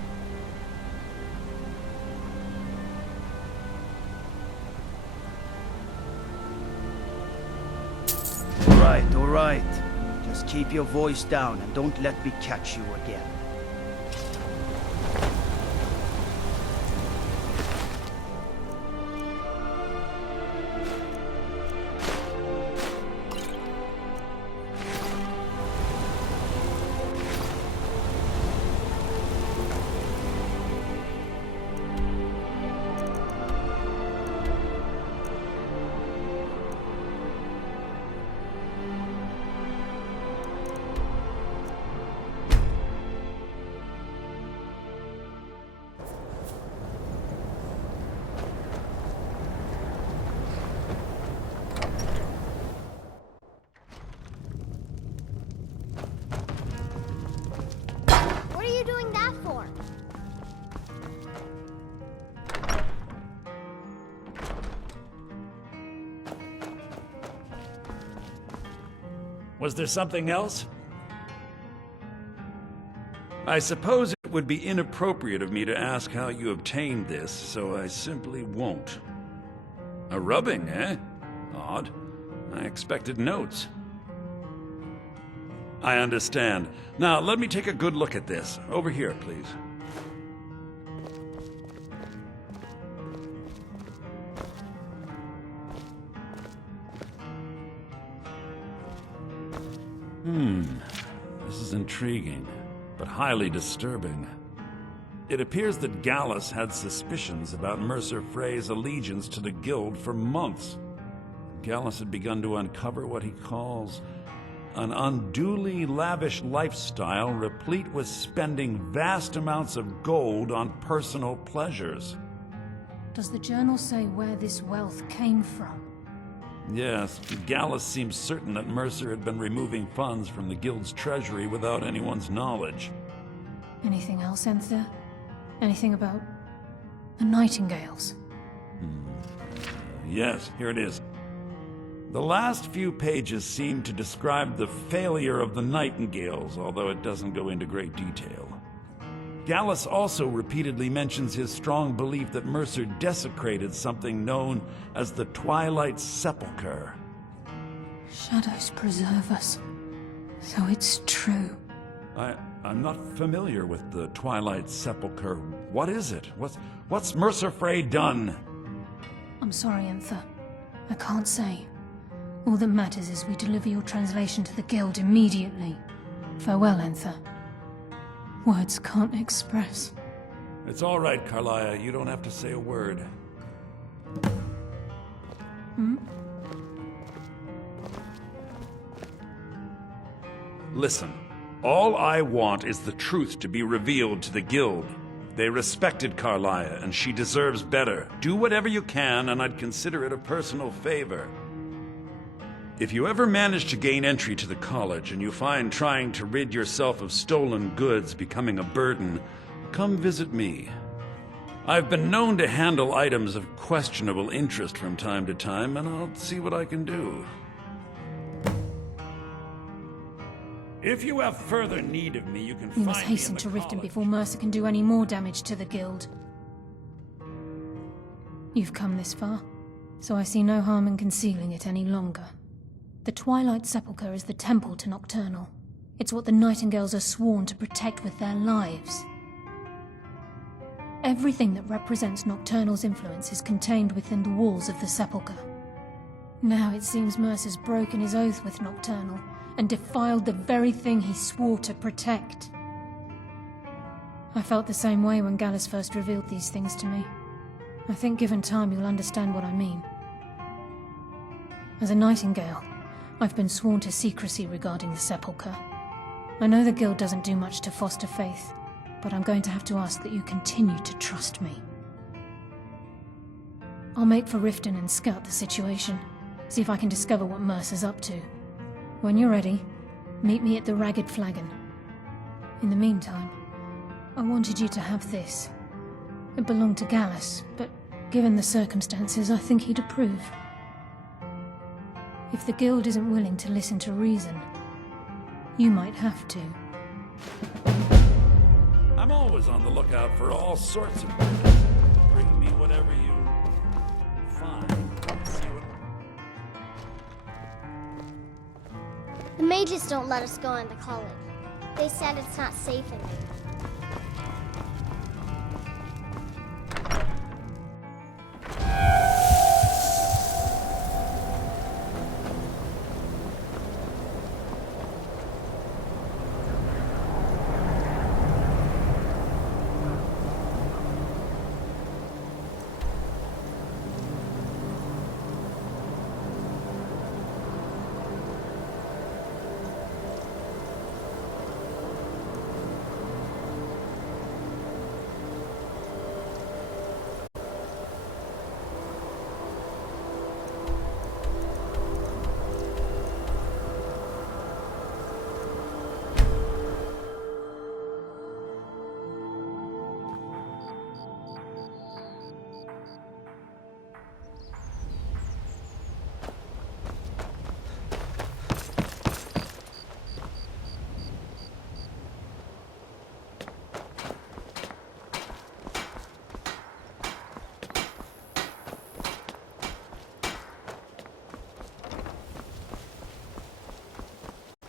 All right. Just keep your voice down and don't let me catch you again. What are you doing that for? Was there something else? I suppose it would be inappropriate of me to ask how you obtained this, so I simply won't. A rubbing, eh? Odd. I expected notes. I understand. Now, let me take a good look at this. Over here, please. This is intriguing, but highly disturbing. It appears that Gallus had suspicions about Mercer Frey's allegiance to the Guild for months. Gallus had begun to uncover what he calls an unduly lavish lifestyle replete with spending vast amounts of gold on personal pleasures. Does the journal say where this wealth came from? Yes, Gallus seems certain that Mercer had been removing funds from the Guild's treasury without anyone's knowledge. Anything else, Enther? Anything about the Nightingales? Yes, here it is. The last few pages seem to describe the failure of the Nightingales, although it doesn't go into great detail. Gallus also repeatedly mentions his strong belief that Mercer desecrated something known as the Twilight Sepulchre. Shadows preserve us. So it's true. I'm not familiar with the Twilight Sepulchre. What is it? What's Mercer Frey done? I'm sorry, Enther. I can't say. All that matters is we deliver your translation to the Guild immediately. Farewell, Enther. Words can't express. It's all right, Carlia. You don't have to say a word. Listen, all I want is the truth to be revealed to the Guild. They respected Carlia, and she deserves better. Do whatever you can, and I'd consider it a personal favor. If you ever manage to gain entry to the college and you find trying to rid yourself of stolen goods becoming a burden, come visit me. I've been known to handle items of questionable interest from time to time, and I'll see what I can do. If you have further need of me, you can You find must me hasten in the to Riften college. before Mercer can do any more damage to the guild. You've come this far, so I see no harm in concealing it any longer. The Twilight Sepulchre is the temple to Nocturnal. It's what the Nightingales are sworn to protect with their lives. Everything that represents Nocturnal's influence is contained within the walls of the Sepulchre. Now it seems Mercer's broken his oath with Nocturnal and defiled the very thing he swore to protect. I felt the same way when Gallus first revealed these things to me. I think given time you'll understand what I mean. As a Nightingale, I've been sworn to secrecy regarding the Sepulchre. I know the Guild doesn't do much to foster faith, but I'm going to have to ask that you continue to trust me. I'll make for Riften and scout the situation, see if I can discover what Mercer's up to. When you're ready, meet me at the Ragged Flagon. In the meantime, I wanted you to have this. It belonged to Gallus, but given the circumstances, I think he'd approve. If the Guild isn't willing to listen to reason, you might have to. I'm always on the lookout for all sorts of goods. Bring me whatever you find. See what... The mages don't let us go into college. They said it's not safe in there.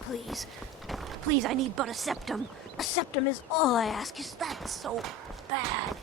Please. Please, I need but a septum. A septum is all I ask. Is that so bad?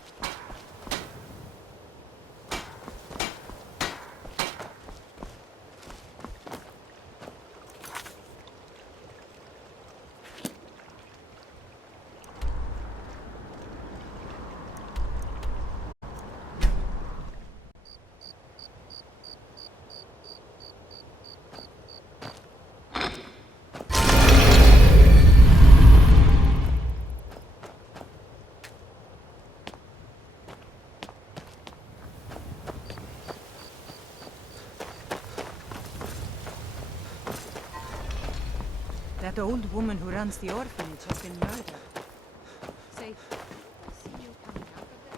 That old woman who runs the orphanage has been murdered. Say, I see you coming out of there.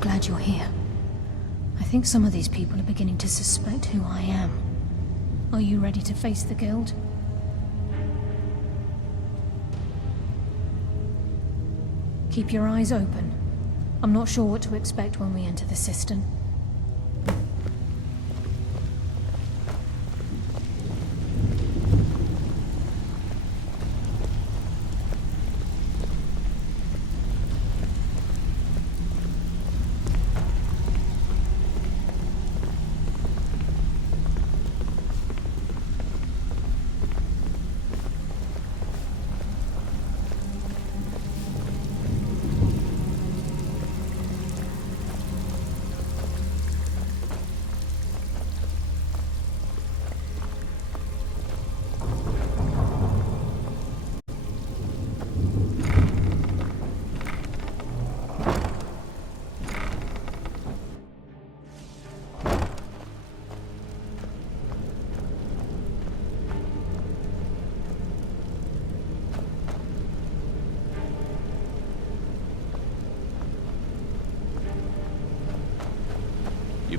Glad you're here. I think some of these people are beginning to suspect who I am. Are you ready to face the Guild? Keep your eyes open. I'm not sure what to expect when we enter the cistern.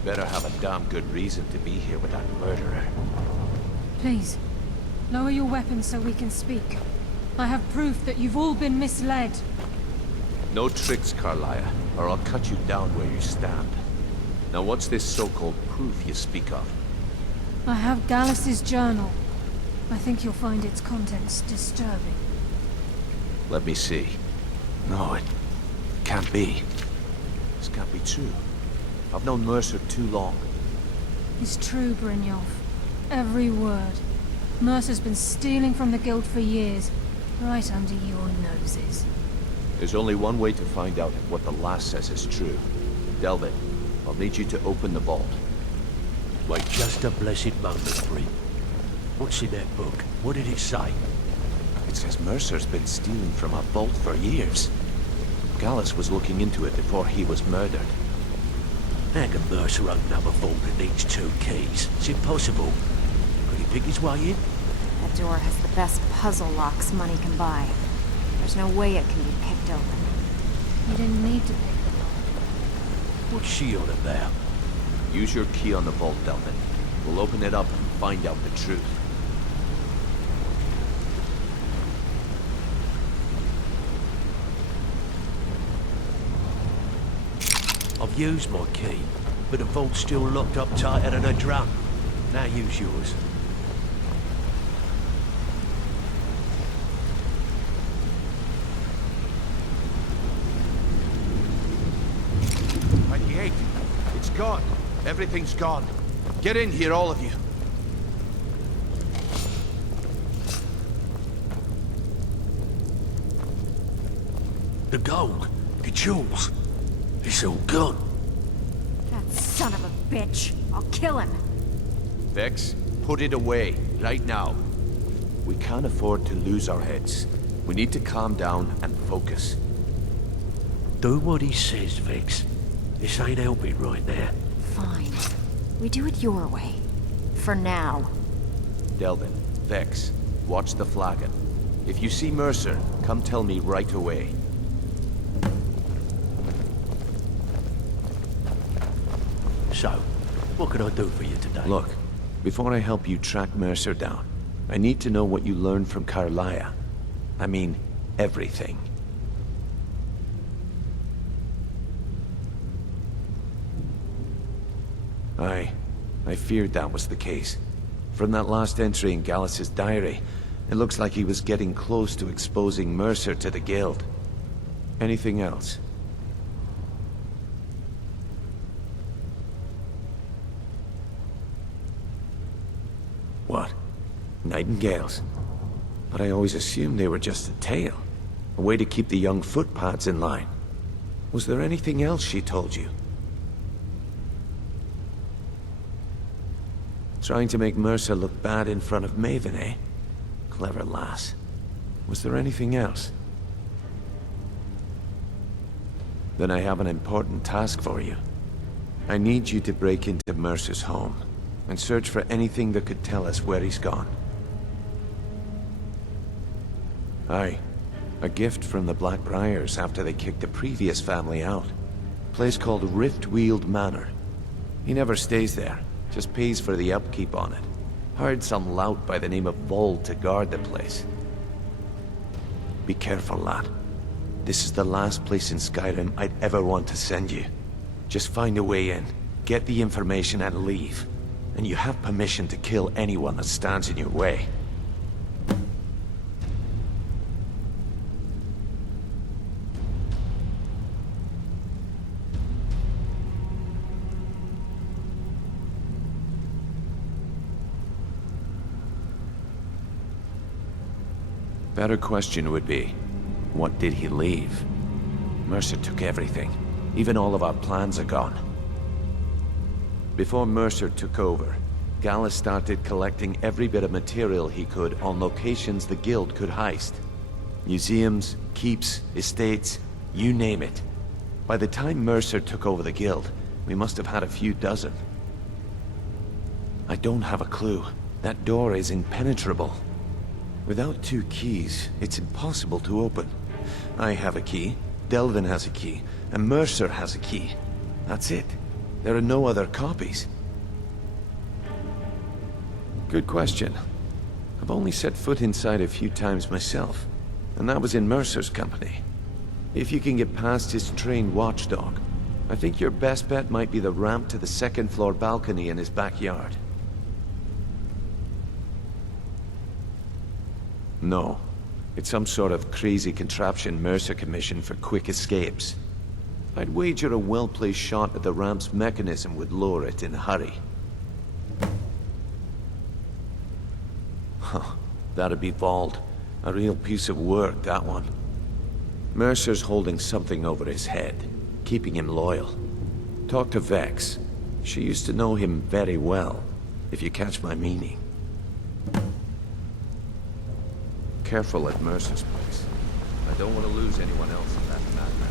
better have a damn good reason to be here with that murderer. Please, lower your weapons so we can speak. I have proof that you've all been misled. No tricks, Carlia, or I'll cut you down where you stand. Now what's this so-called proof you speak of? I have Gallus's journal. I think you'll find its contents disturbing. Let me see. No, it can't be. This can't be true. I've known Mercer too long. It's true, Brynjolf. Every word. Mercer's been stealing from the Guild for years, right under your noses. There's only one way to find out if what the lass says is true. Delvin, I'll need you to open the vault. Wait just a blessed moment, Bryn. What's in that book? What did it say? It says Mercer's been stealing from our vault for years. Gallus was looking into it before he was murdered. How can Mercer open up a vault that needs 2 keys? It's impossible. Could he pick his way in? That door has the best puzzle locks money can buy. There's no way it can be picked open. You didn't need to pick the lock. What's she on about? Use your key on the vault, Delvin. We'll open it up and find out the truth. I've used my key, but the vault's still locked up tighter than a drum. Now use yours. It's gone. Everything's gone. Get in here, all of you. The gold, the jewels, it's all gone. That son of a bitch. I'll kill him. Vex, put it away, right now. We can't afford to lose our heads. We need to calm down and focus. Do what he says, Vex. This ain't helping right now. Fine. We do it your way. For now. Delvin, Vex, watch the flagon. If you see Mercer, come tell me right away. So, what can I do for you today? Look, before I help you track Mercer down, I need to know what you learned from Carlia. I mean, everything. I feared that was the case. From that last entry in Gallus's diary, it looks like he was getting close to exposing Mercer to the Guild. Anything else? What? Nightingales? But I always assumed they were just a tale. A way to keep the young footpads in line. Was there anything else she told you? Trying to make Mercer look bad in front of Maven, eh? Clever lass. Was there anything else? Then I have an important task for you. I need you to break into Mercer's home and search for anything that could tell us where he's gone. Aye. A gift from the Blackbriars after they kicked the previous family out. A place called Riftweald Manor. He never stays there. Just pays for the upkeep on it. Hired some lout by the name of Vol to guard the place. Be careful, lad. This is the last place in Skyrim I'd ever want to send you. Just find a way in, get the information and leave. And you have permission to kill anyone that stands in your way. Better question would be, what did he leave? Mercer took everything. Even all of our plans are gone. Before Mercer took over, Gallus started collecting every bit of material he could on locations the Guild could heist. Museums, keeps, estates, you name it. By the time Mercer took over the Guild, we must have had a few dozen. I don't have a clue. That door is impenetrable. Without 2 keys, it's impossible to open. I have a key, Delvin has a key, and Mercer has a key. That's it. There are no other copies. Good question. I've only set foot inside a few times myself, and that was in Mercer's company. If you can get past his trained watchdog, I think your best bet might be the ramp to the second-floor balcony in his backyard. No. It's some sort of crazy contraption Mercer commissioned for quick escapes. I'd wager a well-placed shot at the ramp's mechanism would lower it in a hurry. Huh. That'd be Vault. A real piece of work, that one. Mercer's holding something over his head, keeping him loyal. Talk to Vex. She used to know him very well, if you catch my meaning. Careful at Mercer's place. I don't want to lose anyone else in that madman.